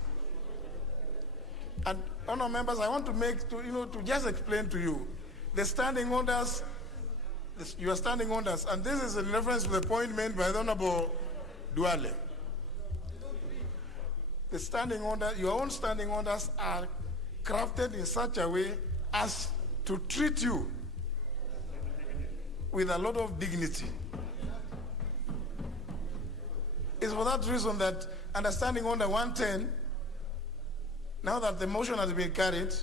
and honour members, I want to just explain to you, the standing orders, your standing orders, and this is in reference to the point made by the Honourable Duale. The standing order, your own standing orders are crafted in such a way as to treat you with a lot of dignity. It's for that reason that understanding order 110, now that the motion has been carried,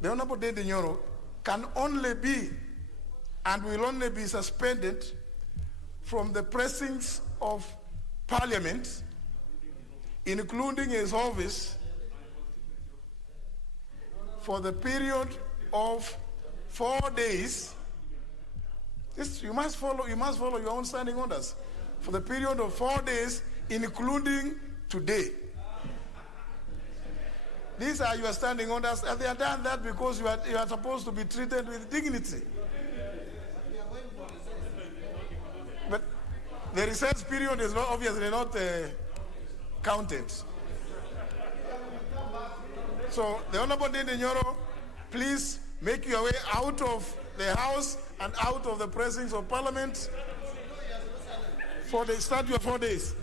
the Honorable Dede Nyoro can only be and will only be suspended from the precincts of Parliament, including his office, for the period of 4 days. You must follow your own standing orders. For the period of 4 days, including today. These are your standing orders, and they are done that because you are supposed to be treated with dignity. But the recess period is obviously not counted. So the Honorable Dede Nyoro, please make your way out of the House and out of the precincts of Parliament for the start your 4 days.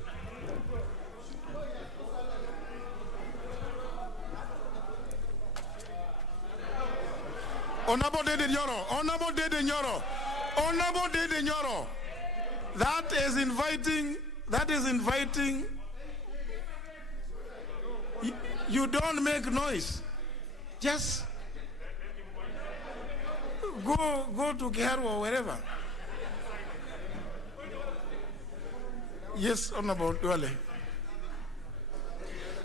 Honorable Dede Nyoro, that is inviting, you don't make noise. Just go to Kiharu or wherever. Yes, Honorable Duale.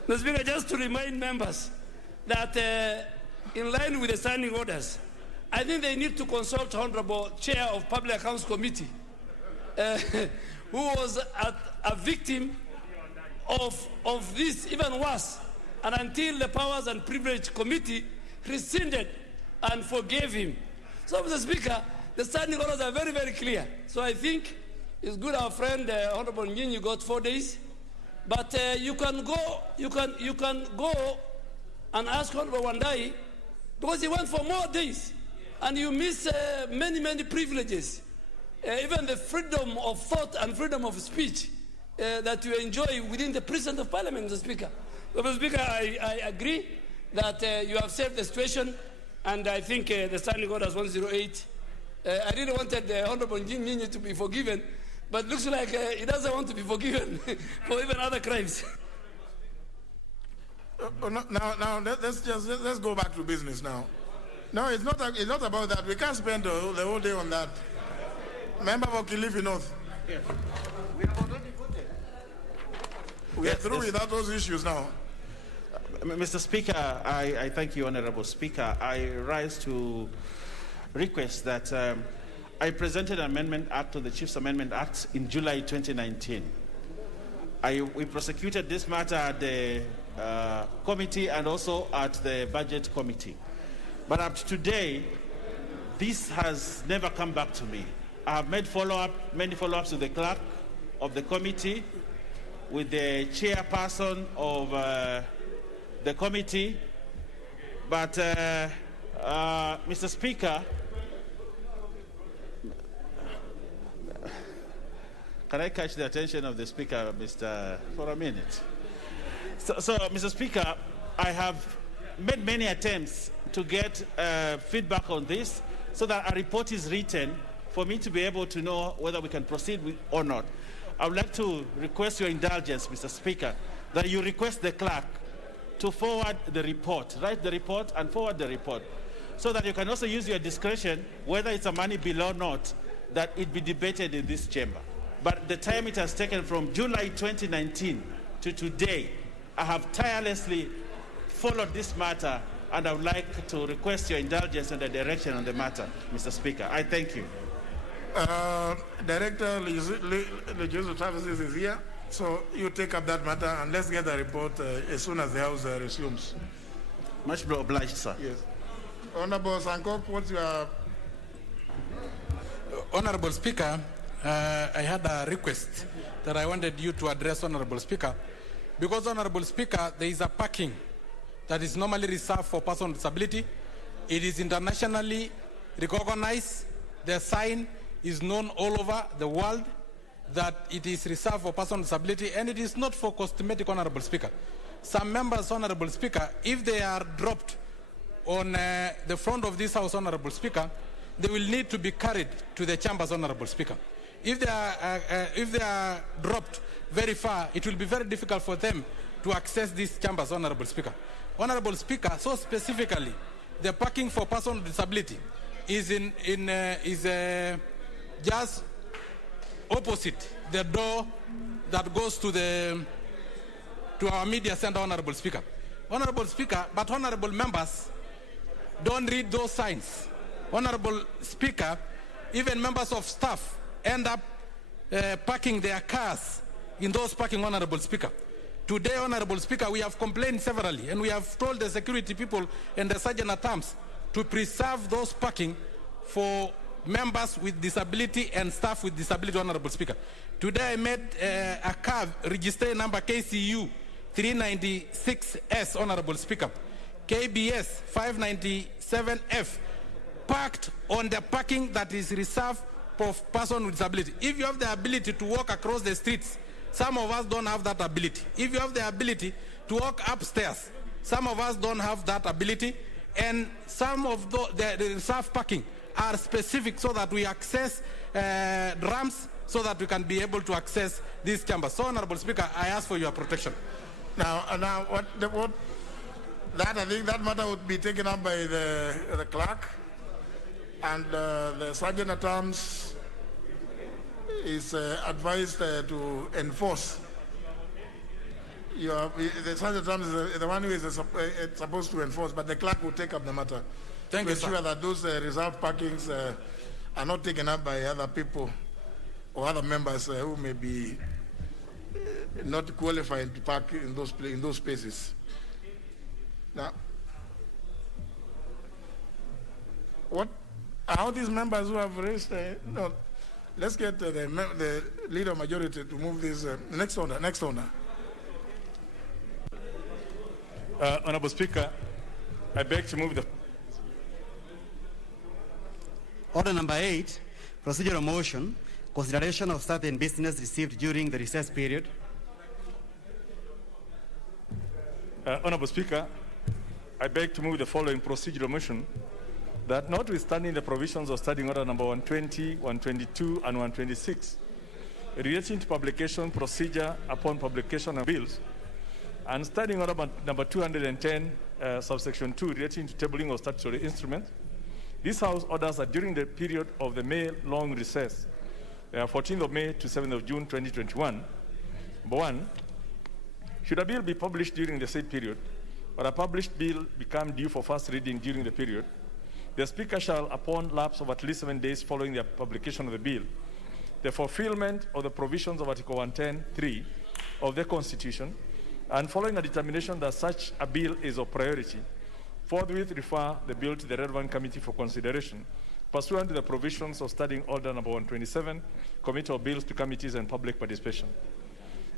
Mr. Speaker, just to remind members that in line with the standing orders, I think they need to consult Honorable Chair of Public Accounts Committee, who was a victim of this, even worse, and until the Powers and Privilege Committee rescinded and forgave him. So, Mr. Speaker, the standing orders are very, very clear. So I think it's good our friend Honorable Nyinyi got 4 days, but you can go and ask Honorable Wandai, because he went for more days, and you miss many privileges, even the freedom of thought and freedom of speech that you enjoy within the prison of Parliament, Mr. Speaker. So, Mr. Speaker, I agree that you have saved the situation, and I think the standing orders 108. I really wanted Honorable Nyinyi to be forgiven, but looks like he doesn't want to be forgiven for even other crimes. Now let's go back to business now. No, it's not about that. We can't spend the whole day on that. Member for Kilifi North. Yes. We are through without those issues now. Mr. Speaker, I thank you, Honorable Speaker. I rise to request that I presented an amendment act to the Chiefs Amendment Act in July 2019. We prosecuted this matter at the committee and also at the budget committee. But up to today, this has never come back to me. I have made many follow-ups with the clerk of the committee, with the chairperson of the committee. But, Mr. Speaker, can I catch the attention of the Speaker, for a minute? So, Mr. Speaker, I have made many attempts to get feedback on this so that a report is written for me to be able to know whether we can proceed with or not. I would like to request your indulgence, Mr. Speaker, that you request the clerk to forward the report, write the report and forward the report, so that you can also use your discretion, whether it's a money bill or not, that it be debated in this chamber. But the time it has taken from July 2019 to today, I have tirelessly followed this matter, and I would like to request your indulgence and the direction on the matter, Mr. Speaker. I thank you. Director Legislative Services is here, so you take up that matter and let's get the report as soon as the House resumes. Much obliged, sir. Yes. Honorable Sankok, what's your... Honorable Speaker, I had a request that I wanted you to address, Honorable Speaker, because, Honorable Speaker, there is a parking that is normally reserved for persons with disability. It is internationally recognized. The sign is known all over the world that it is reserved for persons with disability, and it is not for cosmetic, Honorable Speaker. Some members, Honorable Speaker, if they are dropped on the front of this House, Honorable Speaker, they will need to be carried to the chambers, Honorable Speaker. If they are dropped very far, it will be very difficult for them to access these chambers, Honorable Speaker. Honorable Speaker, so specifically, the parking for persons with disability is just opposite the door that goes to our media center, Honorable Speaker. Honorable Speaker, but honorable members don't read those signs. Honorable Speaker, even members of staff end up parking their cars in those parking, Honorable Speaker. Today, Honorable Speaker, we have complained severally, and we have told the security people and the sergeant at arms to preserve those parking for members with disability and staff with disability, Honorable Speaker. Today I met a car registered number KCU 396S, Honorable Speaker, KBS 597F, parked on the parking that is reserved for persons with disability. If you have the ability to walk across the streets, some of us don't have that ability. If you have the ability to walk upstairs, some of us don't have that ability, and some of the reserved parking are specific so that we access drums so that we can be able to access these chambers. So, Honorable Speaker, I ask for your protection. Now, I think that matter would be taken up by the clerk, and the sergeant at arms is advised to enforce. The sergeant at arms is the one who is supposed to enforce, but the clerk will take up the matter. Thank to you, ensure sir. that those reserved parkings are not taken up by other people or other members who may be not qualified to park in those spaces. Now, how these members who have raised, no, let's get the leader majority to move this. Next order. Honorable Speaker, I beg to move the... Order number 8, procedural motion, consideration of certain business received during the recess period. Honorable Speaker, I beg to move the following procedural motion, that notwithstanding the provisions of Standing Order number 120, 122, and 126, relating to publication procedure upon publication of bills, and Standing Order number 210, subsection 2, relating to tabling of statutory instruments, this House orders that during the period of the May long recess, 14th of May to 7th of June 2021, number 1, should a bill be published during the said period, or a published bill become due for first reading during the period, the Speaker shall, upon lapse of at least 7 days following the publication of the bill, the fulfillment of the provisions of Article 110(3) of the Constitution, and following a determination that such a bill is of priority, forthwith refer the bill to the relevant committee for consideration, pursuant to the provisions of Standing Order Number 127, Committee of Bills to Committees and Public Participation.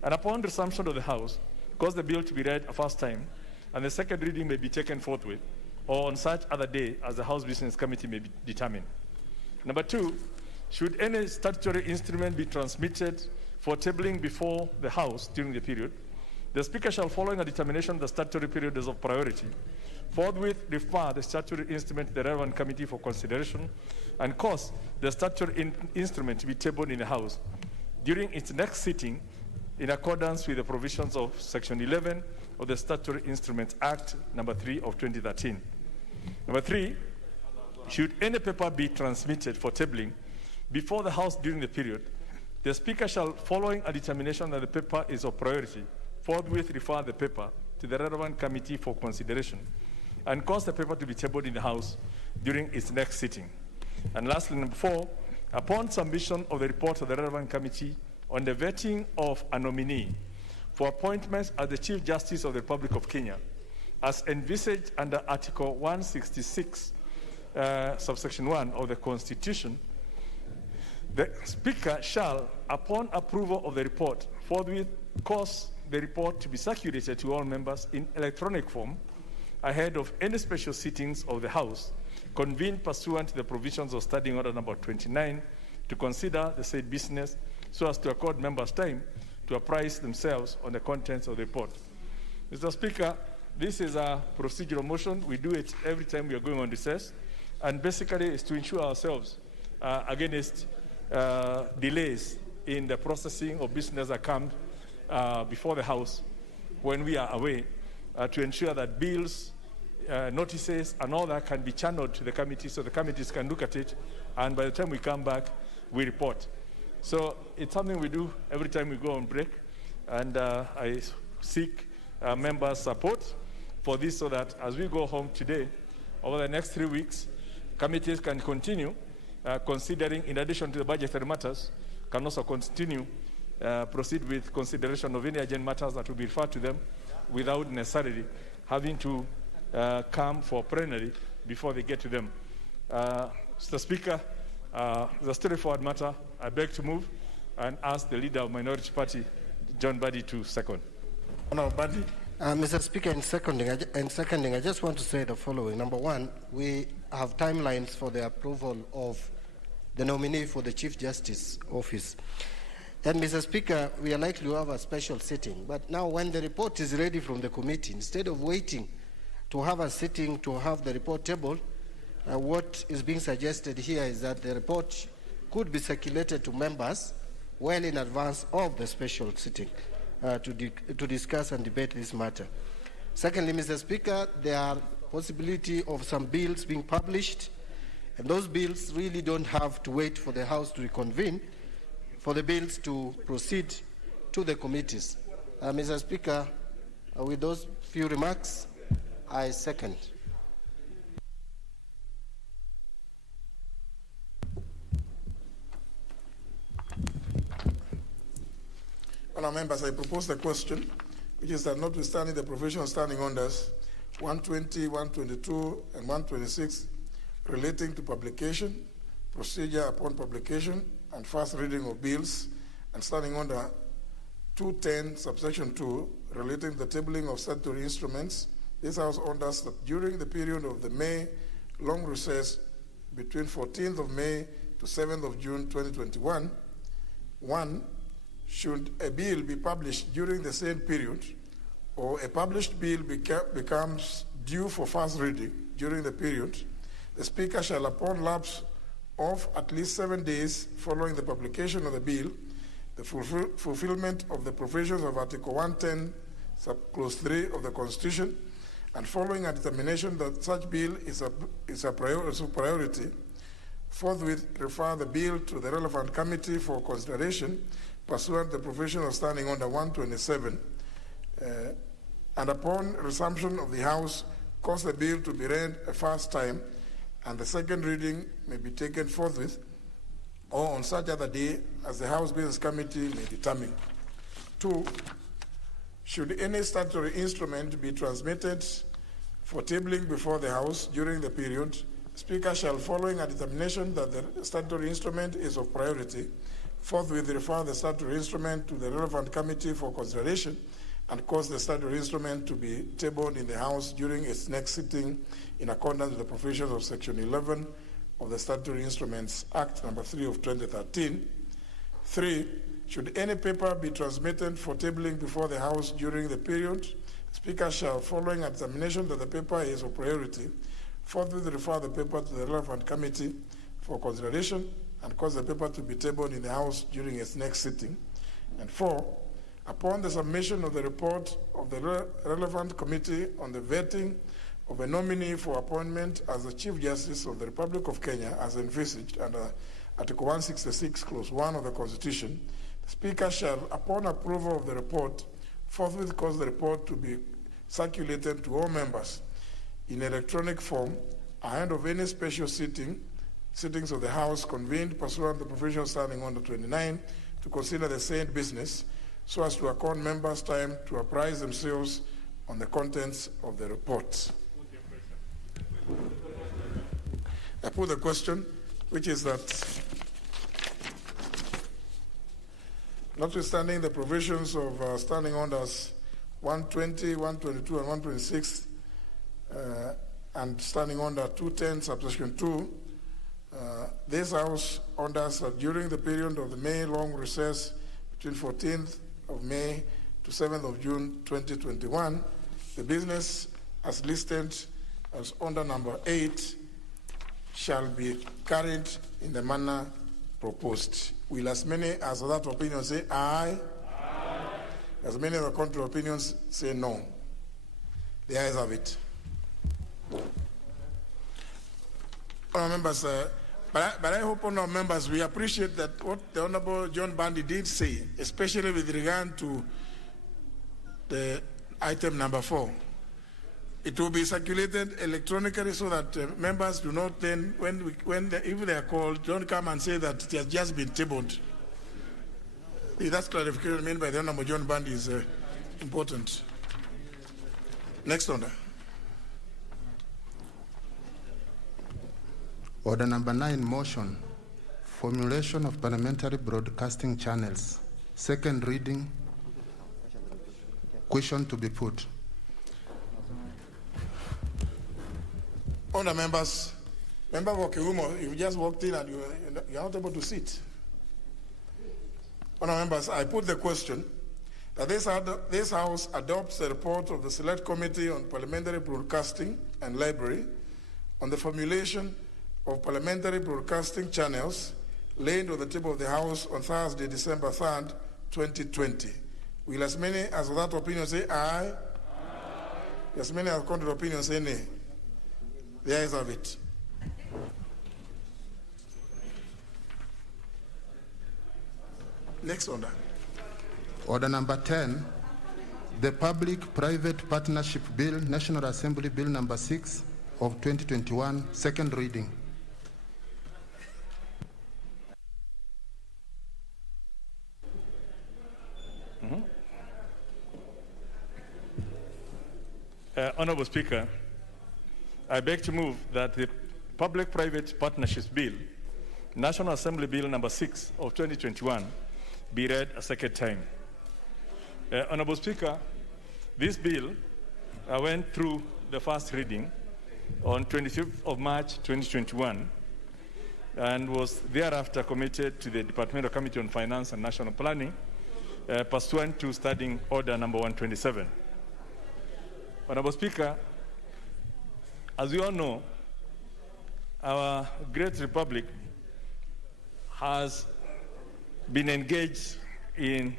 And upon resumption of the House, cause the bill to be read a first time, and the second reading may be taken forthwith, or on such other day as the House Business Committee may determine. Number 2, should any statutory instrument be transmitted for tabling before the House during the period, the Speaker shall, following a determination the statutory period is of priority, forthwith refer the statutory instrument to the relevant committee for consideration and cause the statutory instrument to be tabled in the House during its next sitting in accordance with the provisions of Section 11 of the Statutory Instruments Act Number 3 of 2013. Number 3, should any paper be transmitted for tabling before the House during the period, the Speaker shall, following a determination that the paper is of priority, forthwith refer the paper to the relevant committee for consideration and cause the paper to be tabled in the House during its next sitting. And lastly, number 4, upon submission of the report of the relevant committee on the vetting of a nominee for appointment as the Chief Justice of the Republic of Kenya, as envisaged under Article 166, subsection 1 of the Constitution, the Speaker shall, upon approval of the report, forthwith cause the report to be circulated to all members in electronic form ahead of any special sittings of the House convened pursuant to the provisions of Standing Order Number 29 to consider the said business so as to accord members time to apprise themselves on the contents of the report. Mr. Speaker, this is a procedural motion. We do it every time we are going on recess, and basically it's to ensure ourselves against delays in the processing of business that come before the House when we are away, to ensure that bills, notices, and all that can be channeled to the committee so the committees can look at it, and by the time we come back, we report. So it's something we do every time we go on break, and I seek members' support for this so that as we go home today, over the next 3 weeks, committees can continue considering, in addition to the budgetary matters, can also continue proceed with consideration of any urgent matters that will be referred to them without necessarily having to come for plenary before they get to them. Mr. Speaker, the straightforward matter, I beg to move and ask the leader of Minority Party, John Buddy, to second. Honourable Buddy. Mr. Speaker, in seconding, I just want to say the following. Number 1, we have timelines for the approval of the nominee for the Chief Justice office. And Mr. Speaker, we are likely to have a special sitting. But now when the report is ready from the committee, instead of waiting to have a sitting to have the report tabled, what is being suggested here is that the report could be circulated to members well in advance of the special sitting to discuss and debate this matter. Secondly, Mr. Speaker, there are possibility of some bills being published, and those bills really don't have to wait for the House to reconvene for the bills to proceed to the committees. Mr. Speaker, with those few remarks, I second. Honourable members, I propose the question, which is that notwithstanding the provision of standing orders 120, 122, and 126 relating to publication, procedure upon publication, and first reading of bills, and standing order 210, subsection 2, relating to the tabling of statutory instruments, this House orders that during the period of the May long recess between 14th of May to 7th of June 2021, 1, should a bill be published during the same period, or a published bill becomes due for first reading during the period, the Speaker shall, upon lapse of at least 7 days following the publication of the bill, the fulfillment of the provisions of Article 110, subclause 3 of the Constitution, and following a determination that such bill is a priority, forthwith refer the bill to the relevant committee for consideration pursuant to the provision of Standing Order 127, and upon resumption of the House, cause the bill to be read a first time, and the second reading may be taken forthwith or on such other day as the House Business Committee may determine. 2, should any statutory instrument be transmitted for tabling before the House during the period, Speaker shall, following a determination that the statutory instrument is of priority, forthwith refer the statutory instrument to the relevant committee for consideration and cause the statutory instrument to be tabled in the House during its next sitting in accordance with the provisions of Section 11 of the Statutory Instruments Act No. 3 of 2013. 3, should any paper be transmitted for tabling before the House during the period, the Speaker shall, following a determination that the paper is of priority, forthwith refer the paper to the relevant committee for consideration and cause the paper to be tabled in the House during its next sitting. And 4, upon the submission of the report of the relevant committee on the vetting of a nominee for appointment as the Chief Justice of the Republic of Kenya as envisaged under Article 166, Clause 1 of the Constitution, the Speaker shall, upon approval of the report, forthwith cause the report to be circulated to all members in electronic form ahead of any special sittings of the House convened pursuant to the provision standing under 29 to consider the same business, so as to accord members time to apprise themselves on the contents of the report. I put the question, which is that notwithstanding the provisions of standing orders 120, 122, and 126, and standing order 210, subsection 2, this House orders that during the period of the May long recess between 14th of May to 7th of June 2021, the business as listed as order number 8 shall be carried in the manner proposed. Will as many as that opinion say aye? Aye. As many of the contrary opinions say no. The ayes have it. Honourable members, but I hope, honourable members, we appreciate that what the Honourable John Bandi did say, especially with regard to the item number 4. It will be circulated electronically so that members do not then, if they are called, don't come and say that it has just been tabled. That clarification made by the Honourable John Bandi is important. Next order. Order number 9, motion, formulation of parliamentary broadcasting channels. Second reading, question to be put. Honourable members, Member Wakiumo, you just walked in and you're not able to sit. Honourable members, I put the question that this House adopts the report of the Select Committee on Parliamentary Broadcasting and Library on the formulation of parliamentary broadcasting channels laid on the table of the House on Thursday, December 3rd, 2020. Will as many as that opinion say aye? Aye. As many as contrary opinion say nay? The ayes have it. Next order. Order number 10, the Public-Private Partnership Bill, National Assembly Bill number 6 of 2021, second reading. Honourable Speaker, I beg to move that the Public-Private Partnerships Bill, National Assembly Bill number 6 of 2021, be read a second time. Honourable Speaker, this bill went through the first reading on 25th of March 2021 and was thereafter committed to the Departmental Committee on Finance and National Planning pursuant to Standing Order number 127. Honourable Speaker, as you all know, our great republic has been engaged in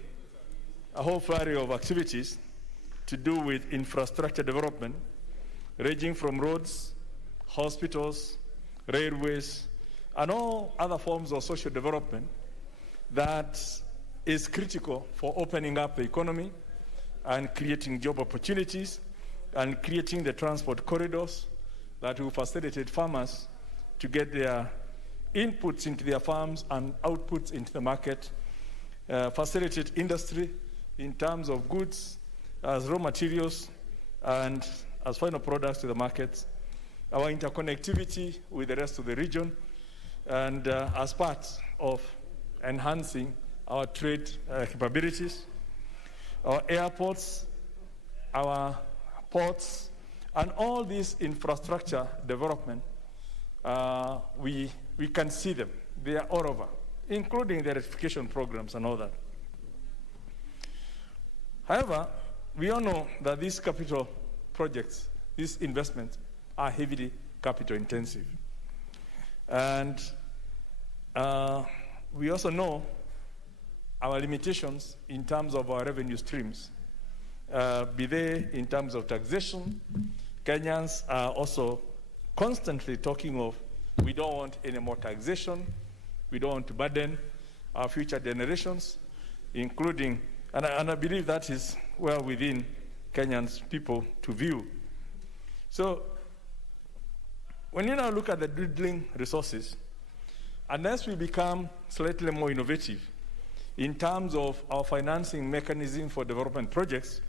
a whole flurry of activities to do with infrastructure development, ranging from roads, hospitals, railways, and all other forms of social development that is critical for opening up the economy and creating job opportunities and creating the transport corridors that will facilitate farmers to get their inputs into their farms and outputs into the market, facilitate industry in terms of goods as raw materials and as final products to the markets, our interconnectivity with the rest of the region, and as part of enhancing our trade capabilities, our airports, our ports, and all this infrastructure development, we can see them. They are all over, including the electrification programs and all that. However, we all know that these capital projects, these investments, are heavily capital intensive. And we also know our limitations in terms of our revenue streams, be they in terms of taxation. Kenyans are also constantly talking of, we don't want any more taxation, we don't want to burden our future generations, including, and I believe that is well within Kenyans people to view. So when you now look at the dwindling resources, unless we become slightly more innovative in terms of our financing mechanism for development projects,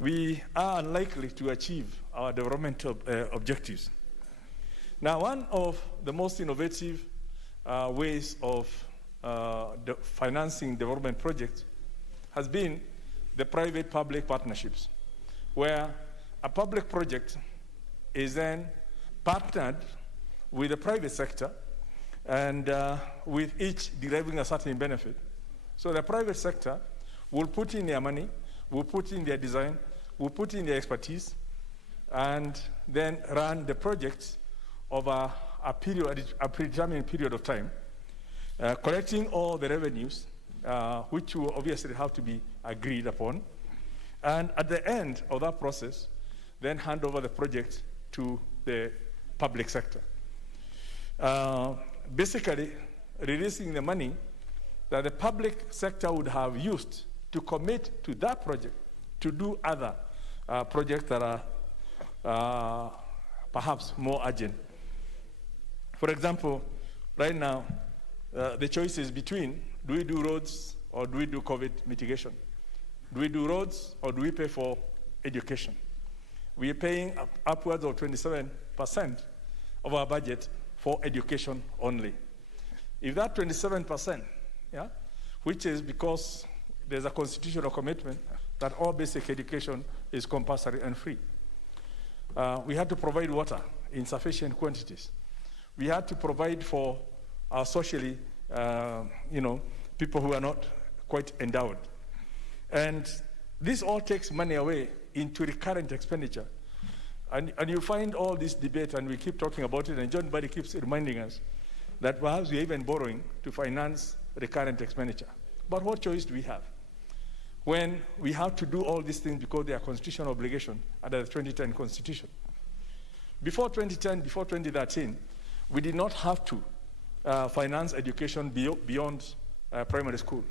we are unlikely to achieve our development objectives. Now, one of the most innovative ways of financing development projects has been the private-public partnerships, where a public project is then partnered with the private sector and with each deriving a certain benefit. So the private sector will put in their money, will put in their design, will put in their expertise, and then run the project over a predetermined period of time, collecting all the revenues, which will obviously have to be agreed upon, and at the end of that process, then hand over the project to the public sector. Basically, releasing the money that the public sector would have used to commit to that project to do other projects that are perhaps more urgent. For example, right now, the choice is between, do we do roads or do we do COVID mitigation? Do we do roads or do we pay for education? We are paying upwards of 27% of our budget for education only. If that 27%, which is because there's a constitutional commitment that all basic education is compulsory and free. We had to provide water in sufficient quantities. We had to provide for our socially, people who are not quite endowed. And this all takes money away into recurrent expenditure. And you find all this debate, and we keep talking about it, and John Buddy keeps reminding us that perhaps we're even borrowing to finance recurrent expenditure. But what choice do we have? When we have to do all these things because they are constitutional obligation under the 2010 Constitution. Before 2010, before 2013, we did not have to finance education beyond primary school.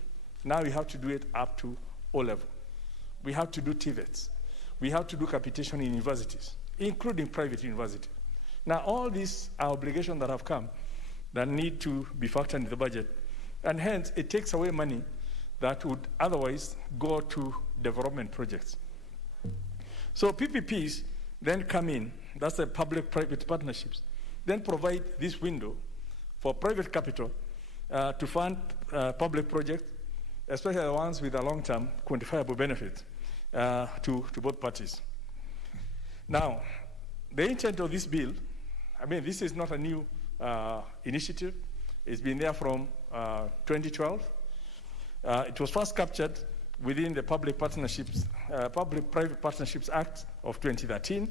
Now we have to do it up to O-level. We have to do TVETs. We have to do capitation in universities, including private universities. Now, all these are obligations that have come that need to be factored into the budget. And hence, it takes away money that would otherwise go to development projects. So PPPs then come in, that's the public-private partnerships, then provide this window for private capital to fund public projects, especially the ones with a long-term quantifiable benefit to both parties. Now, the intent of this bill, this is not a new initiative. It's been there from 2012. It was first captured within the Public-Private Partnerships Act of 2013,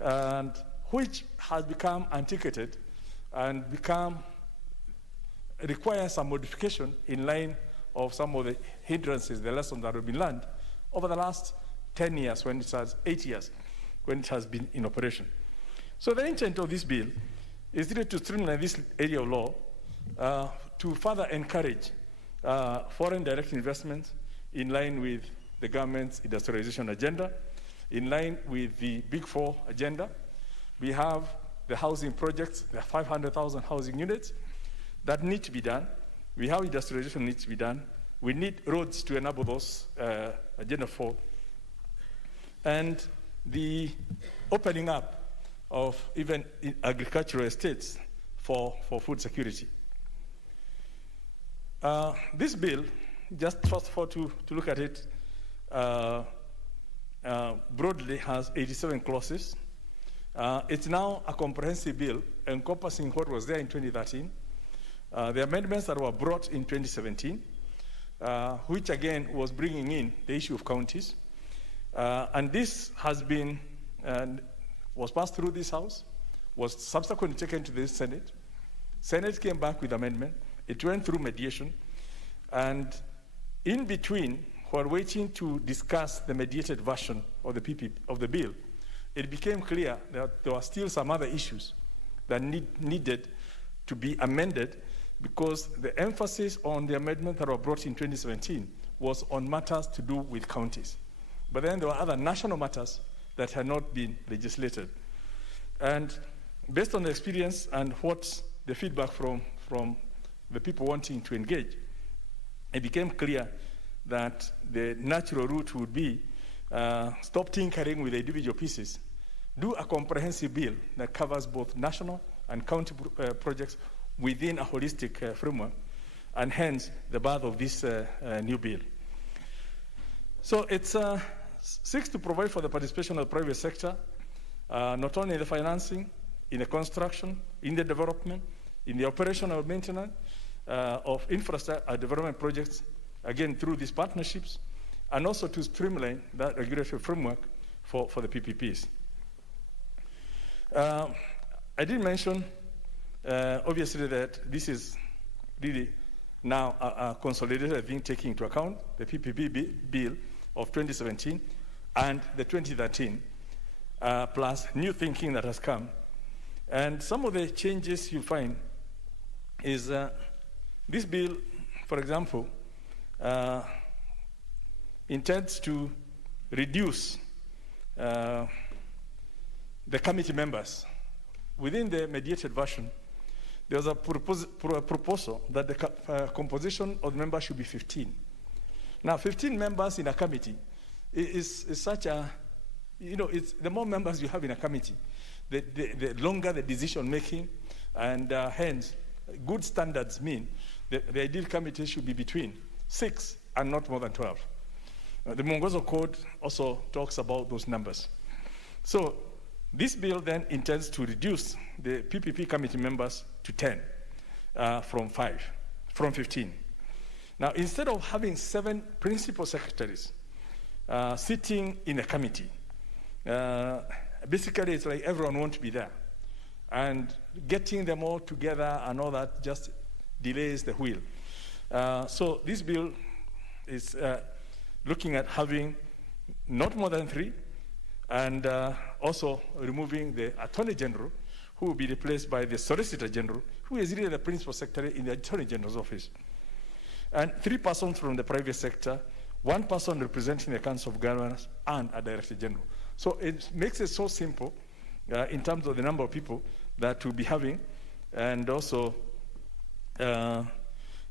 and which has become antiquated and requires some modification in line of some of the hindrances, the lessons that have been learned over the last 10 years, 8 years, when it has been in operation. So the intent of this bill is really to streamline this area of law to further encourage foreign direct investment in line with the government's industrialization agenda, in line with the Big Four agenda. We have the housing projects, the 500,000 housing units that need to be done. We have industrialization needs to be done. We need roads to enable those, Agenda 4. And the opening up of even agricultural estates for food security. This bill, just first of all to look at it, broadly has 87 clauses. It's now a comprehensive bill encompassing what was there in 2013, the amendments that were brought in 2017, which again was bringing in the issue of counties. And this has been, was passed through this House, was subsequently taken to the Senate. Senate came back with amendment. It went through mediation. And in between, while waiting to discuss the mediated version of the bill, it became clear that there were still some other issues that needed to be amended, because the emphasis on the amendment that were brought in 2017 was on matters to do with counties. But then there were other national matters that had not been legislated. And based on the experience and what the feedback from the people wanting to engage, it became clear that the natural route would be stop tinkering with the individual pieces, do a comprehensive bill that covers both national and county projects within a holistic framework, and hence the birth of this new bill. So it seeks to provide for the participation of the private sector, not only in the financing, in the construction, in the development, in the operational maintenance of infrastructure development projects, again through these partnerships, and also to streamline that regulatory framework for the PPPs. I did mention, obviously, that this is really now a consolidated thing, taking into account the PPP bill of 2017 and the 2013, plus new thinking that has come. And some of the changes you find is this bill, for example, intends to reduce the committee members. Within the mediated version, there was a proposal that the composition of the members should be 15. Now, 15 members in a committee is such a, it's the more members you have in a committee, the longer the decision making, and hence, good standards mean that the ideal committee should be between 6 and not more than 12. The Mwongozo Code also talks about those numbers. So this bill then intends to reduce the PPP committee members to 10 from 15. Now, instead of having 7 principal secretaries sitting in a committee, basically it's like everyone wants to be there. And getting them all together and all that just delays the wheel. So this bill is looking at having not more than 3, and also removing the Attorney General, who will be replaced by the Solicitor General, who is really the principal secretary in the Attorney General's office. And 3 persons from the private sector, 1 person representing the Council of Governors, and a Director General. So it makes it so simple in terms of the number of people that we'll be having, and also the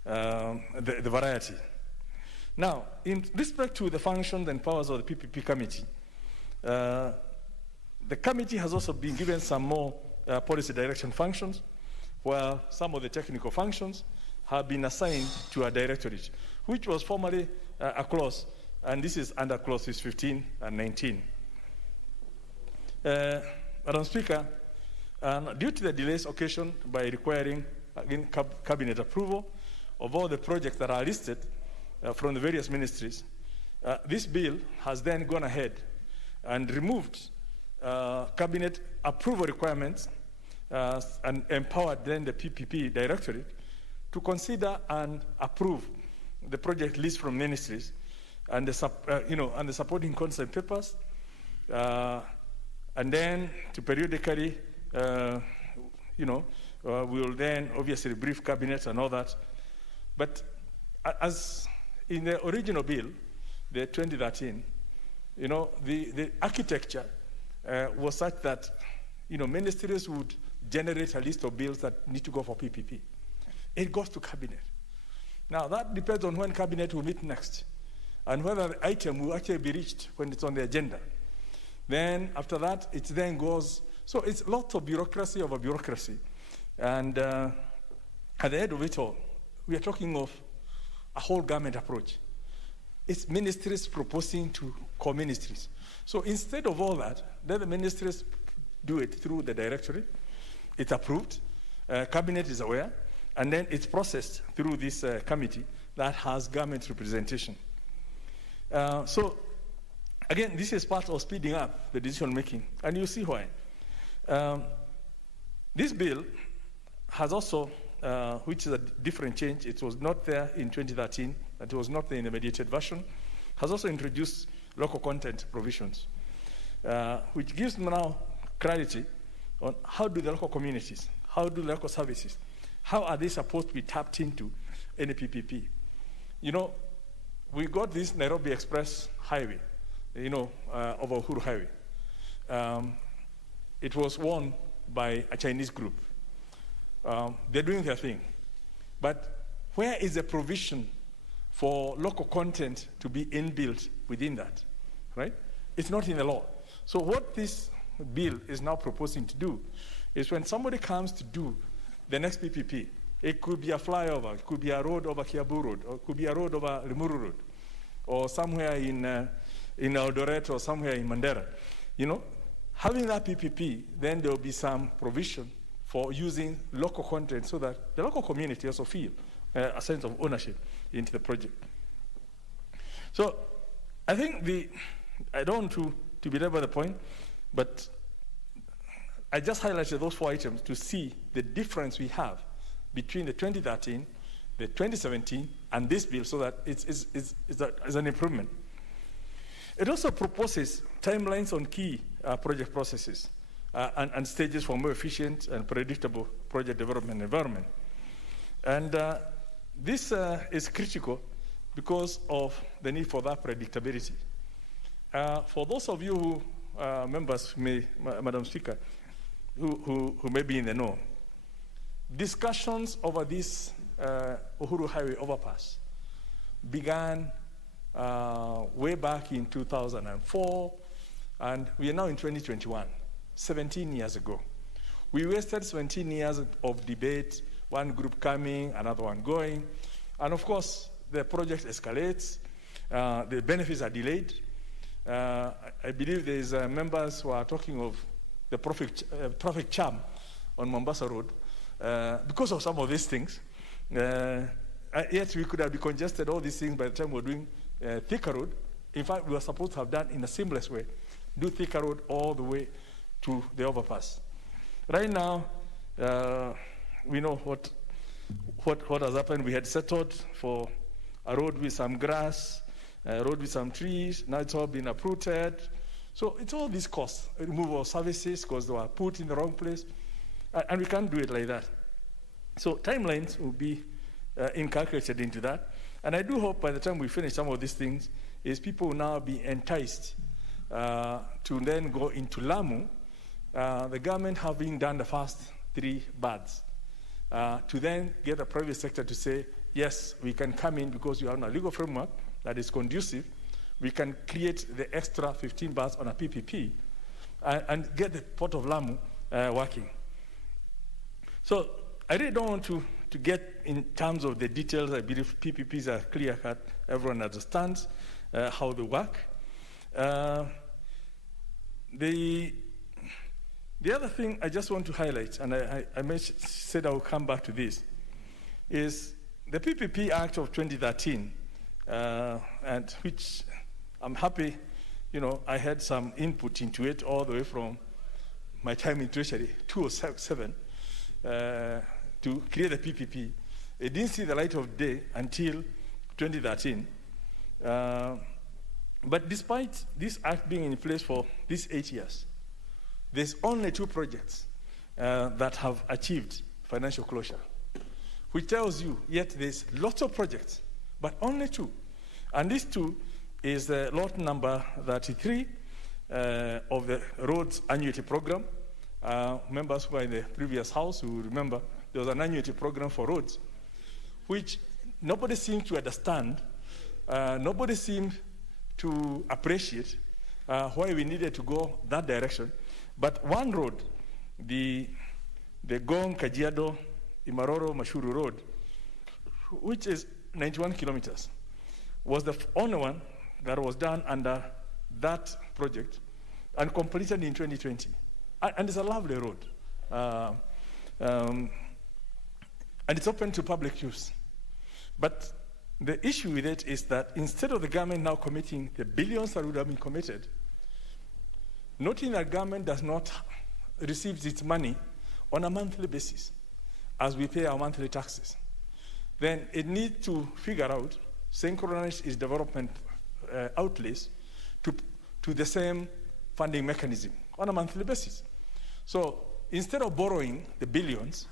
variety. Now, in respect to the functions and powers of the PPP committee, the committee has also been given some more policy direction functions, while some of the technical functions have been assigned to a directorate, which was formerly a clause, and this is under clauses 15 and 19. Madam Speaker, due to the delays occasioned by requiring again cabinet approval of all the projects that are listed from the various ministries, this bill has then gone ahead and removed cabinet approval requirements and empowered then the PPP directorate to consider and approve the project list from ministries and the supporting concept papers, and then to periodically, we'll then obviously brief cabinets and all that. But as in the original bill, the 2013, the architecture was such that ministries would generate a list of bills that need to go for PPP. It goes to cabinet. Now, that depends on when cabinet will meet next and whether the item will actually be reached when it's on the agenda. Then, after that, it then goes. So it's lots of bureaucracy over bureaucracy. And at the end of it all, we are talking of a whole government approach. It's ministries proposing to co-ministries. So instead of all that, let the ministries do it through the directorate. It's approved, cabinet is aware, and then it's processed through this committee that has government representation. So again, this is part of speeding up the decision making, and you see why. This bill has also, which is a different change, it was not there in 2013, it was not there in the mediated version, has also introduced local content provisions, which gives now clarity on how do the local communities, how do the local services, how are they supposed to be tapped into any PPP? We got this Nairobi Express Highway, over Uhuru Highway. It was won by a Chinese group. They're doing their thing. But where is the provision for local content to be inbuilt within that, right? It's not in the law. So what this bill is now proposing to do is when somebody comes to do the next PPP, it could be a flyover, it could be a road over Kiabu Road, or it could be a road over Limuru Road, or somewhere in Eldoret or somewhere in Mandera. Having that PPP, then there will be some provision for using local content so that the local community also feel a sense of ownership into the project. So I think I don't want to belabor the point, but I just highlighted those 4 items to see the difference we have between the 2013, the 2017, and this bill, so that it's an improvement. It also proposes timelines on key project processes and stages for more efficient and predictable project development environment. And this is critical because of the need for that predictability. For those of you who, members, Madam Speaker, who may be in the know, discussions over this Uhuru Highway overpass began way back in 2004, and we are now in 2021, 17 years ago. We wasted 17 years of debate, one group coming, another one going, and of course, the project escalates, the benefits are delayed. I believe there's members who are talking of the traffic jam on Mombasa Road because of some of these things. Yet we could have decongested all these things by the time we're doing Thika Road. In fact, we were supposed to have done in a seamless way, do Thika Road all the way to the overpass. Right now, we know what has happened. We had settled for a road with some grass, a road with some trees. Now it's all been uprooted. So it's all these costs, removal of services because they were put in the wrong place. And we can't do it like that. So timelines will be inculcated into that. And I do hope by the time we finish some of these things, is people will now be enticed to then go into Lamu, the government having done the first 3 bads, to then get the private sector to say, yes, we can come in because you have a legal framework that is conducive. We can create the extra 15 bars on a PPP and get the Port of Lamu working. So I really don't want to get in terms of the details. I believe PPPs are clear-cut. Everyone understands how they work. The other thing I just want to highlight, and I said I will come back to this, is the PPP Act of 2013, and which I'm happy, I had some input into it all the way from my time in Treasury, 2007, to create the PPP. It didn't see the light of day until 2013. But despite this act being in place for these 8 years, there's only 2 projects that have achieved financial closure, which tells you, yet there's lots of projects, but only 2. And these 2 is the lot number 33 of the roads annuity program, Members who were in the previous House who remember there was an annuity program for roads, which nobody seemed to understand, nobody seemed to appreciate why we needed to go that direction. But one road, the Gong, Kajiado, Imaroro, Mashuru Road, which is 91 kilometers, was the only one that was done under that project and completed in 2020. And it's a lovely road. And it's open to public use. But the issue with it is that instead of the government now committing the billions that would have been committed, noting that government does not receive its money on a monthly basis as we pay our monthly taxes, then it needs to figure out, synchronize its development outlays to the same funding mechanism on a monthly basis. So instead of borrowing the billions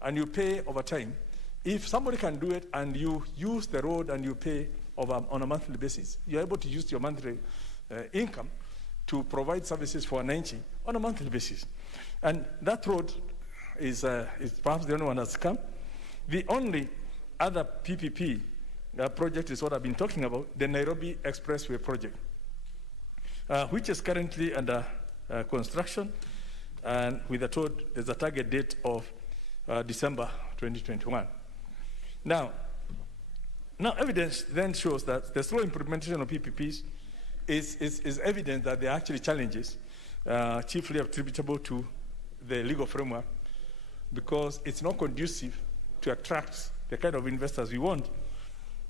and you pay over time, if somebody can do it and you use the road and you pay on a monthly basis, you're able to use your monthly income to provide services for 90 on a monthly basis. And that road is perhaps the only one that's come. The only other PPP project is what I've been talking about, the Nairobi Expressway project, which is currently under construction, and there's a target date of December 2021. Now, evidence then shows that the slow implementation of PPPs is evident that there are actually challenges, chiefly attributable to the legal framework, because it's not conducive to attract the kind of investors we want.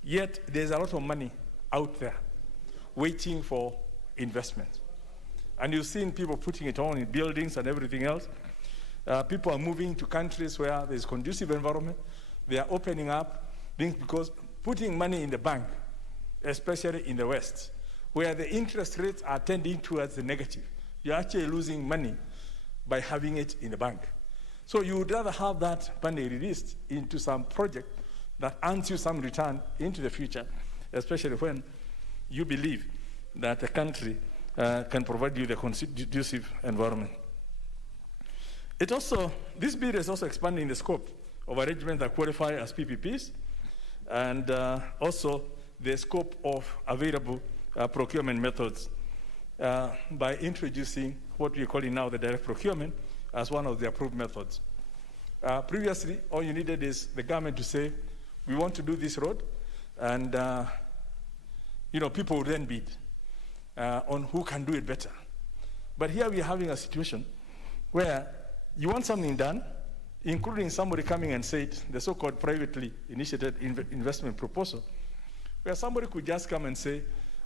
Yet there's a lot of money out there waiting for investment. And you've seen people putting it on in buildings and everything else. People are moving to countries where there's conducive environment. They are opening up things because putting money in the bank, especially in the West, where the interest rates are tending towards the negative, you're actually losing money by having it in the bank. So you would rather have that money released into some project that earns you some return into the future, especially when you believe that a country can provide you the conducive environment. This bill is also expanding the scope of arrangements that qualify as PPPs, and also the scope of available procurement methods by introducing what we're calling now the direct procurement as one of the approved methods. Previously, all you needed is the government to say, we want to do this road, and people would then bid on who can do it better. But here we are having a situation where you want something done, including somebody coming and say it, the so-called privately initiated investment proposal, where somebody could just come and say,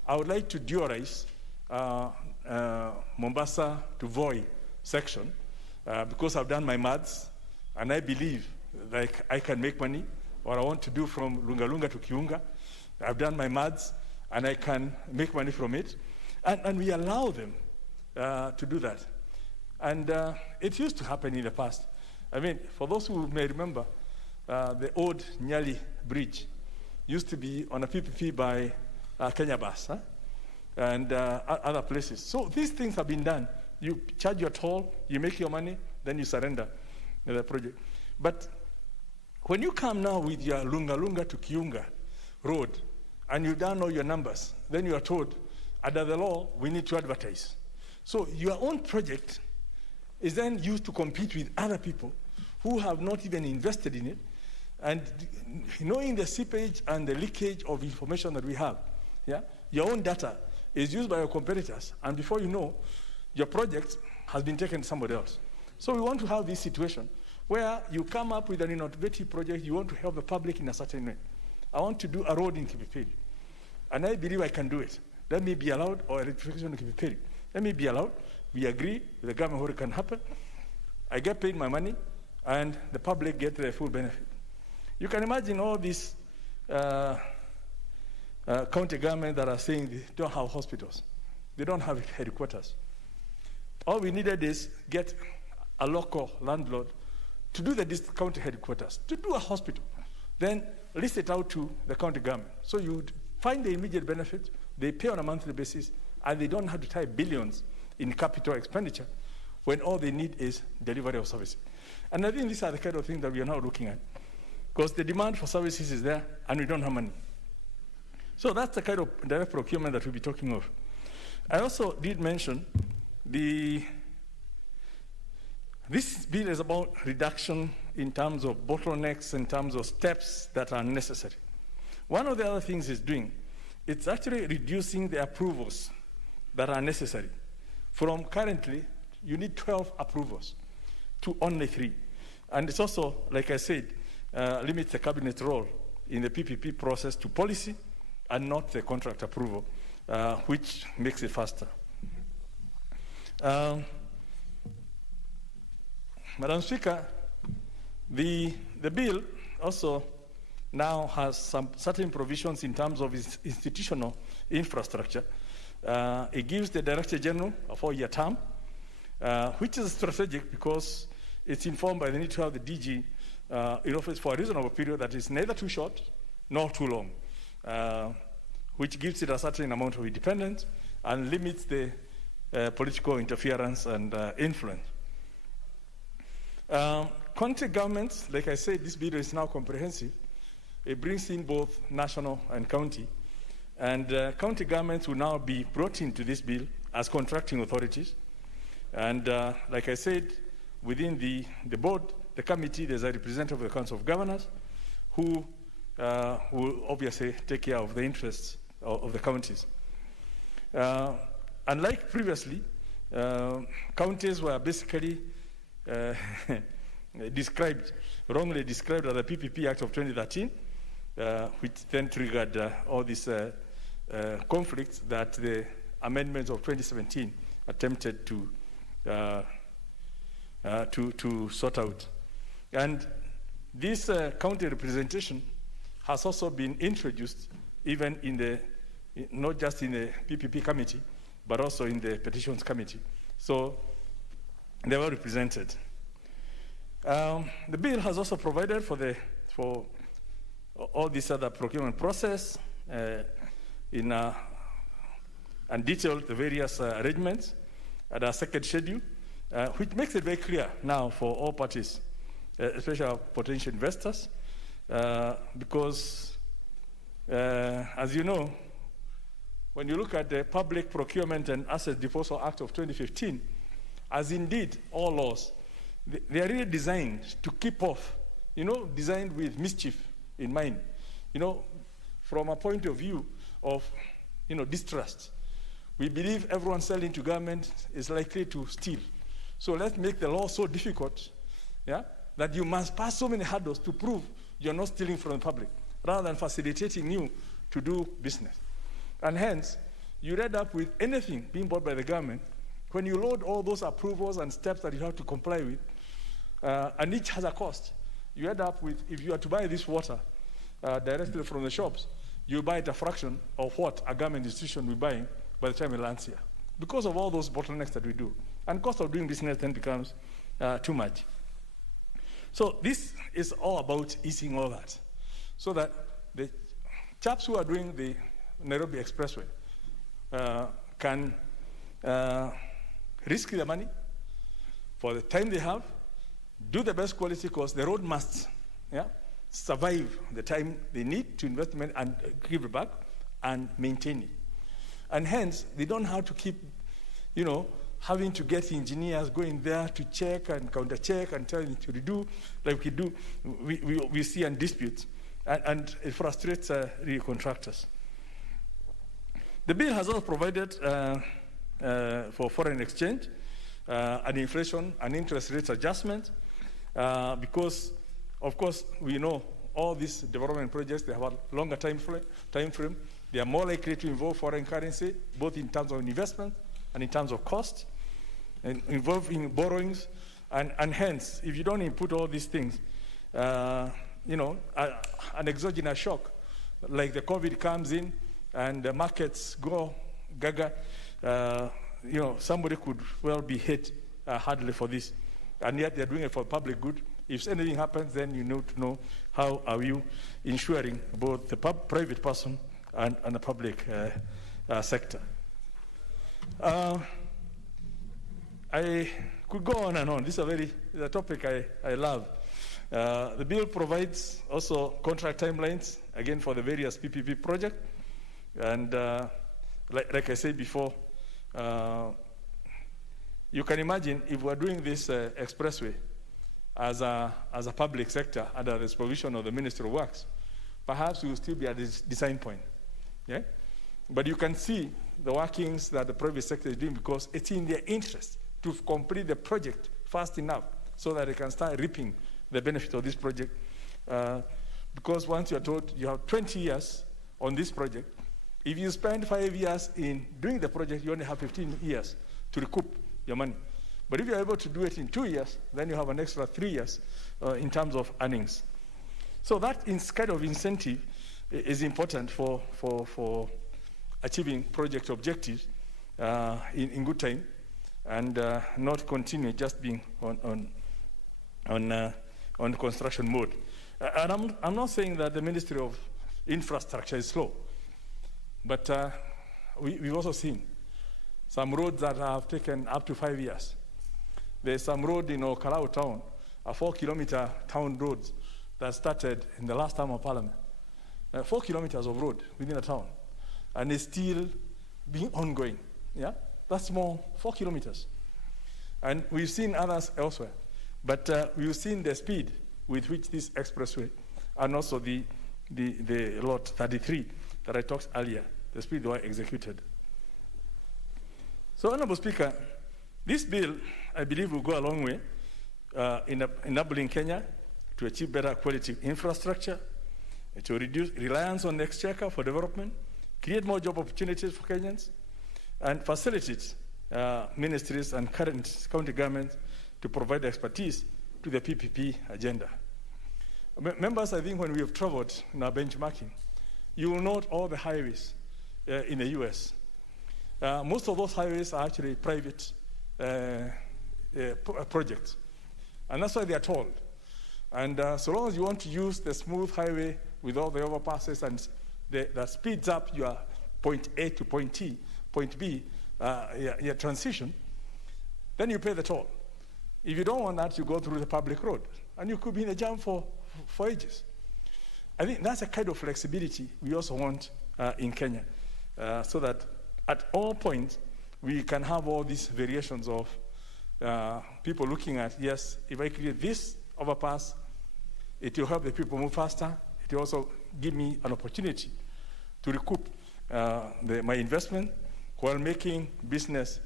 I would like to dualize Mombasa to Voi section because I've done my maths and I believe like I can make money, or I want to do from Lunga to Kiunga. I've done my maths and I can make money from it. And we allow them to do that. And it used to happen in the past. I mean, for those who may remember, the old Nyali Bridge used to be on a PPP by Kenya Bus and other places. So these things have been done. You charge your toll, you make your money, then you surrender the project. But when you come now with your Lunga to Kiunga road, and you don't know your numbers, then you are told, under the law, we need to advertise. So your own project is then used to compete with other people who have not even invested in it, and knowing the seepage and the leakage of information that we have, your own data is used by your competitors, and before you know, your project has been taken to somebody else. So we want to have this situation where you come up with an innovative project, you want to help the public in a certain way. I want to do a road in Kipipiri, and I believe I can do it. Let me be allowed, or electrification in Kipipiri. Let me be allowed. We agree with the government what can happen. I get paid my money, and the public get the full benefit. You can imagine all these county governments that are saying they don't have hospitals. They don't have headquarters. All we needed is get a local landlord to do the county headquarters, to do a hospital. Then list it out to the county government. So you find the immediate benefit, they pay on a monthly basis, and they don't have to tie billions in capital expenditure when all they need is delivery of services. And I think these are the kind of things that we are now looking at, because the demand for services is there and we don't have money. So that's the kind of direct procurement that we'll be talking of. I also did mention this bill is about reduction in terms of bottlenecks, in terms of steps that are necessary. One of the other things it's doing, it's actually reducing the approvals that are necessary. From currently, you need 12 approvals to only 3. And it's also, like I said, limits the cabinet role in the PPP process to policy and not the contract approval, which makes it faster. Madam Speaker, the bill also now has some certain provisions in terms of its institutional infrastructure. It gives the Director General a 4-year term, which is strategic because it's informed by the need to have the DG in office for a reasonable period that is neither too short nor too long, which gives it a certain amount of independence and limits the political interference and influence. County governments, like I said, this bill is now comprehensive. It brings in both national and county. And county governments will now be brought into this bill as contracting authorities. And like I said, within the board, the committee, there's a representative of the Council of Governors who will obviously take care of the interests of the counties. Unlike previously, counties were basically wrongly described as the PPP Act of 2013, which then triggered all these conflicts that the amendments of 2017 attempted to sort out. And this county representation has also been introduced even in the, not just in the PPP committee, but also in the petitions committee. So they were represented. The bill has also provided for all this other procurement process and detailed the various arrangements at our second schedule, which makes it very clear now for all parties, especially our potential investors, because as you know, when you look at the Public Procurement and Asset Disposal Act of 2015, as indeed all laws, they are really designed to keep off, designed with mischief in mind, from a point of view of, distrust. We believe everyone selling to government is likely to steal. So let's make the law so difficult, that you must pass so many hurdles to prove you're not stealing from the public, rather than facilitating you to do business. And hence, you end up with anything being bought by the government, when you load all those approvals and steps that you have to comply with, and each has a cost, you end up with, if you are to buy this water directly from the shops, you buy it a fraction of what a government institution will buy by the time it lands here, because of all those bottlenecks that we do. And cost of doing business then becomes too much. So this is all about easing all that, so that the chaps who are doing the Nairobi Expressway can risk their money for the time they have, do the best quality, because the road must survive the time they need to investment and give it back and maintain it. And hence, they don't have to keep, having to get engineers going there to check and counter-check and tell them to redo, like we see and disputes, and it frustrates the contractors. The bill has also provided for foreign exchange, and inflation and interest rates adjustment, because, of course, we know all these development projects, they have a longer time frame. They are more likely to involve foreign currency, both in terms of investment and in terms of cost, and involve in borrowings, and hence, if you don't input all these things, an exogenous shock, like the COVID comes in and the markets go gaga, somebody could well be hit hardly for this, and yet they're doing it for public good. If anything happens, then you need to know how are you ensuring both the private person and the public sector. I could go on and on. This is a topic I love. The bill provides also contract timelines, again, for the various PPP projects. And like I said before, you can imagine if we're doing this expressway as a public sector under the supervision of the Ministry of Works, perhaps we will still be at this design point. Yeah? But you can see the workings that the private sector is doing because it's in their interest to complete the project fast enough so that they can start reaping the benefit of this project. Because once you're told you have 20 years on this project, if you spend 5 years in doing the project, you only have 15 years to recoup your money. But if you're able to do it in 2 years, then you have an extra 3 years in terms of earnings. So that kind of incentive is important for achieving project objectives in good time and not continue just being on construction mode. And I'm not saying that the Ministry of Infrastructure is slow, but we've also seen some roads that have taken up to 5 years. There's some road in Okarau town, a 4-kilometer town road that started in the last term of Parliament. 4 kilometers of road within a town, and it's still being ongoing. Yeah, that's more 4 kilometers. And we've seen others elsewhere, but we've seen the speed with which this expressway, and also the lot 33 that I talked earlier, the speed they were executed. So, Honorable Speaker, this bill, I believe, will go a long way in enabling Kenya to achieve better quality infrastructure, to reduce reliance on the exchequer for development, create more job opportunities for Kenyans, and facilitate ministries and current county governments to provide expertise to the PPP agenda. Members, I think when we have traveled in our benchmarking, you will note all the highways in the US. Most of those highways are actually private projects, and that's why they are tolled. And so long as you want to use the smooth highway with all the overpasses and that speeds up your point A to point B, your transition, then you pay the toll. If you don't want that, you go through the public road, and you could be in a jam for ages. I think that's a kind of flexibility we also want in Kenya, so that at all points we can have all these variations of people looking at, yes, if I create this overpass, it will help the people move faster. It will also give me an opportunity to recoup my investment while making business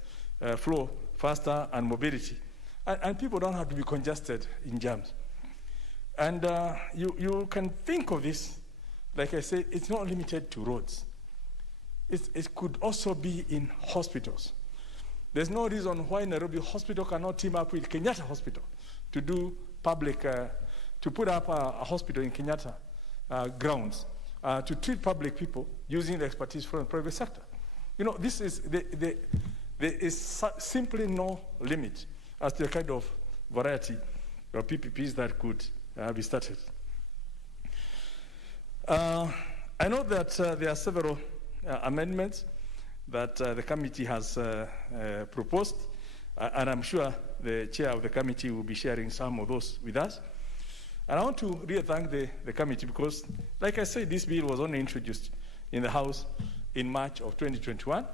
flow faster and mobility. And people don't have to be congested in jams. And you can think of this, like I said, it's not limited to roads. It could also be in hospitals. There's no reason why Nairobi Hospital cannot team up with Kenyatta Hospital to do public, to put up a hospital in Kenyatta grounds to treat public people using the expertise from the private sector. You know, this is there is simply no limit as to the kind of variety of PPPs that could be started. I know that there are several amendments that the committee has proposed, and I'm sure the chair of the committee will be sharing some of those with us. And I want to really thank the committee because, like I said, this bill was only introduced in the House in March of 2021.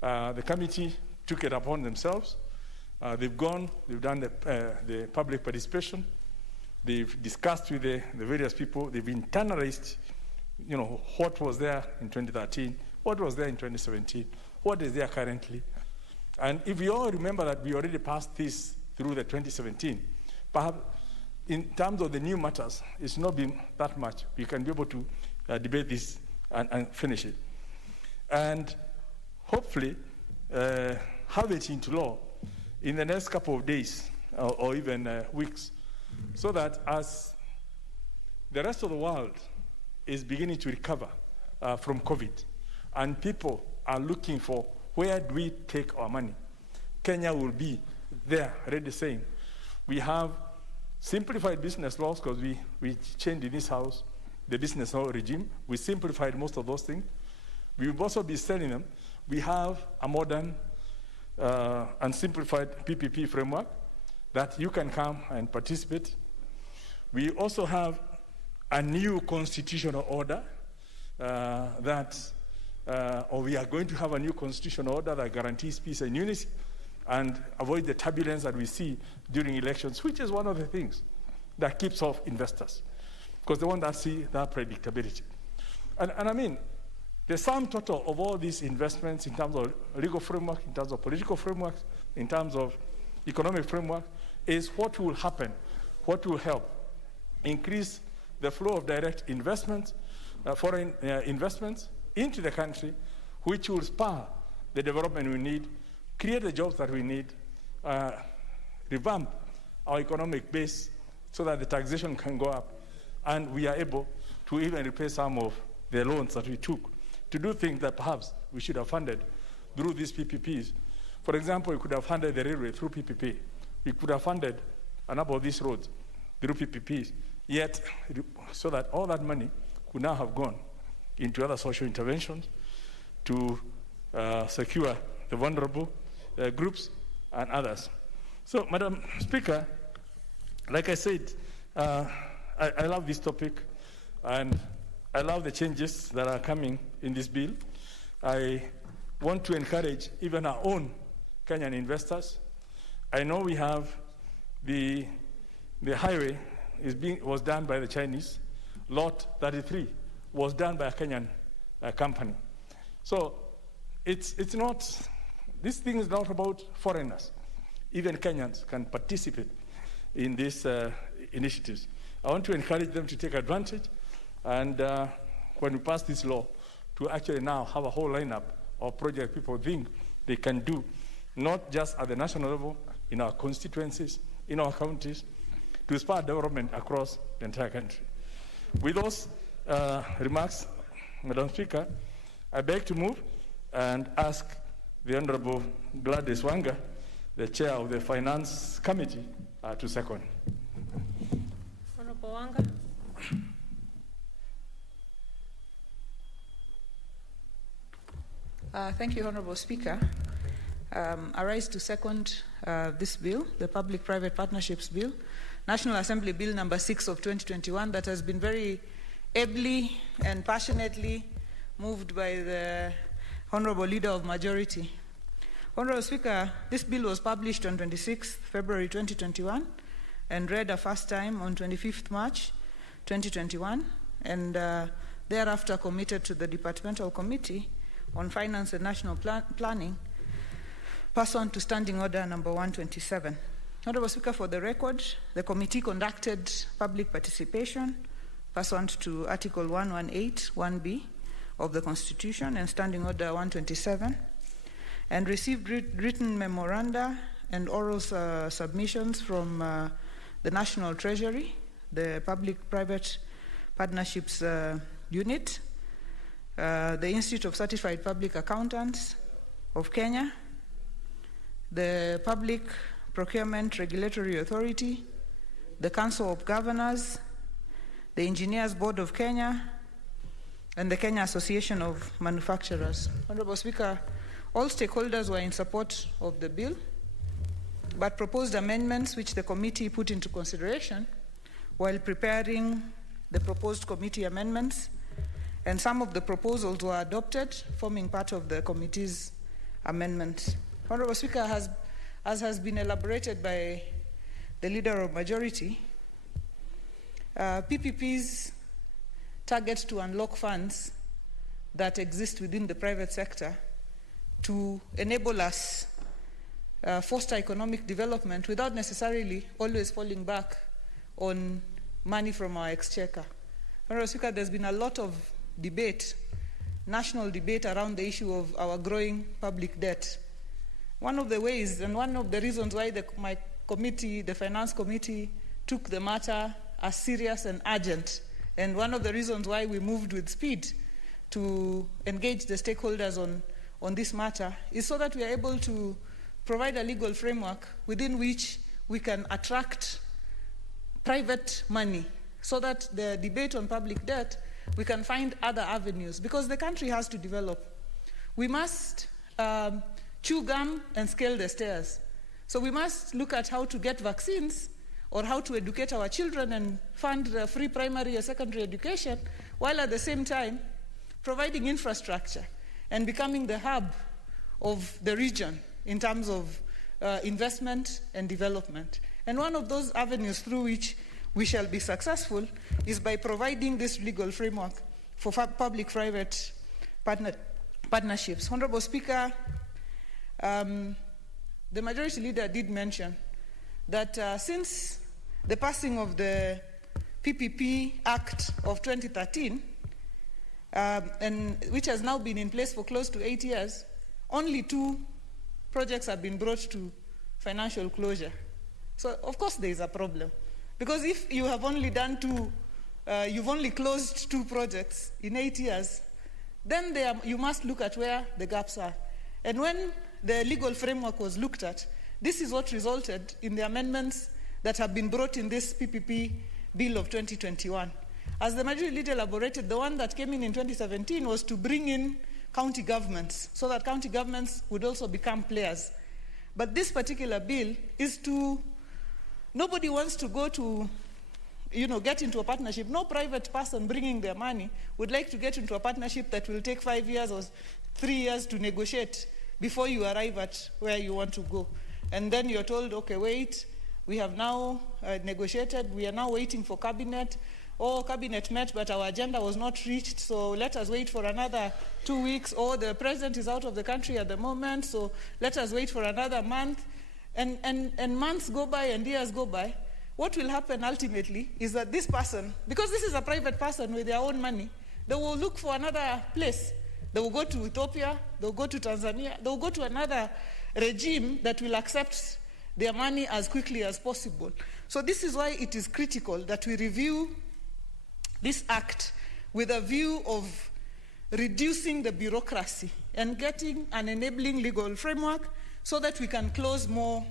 The committee took it upon themselves. They've done the public participation. They've discussed with the various people. They've internalized, you know, what was there in 2013, what was there in 2017, what is there currently. And if you all remember that we already passed this through the 2017, perhaps in terms of the new matters, it's not been that much. We can be able to debate this and finish it. And hopefully have it into law in the next couple of days or even weeks, so that as the rest of the world is beginning to recover from COVID, and people are looking for where do we take our money, Kenya will be there already saying, we have simplified business laws because we changed in this house the business law regime. We simplified most of those things. We will also be selling them. We have a modern and simplified PPP framework that you can come and participate. We also have a new constitutional order or we are going to have a new constitutional order that guarantees peace and unity and avoid the turbulence that we see during elections, which is one of the things that keeps off investors, because they want to see that predictability. And I mean, the sum total of all these investments in terms of legal framework, in terms of political framework, in terms of economic framework, is what will happen, what will help increase the flow of direct investments, foreign investments into the country, which will spur the development we need, create the jobs that we need, revamp our economic base so that the taxation can go up, and we are able to even repay some of the loans that we took to do things that perhaps we should have funded through these PPPs. For example, we could have funded the railway through PPP. We could have funded a number of these roads through PPPs, yet so that all that money could now have gone into other social interventions to secure the vulnerable groups and others. So, Madam Speaker, like I said, I love this topic, and I love the changes that are coming in this bill. I want to encourage even our own Kenyan investors. I know we have the highway was done by the Chinese. Lot 33 was done by a Kenyan company. So it's not, this thing is not about foreigners. Even Kenyans can participate in these initiatives. I want to encourage them to take advantage, and when we pass this law, to actually now have a whole lineup of projects people think they can do, not just at the national level, in our constituencies, in our counties, to spur development across the entire country. With those remarks, Madam Speaker, I beg to move and ask the Honorable Gladys Wanga, the Chair of the Finance Committee, to second. Honorable Wanga. Thank you, Honorable Speaker. I rise to second this bill, the Public-Private Partnerships Bill, National Assembly Bill number 6 of 2021, that has been very ably and passionately moved by the Honorable Leader of Majority. Honorable Speaker, this bill was published on 26th February 2021 and read a first time on 25th March 2021, and thereafter committed to the Departmental Committee on Finance and National Planning, pursuant to Standing Order number 127. Honorable Speaker, for the record, the committee conducted public participation pursuant to Article 118, 1B of the Constitution and Standing Order 127, and received written memoranda and oral submissions from the National Treasury, the Public-Private Partnerships Unit, the Institute of Certified Public Accountants of Kenya, the Public Procurement Regulatory Authority, the Council of Governors, the Engineers Board of Kenya, and the Kenya Association of Manufacturers. Honorable Speaker, all stakeholders were in support of the bill, but proposed amendments which the committee put into consideration while preparing the proposed committee amendments, and some of the proposals were adopted, forming part of the committee's amendments. Honorable Speaker, as has been elaborated by the Leader of Majority, PPPs target to unlock funds that exist within the private sector to enable us foster economic development without necessarily always falling back on money from our exchequer. Honorable Speaker, there's been a lot of debate, national debate around the issue of our growing public debt. One of the ways and one of the reasons why my committee, the Finance Committee, took the matter as serious and urgent, and one of the reasons why we moved with speed to engage the stakeholders on this matter is so that we are able to provide a legal framework within which we can attract private money, so that the debate on public debt, we can find other avenues, because the country has to develop. We must chew gum and scale the stairs. So we must look at how to get vaccines or how to educate our children and fund free primary or secondary education, while at the same time providing infrastructure and becoming the hub of the region in terms of investment and development. And one of those avenues through which we shall be successful is by providing this legal framework for public-private partnerships. Honorable Speaker, the Majority Leader did mention that since the passing of the PPP Act of 2013, and which has now been in place for close to 8 years, only 2 projects have been brought to financial closure. So, of course, there is a problem. Because if you have only done 2, you've only closed 2 projects in 8 years, then you must look at where the gaps are. And when the legal framework was looked at, this is what resulted in the amendments that have been brought in this PPP Bill of 2021. As the Majority Leader elaborated, the one that came in 2017 was to bring in county governments so that county governments would also become players. But this particular bill is to, nobody wants to go to, get into a partnership. No private person bringing their money would like to get into a partnership that will take 5 years or 3 years to negotiate before you arrive at where you want to go. And then you're told, okay, wait, we have now negotiated, we are now waiting for cabinet. Oh, cabinet met, but our agenda was not reached, so let us wait for another 2 weeks. Or the president is out of the country at the moment, so let us wait for another month. And months go by and years go by. What will happen ultimately is that this person, because this is a private person with their own money, they will look for another place. They will go to Ethiopia, they will go to Tanzania, they will go to another regime that will accept their money as quickly as possible. So this is why it is critical that we review this act with a view of reducing the bureaucracy and getting an enabling legal framework so that we can close more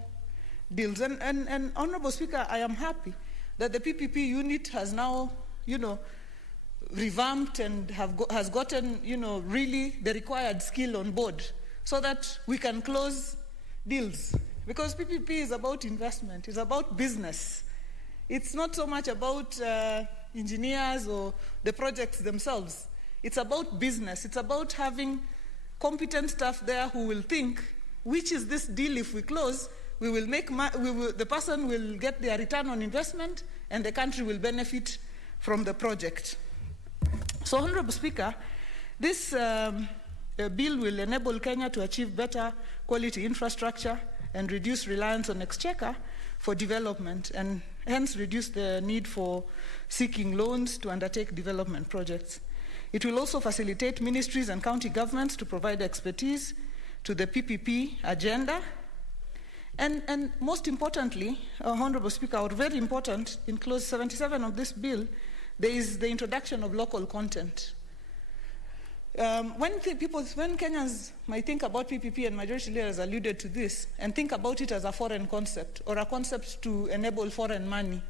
deals. And Honorable Speaker, I am happy that the PPP unit has now, revamped and has gotten, really the required skill on board so that we can close deals. Because PPP is about investment, it's about business. It's not so much about engineers or the projects themselves. It's about business. It's about having competent staff there who will think, which is this deal if we close, we will make the person will get their return on investment and the country will benefit from the project. So, Honorable Speaker, this bill will enable Kenya to achieve better quality infrastructure and reduce reliance on exchequer for development, and hence reduce the need for seeking loans to undertake development projects. It will also facilitate ministries and county governments to provide expertise to the PPP agenda. And most importantly, Honorable Speaker, or very important, in clause 77 of this bill, there is the introduction of local content. When Kenyans might think about PPP, and Majority Leader has alluded to this, and think about it as a foreign concept or a concept to enable foreign money,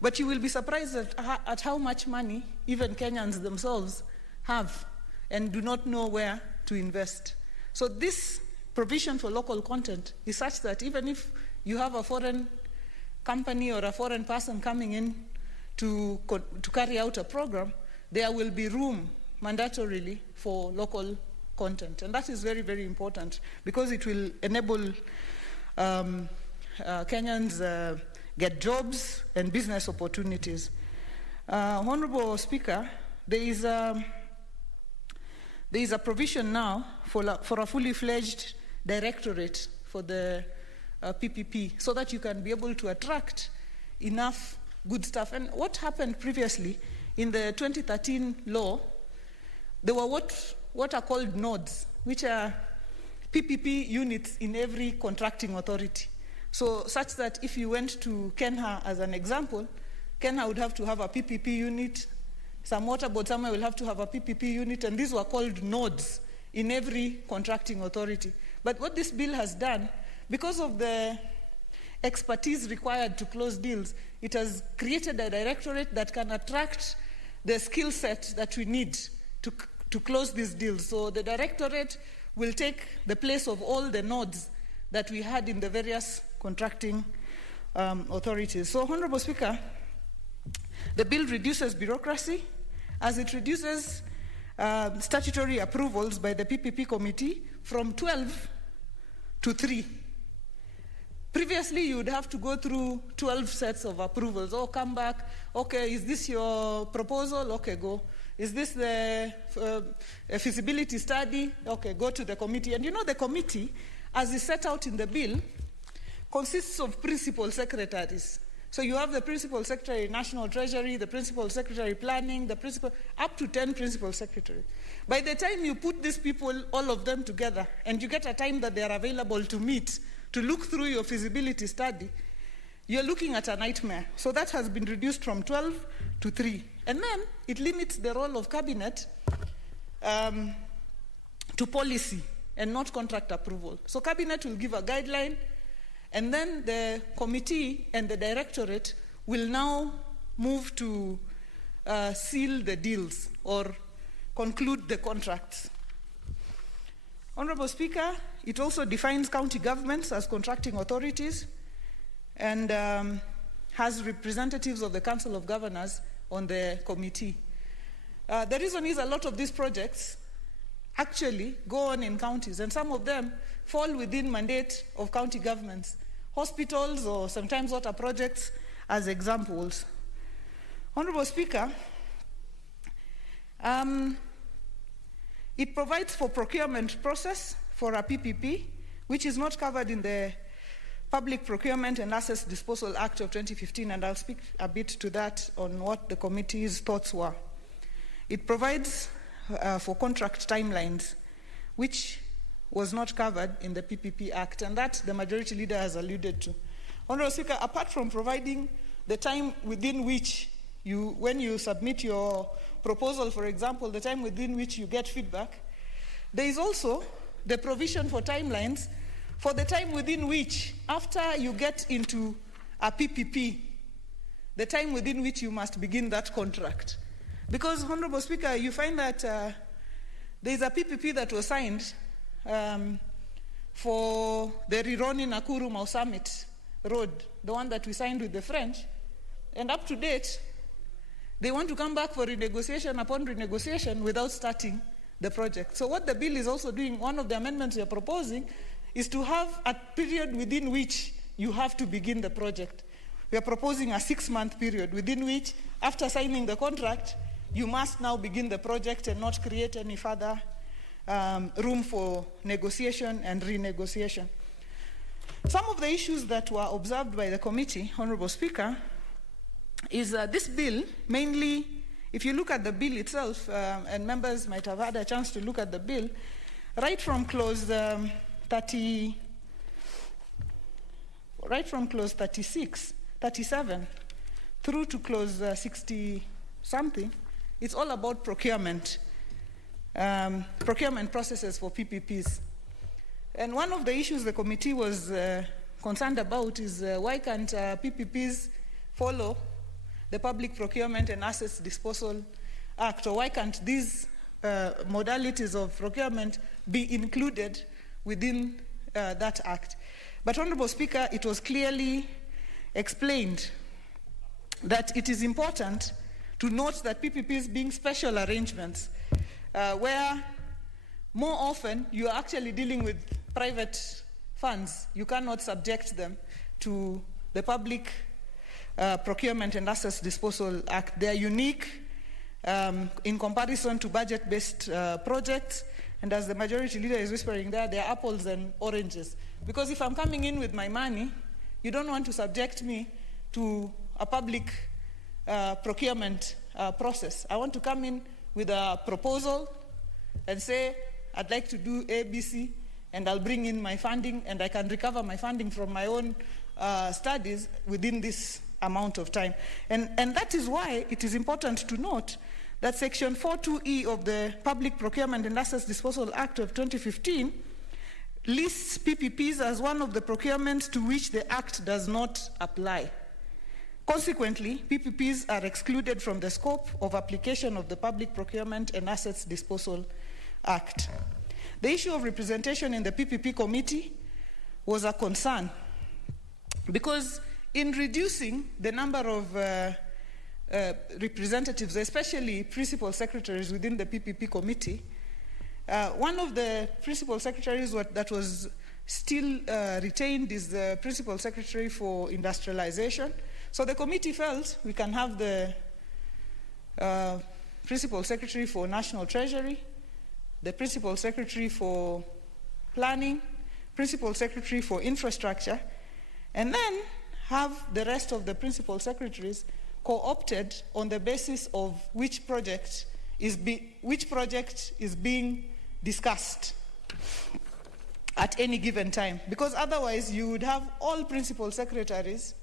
but you will be surprised at how much money even Kenyans themselves have and do not know where to invest. So this provision for local content is such that even if you have a foreign company or a foreign person coming in to carry out a program, there will be room mandatorily for local content. And that is very, very important because it will enable Kenyans get jobs and business opportunities. Honorable Speaker, there is a provision now for a fully fledged directorate for the PPP so that you can be able to attract enough good stuff. And what happened previously in the 2013 law, there were what are called nodes, which are PPP units in every contracting authority. So such that if you went to Kenya as an example, Kenya would have to have a PPP unit, some water board somewhere will have to have a PPP unit, and these were called nodes in every contracting authority. But what this bill has done, because of the expertise required to close deals, it has created a directorate that can attract the skill set that we need to close these deals. So the directorate will take the place of all the nodes that we had in the various contracting authorities. So, Honorable Speaker, the bill reduces bureaucracy as it reduces statutory approvals by the PPP committee from 12 to 3. Previously, you would have to go through 12 sets of approvals. Oh, come back. Okay, is this your proposal? Okay, go. Is this the feasibility study? Okay, go to the committee. And you know the committee, as is set out in the bill, consists of principal secretaries. So you have the principal secretary National Treasury, the principal secretary Planning, the principal, up to 10 principal secretaries. By the time you put these people, all of them together, and you get a time that they are available to meet, to look through your feasibility study, you're looking at a nightmare. So that has been reduced from 12 to 3. And then it limits the role of cabinet to policy and not contract approval. So cabinet will give a guideline, and then the committee and the directorate will now move to seal the deals or conclude the contracts. Honorable Speaker, it also defines county governments as contracting authorities and has representatives of the Council of Governors on the committee. The reason is a lot of these projects actually go on in counties, and some of them fall within mandate of county governments, hospitals or sometimes water projects as examples. Honorable Speaker, it provides for procurement process for a PPP, which is not covered in the Public Procurement and Assets Disposal Act of 2015, and I'll speak a bit to that on what the committee's thoughts were. It provides for contract timelines, which was not covered in the PPP Act, and that the Majority Leader has alluded to. Honorable Speaker, apart from providing the time within which when you submit your proposal, for example, the time within which you get feedback, there is also the provision for timelines for the time within which, after you get into a PPP, the time within which you must begin that contract. Because, Honorable Speaker, you find that there is a PPP that was signed for the Rironi-Nakuru-Mau Summit Road, the one that we signed with the French, and up to date, they want to come back for renegotiation upon renegotiation without starting the project. So what the bill is also doing, one of the amendments we are proposing, is to have a period within which you have to begin the project. We are proposing a 6-month period within which, after signing the contract, you must now begin the project and not create any further room for negotiation and renegotiation. Some of the issues that were observed by the committee, Honorable Speaker, is this bill, mainly, if you look at the bill itself, and members might have had a chance to look at the bill, right from clause 37, through to clause 60-something, it's all about procurement processes for PPPs. And one of the issues the committee was concerned about is why can't PPPs follow the Public Procurement and Assets Disposal Act, or why can't these modalities of procurement be included within that act? But, Honorable Speaker, it was clearly explained that it is important to note that PPPs being special arrangements, where more often you are actually dealing with private funds, you cannot subject them to the Public Procurement and Assets Disposal Act. They are unique in comparison to budget-based projects, and as the Majority Leader is whispering there, they are apples and oranges. Because if I'm coming in with my money, you don't want to subject me to a public procurement process. I want to come in with a proposal and say, I'd like to do ABC, and I'll bring in my funding, and I can recover my funding from my own studies within this amount of time. And that is why it is important to note that Section 42E of the Public Procurement and Assets Disposal Act of 2015 lists PPPs as one of the procurements to which the Act does not apply. Consequently, PPPs are excluded from the scope of application of the Public Procurement and Assets Disposal Act. The issue of representation in the PPP committee was a concern because in reducing the number of representatives, especially principal secretaries within the PPP committee, one of the principal secretaries that was still retained is the principal secretary for industrialization. So the committee felt we can have the principal secretary for national treasury, the principal secretary for planning, principal secretary for infrastructure, and then have the rest of the principal secretaries co-opted on the basis of which project is being discussed at any given time. Because otherwise you would have all principal secretaries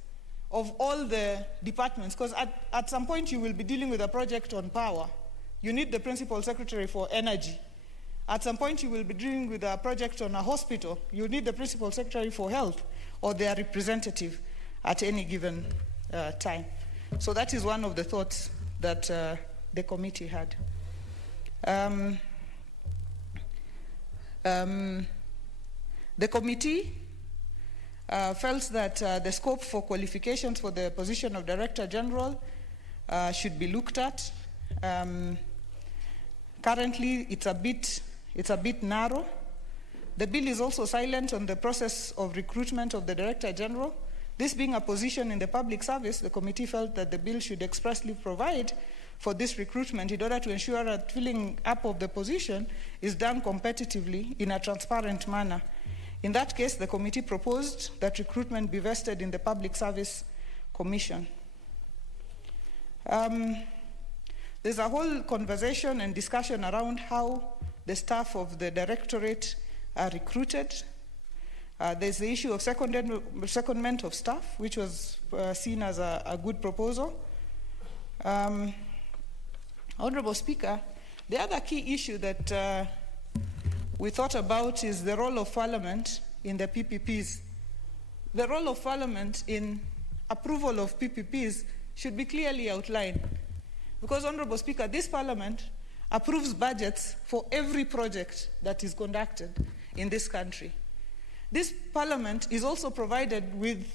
of all the departments, because at some point you will be dealing with a project on power. You need the principal secretary for energy. At some point you will be dealing with a project on a hospital. You need the principal secretary for health or their representative at any given time. So that is one of the thoughts that the committee had. The committee felt that the scope for qualifications for the position of Director General should be looked at. Currently, it's a bit narrow. The bill is also silent on the process of recruitment of the Director General. This being a position in the public service, the committee felt that the bill should expressly provide for this recruitment in order to ensure that filling up of the position is done competitively in a transparent manner. In that case, the committee proposed that recruitment be vested in the Public Service Commission. There's a whole conversation and discussion around how the staff of the directorate are recruited. There's the issue of secondment of staff, which was seen as a good proposal. Honorable Speaker, the other key issue that we thought about is the role of Parliament in the PPPs. The role of Parliament in approval of PPPs should be clearly outlined. Because, Honorable Speaker, this Parliament approves budgets for every project that is conducted in this country. This Parliament is also provided with,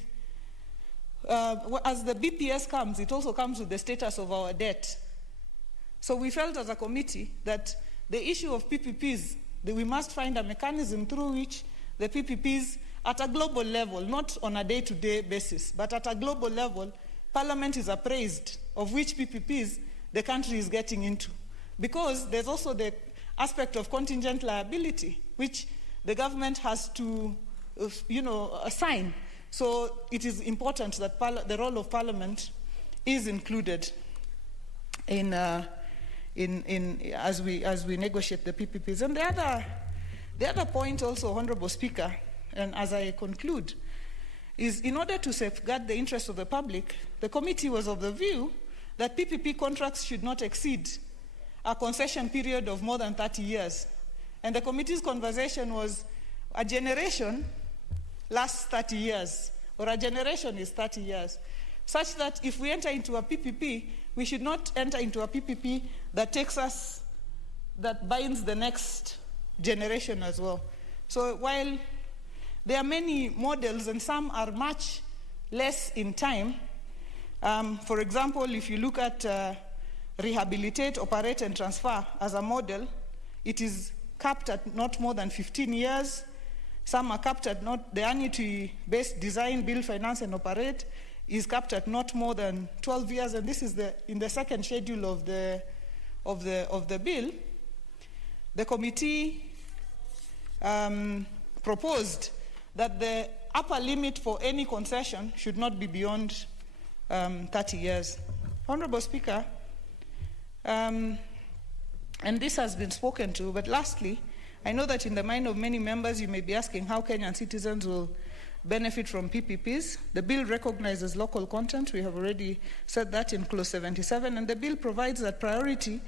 as the BPS comes, it also comes with the status of our debt. So we felt as a committee that the issue of PPPs, that we must find a mechanism through which the PPPs at a global level, not on a day-to-day basis, but at a global level, Parliament is appraised of which PPPs the country is getting into. Because there's also the aspect of contingent liability, which the government has to, assign. So it is important that the role of Parliament is included in as we negotiate the PPPs. And the other point also, Honorable Speaker, and as I conclude, is in order to safeguard the interests of the public, the committee was of the view that PPP contracts should not exceed a concession period of more than 30 years. And the committee's conversation was a generation lasts 30 years, or a generation is 30 years, such that if we enter into a PPP, we should not enter into a PPP that that binds the next generation as well. So while there are many models and some are much less in time, for example, if you look at rehabilitate, operate, and transfer as a model, it is capped at not more than 15 years. Some are capped at the annuity-based design, build, finance, and operate is capped at not more than 12 years, and this is in the second schedule of the bill. The committee proposed that the upper limit for any concession should not be beyond 30 years. Honorable Speaker, and this has been spoken to, but lastly, I know that in the mind of many members you may be asking how Kenyan citizens will benefit from PPPs. The bill recognizes local content. We have already said that in clause 77, and the bill provides that priority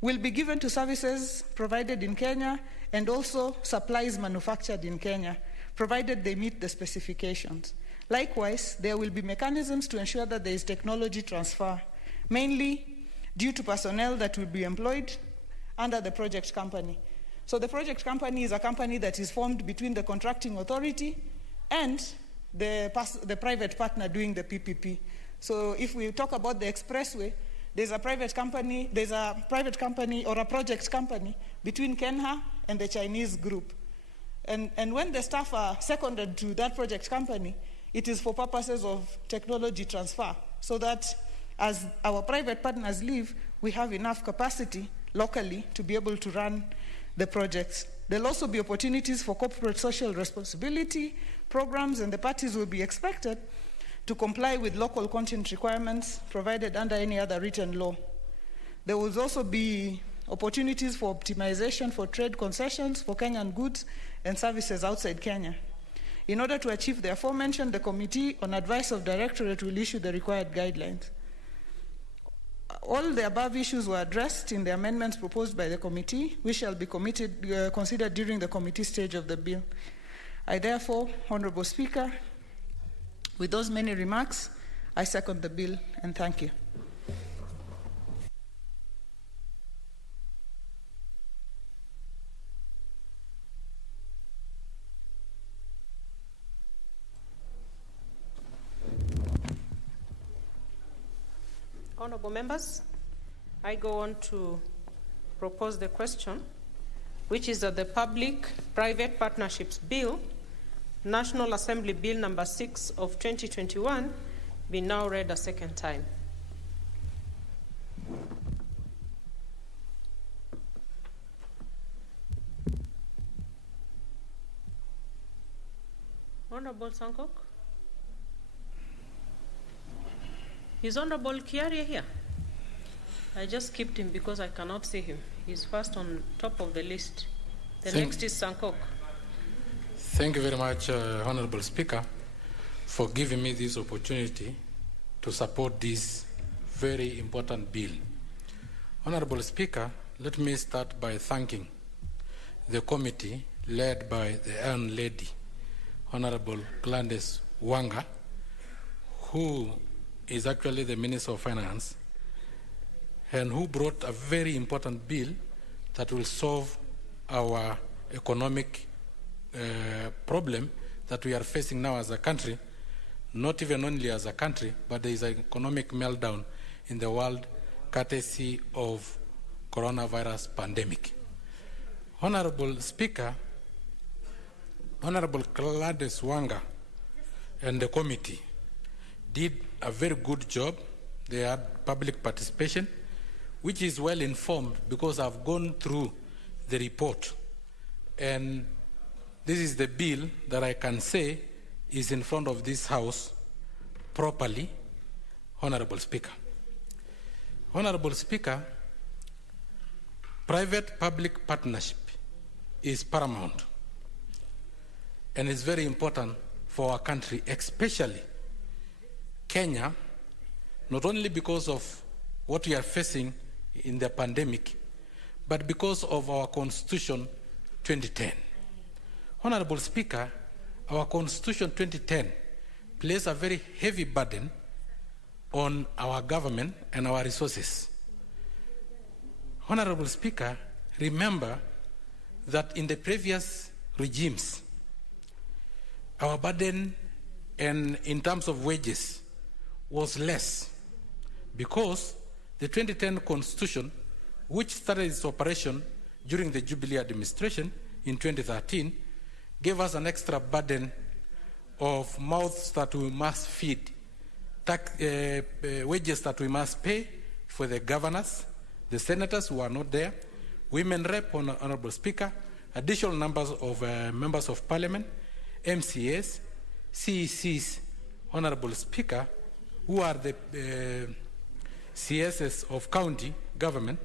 will be given to services provided in Kenya and also supplies manufactured in Kenya, provided they meet the specifications. Likewise, there will be mechanisms to ensure that there is technology transfer, mainly due to personnel that will be employed under the project company. So the project company is a company that is formed between the contracting authority and the private partner doing the PPP. So if we talk about the expressway, there's a private company or a project company between Kenha and the Chinese group. And when the staff are seconded to that project company, it is for purposes of technology transfer, so that as our private partners leave, we have enough capacity locally to be able to run the projects. There'll also be opportunities for corporate social responsibility programs, and the parties will be expected to comply with local content requirements provided under any other written law. There will also be opportunities for optimization for trade concessions for Kenyan goods and services outside Kenya. In order to achieve the aforementioned, the committee, on advice of Directorate, will issue the required guidelines. All the above issues were addressed in the amendments proposed by the committee, which shall be considered during the committee stage of the bill. I therefore, Honorable Speaker, with those many remarks, I second the bill, and thank you. Honorable members, I go on to propose the question, which is that the Public-Private Partnerships Bill, National Assembly Bill number 6 of 2021, be now read a second time. Honorable Sankok? Is Honorable Kiaria here? I just skipped him because I cannot see him. He's first on top of the list. Next is Sankok. Thank you very much, Honorable Speaker, for giving me this opportunity to support this very important bill. Honorable Speaker, let me start by thanking the committee led by the Iron Lady, Honorable Gladys Wanga, who is actually the Minister of Finance, and who brought a very important bill that will solve our economic problem that we are facing now as a country, not even only as a country, but there is an economic meltdown in the world courtesy of coronavirus pandemic. Honorable Speaker, Honorable Gladys Wanga and the committee did a very good job. They had public participation, which is well informed because I've gone through the report. And this is the bill that I can say is in front of this House properly, Honorable Speaker. Honorable Speaker, private-public partnership is paramount and is very important for our country, especially Kenya, not only because of what we are facing in the pandemic, but because of our Constitution 2010. Honorable Speaker, our Constitution 2010 places a very heavy burden on our government and our resources. Honorable Speaker, remember that in the previous regimes, our burden and in terms of wages was less because the 2010 Constitution, which started its operation during the Jubilee administration in 2013, gave us an extra burden of mouths that we must feed, wages that we must pay for the governors, the senators who are not there, women rep, Honorable Speaker, additional numbers of members of parliament, MCAs, CECs, Honorable Speaker, who are the CSS of county government,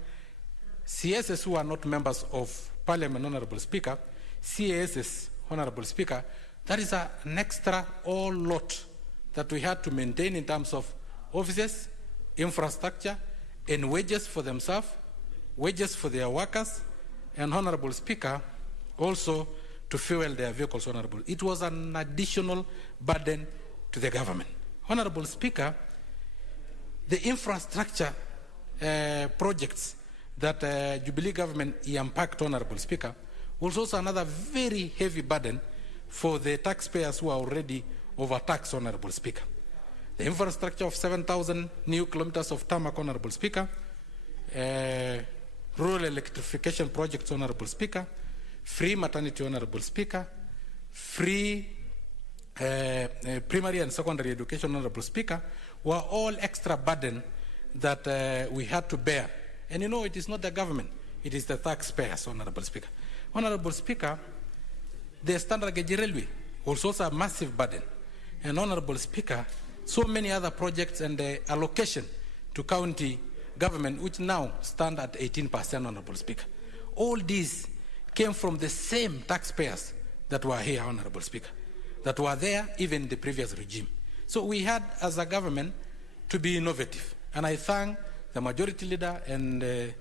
CSS who are not members of parliament, Honorable Speaker, CASs, Honorable Speaker. That is an extra all lot that we had to maintain in terms of offices, infrastructure, and wages for themselves, wages for their workers, and Honorable Speaker, also to fuel their vehicles, Honorable. It was an additional burden to the government. Honorable Speaker, the infrastructure projects that Jubilee government impacted, Honorable Speaker, Also another very heavy burden for the taxpayers who are already overtaxed, Honorable Speaker. The infrastructure of 7,000 new kilometers of tarmac, Honorable Speaker, rural electrification projects, Honorable Speaker, free maternity, Honorable Speaker, free primary and secondary education, Honorable Speaker, were all extra burden that we had to bear. And you know, it is not the government, it is the taxpayers, Honorable Speaker. Honorable Speaker, the standard gauge railway was also a massive burden. And Honorable Speaker, so many other projects and the allocation to county government, which now stand at 18%, Honorable Speaker. All these came from the same taxpayers that were here, Honorable Speaker, that were there even in the previous regime. So we had, as a government, to be innovative. And I thank the majority leader and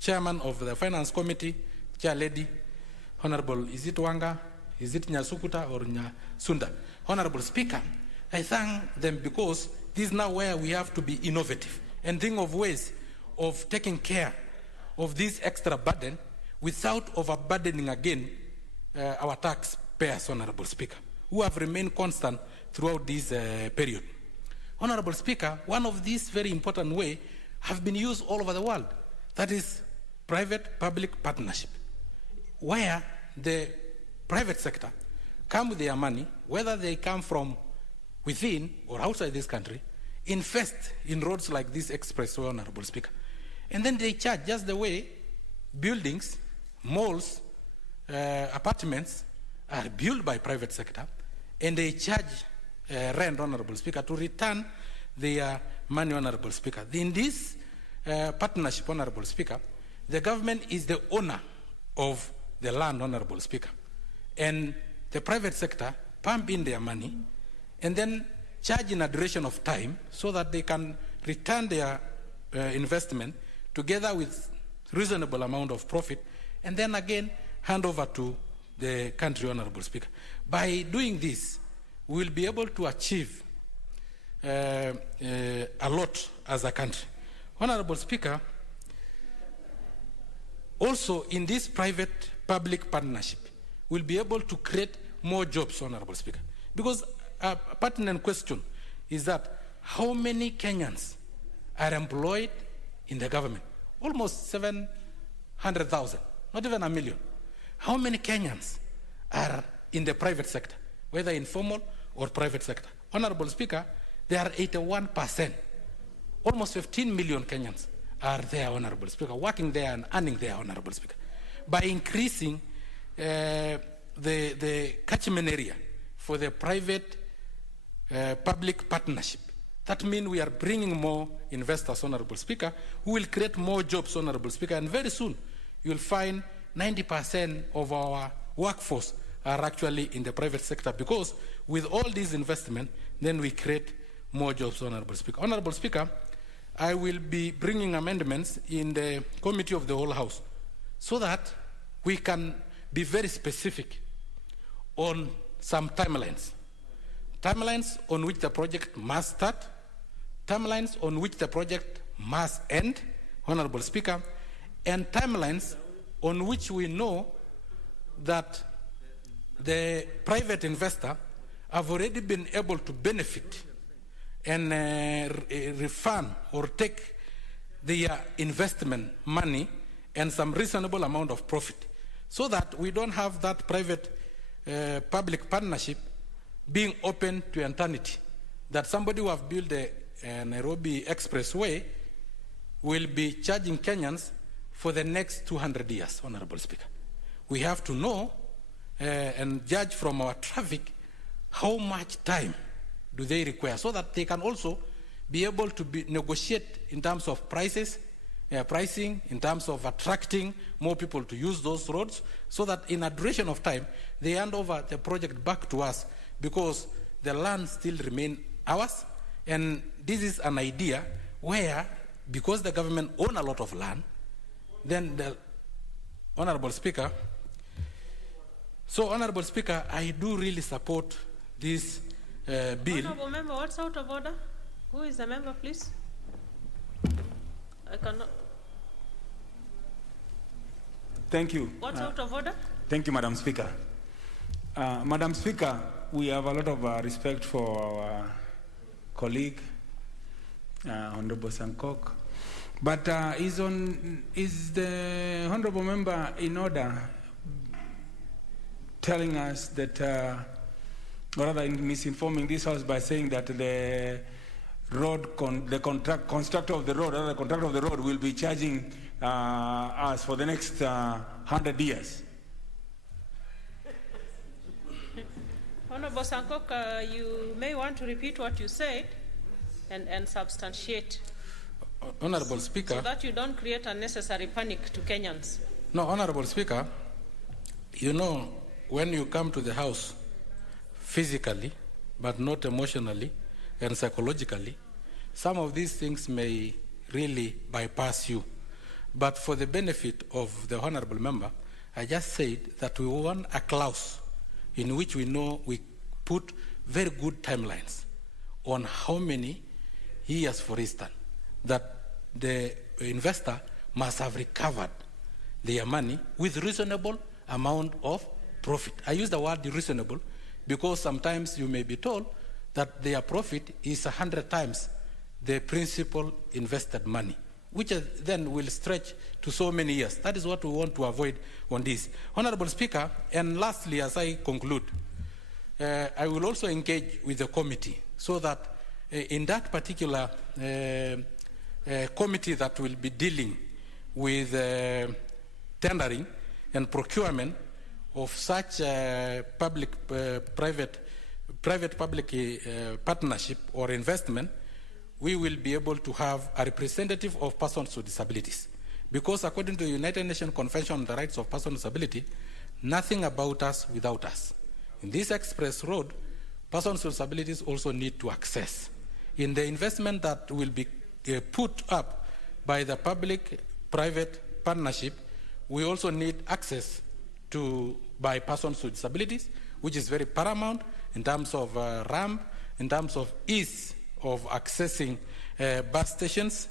chairman of the finance committee, chair lady, Honorable, is it Wanga, is it Nyasukuta or Nyasunda? Honorable Speaker, I thank them because this is now where we have to be innovative and think of ways of taking care of this extra burden without overburdening again our taxpayers, Honorable Speaker, who have remained constant throughout this period. Honorable Speaker, one of these very important ways have been used all over the world. That is private-public partnership, where the private sector come with their money, whether they come from within or outside this country, invest in roads like this expressway, Honorable Speaker. And then they charge just the way buildings, malls, apartments are built by private sector, and they charge rent, Honorable Speaker, to return their money, Honorable Speaker. In this partnership, Honorable Speaker, the government is the owner of the land, Honorable Speaker. And the private sector pump in their money and then charge in a duration of time so that they can return their investment together with reasonable amount of profit, and then again hand over to the country, Honorable Speaker. By doing this, we will be able to achieve a lot as a country. Honorable Speaker, also in this private-public partnership, we'll be able to create more jobs, Honorable Speaker. Because a pertinent question is that how many Kenyans are employed in the government? Almost 700,000, not even a million. How many Kenyans are in the private sector, whether informal or private sector? Honorable Speaker, there are 81%. Almost 15 million Kenyans are there, Honorable Speaker, working there and earning there, Honorable Speaker. By increasing the catchment area for the private-public partnership, that means we are bringing more investors, Honorable Speaker, who will create more jobs, Honorable Speaker, and very soon you'll find 90% of our workforce are actually in the private sector, because with all these investment, then we create more jobs, Honorable Speaker. Honorable Speaker, I will be bringing amendments in the committee of the whole House so that we can be very specific on some timelines. Timelines on which the project must start, timelines on which the project must end, Honorable Speaker, and timelines on which we know that the private investor have already been able to benefit and refund or take their investment money and some reasonable amount of profit, so that we don't have that private-public partnership being open to eternity, that somebody who have built the Nairobi Expressway will be charging Kenyans for the next 200 years, Honorable Speaker. We have to know and judge from our traffic how much time do they require, so that they can also be able to negotiate in terms of prices, pricing, in terms of attracting more people to use those roads, so that in a duration of time, they hand over the project back to us, because the land still remain ours. And this is an idea where, because the government own a lot of land, then the Honorable Speaker, so Honorable Speaker, I do really support this bill. Honorable member, what's out of order? Who is the member, please? I cannot. Thank you. What's out of order? Thank you, Madam Speaker. Madam Speaker, we have a lot of respect for our colleague, Honorable Sankok. But is the Honorable Member in order telling us that, or rather misinforming this House by saying that the constructor of the road will be charging us for the next 100 years? Honorable Sankok, you may want to repeat what you said and substantiate. Honorable Speaker. So that you don't create unnecessary panic to Kenyans. No, Honorable Speaker, you know, when you come to the House physically, but not emotionally and psychologically, some of these things may really bypass you. But for the benefit of the Honorable Member, I just said that we want a clause in which we know we put very good timelines on how many years, for instance, that the investor must have recovered their money with reasonable amount of profit. I use the word reasonable because sometimes you may be told that their profit is 100 times the principal invested money, which then will stretch to so many years. That is what we want to avoid on this. Honorable Speaker, and lastly, as I conclude, I will also engage with the committee so that in that particular committee that will be dealing with tendering and procurement of such private-public partnership or investment, we will be able to have a representative of persons with disabilities. Because according to the United Nations Convention on the Rights of Persons with Disability, nothing about us without us. In this express road, persons with disabilities also need to access. In the investment that will be put up by the public-private partnership, we also need access to by persons with disabilities, which is very paramount in terms of ramp, in terms of ease of accessing bus stations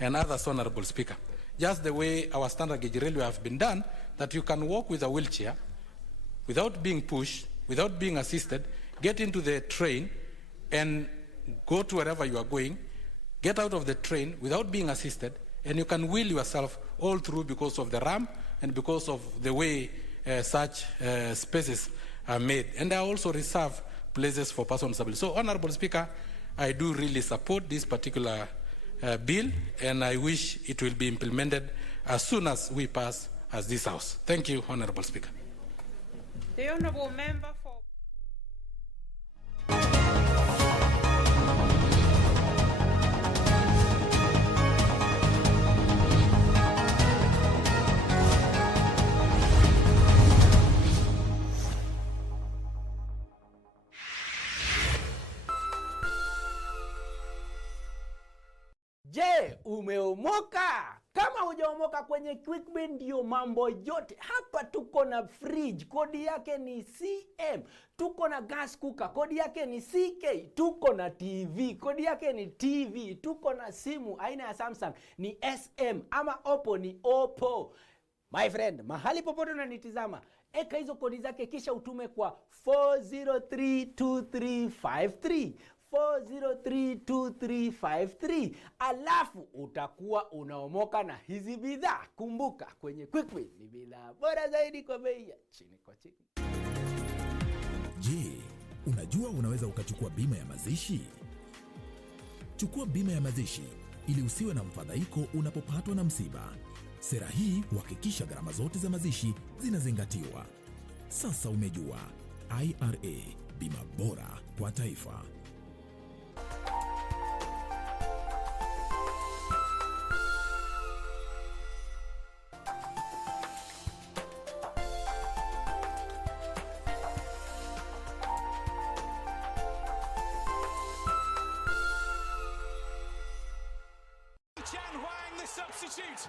and others, Honorable Speaker. Just the way our standard gauge railway have been done, that you can walk with a wheelchair without being pushed, without being assisted, get into the train and go to wherever you are going, get out of the train without being assisted, and you can wheel yourself all through because of the ramp and because of the way such spaces are made. And there are also reserved places for persons with disabilities. So, Honorable Speaker, I do really support this particular bill, and I wish it will be implemented as soon as we pass as this House. Thank you, Honorable Speaker. The Honorable Member for... Je, umeomoka? Kama hujaomoka kwenye QuickBin ndio mambo yote. Hapa tuko na fridge, kodi yake ni CM. Tuko na gas cooker, kodi yake ni CK. Tuko na TV, kodi yake ni TV. Tuko na simu aina ya Samsung ni SM, ama Oppo ni Oppo. My friend, mahali popote unanitizama, eka hizo kodi zake kisha utume kwa 4032353. 4032353, alafu utakuwa unaomoka na hizi bidhaa. Kumbuka, kwenye QuickBin ni bidhaa bora zaidi kwa bei ya chini kwa chini. Je, unajua unaweza ukachukua bima ya mazishi? Chukua bima ya mazishi ili usiwe na mfadhaiko unapopatwa na msiba. Sera hii huhakikisha gharama zote za mazishi zinazingatiwa. Sasa umejua, IRA, bima bora kwa taifa. Substitute.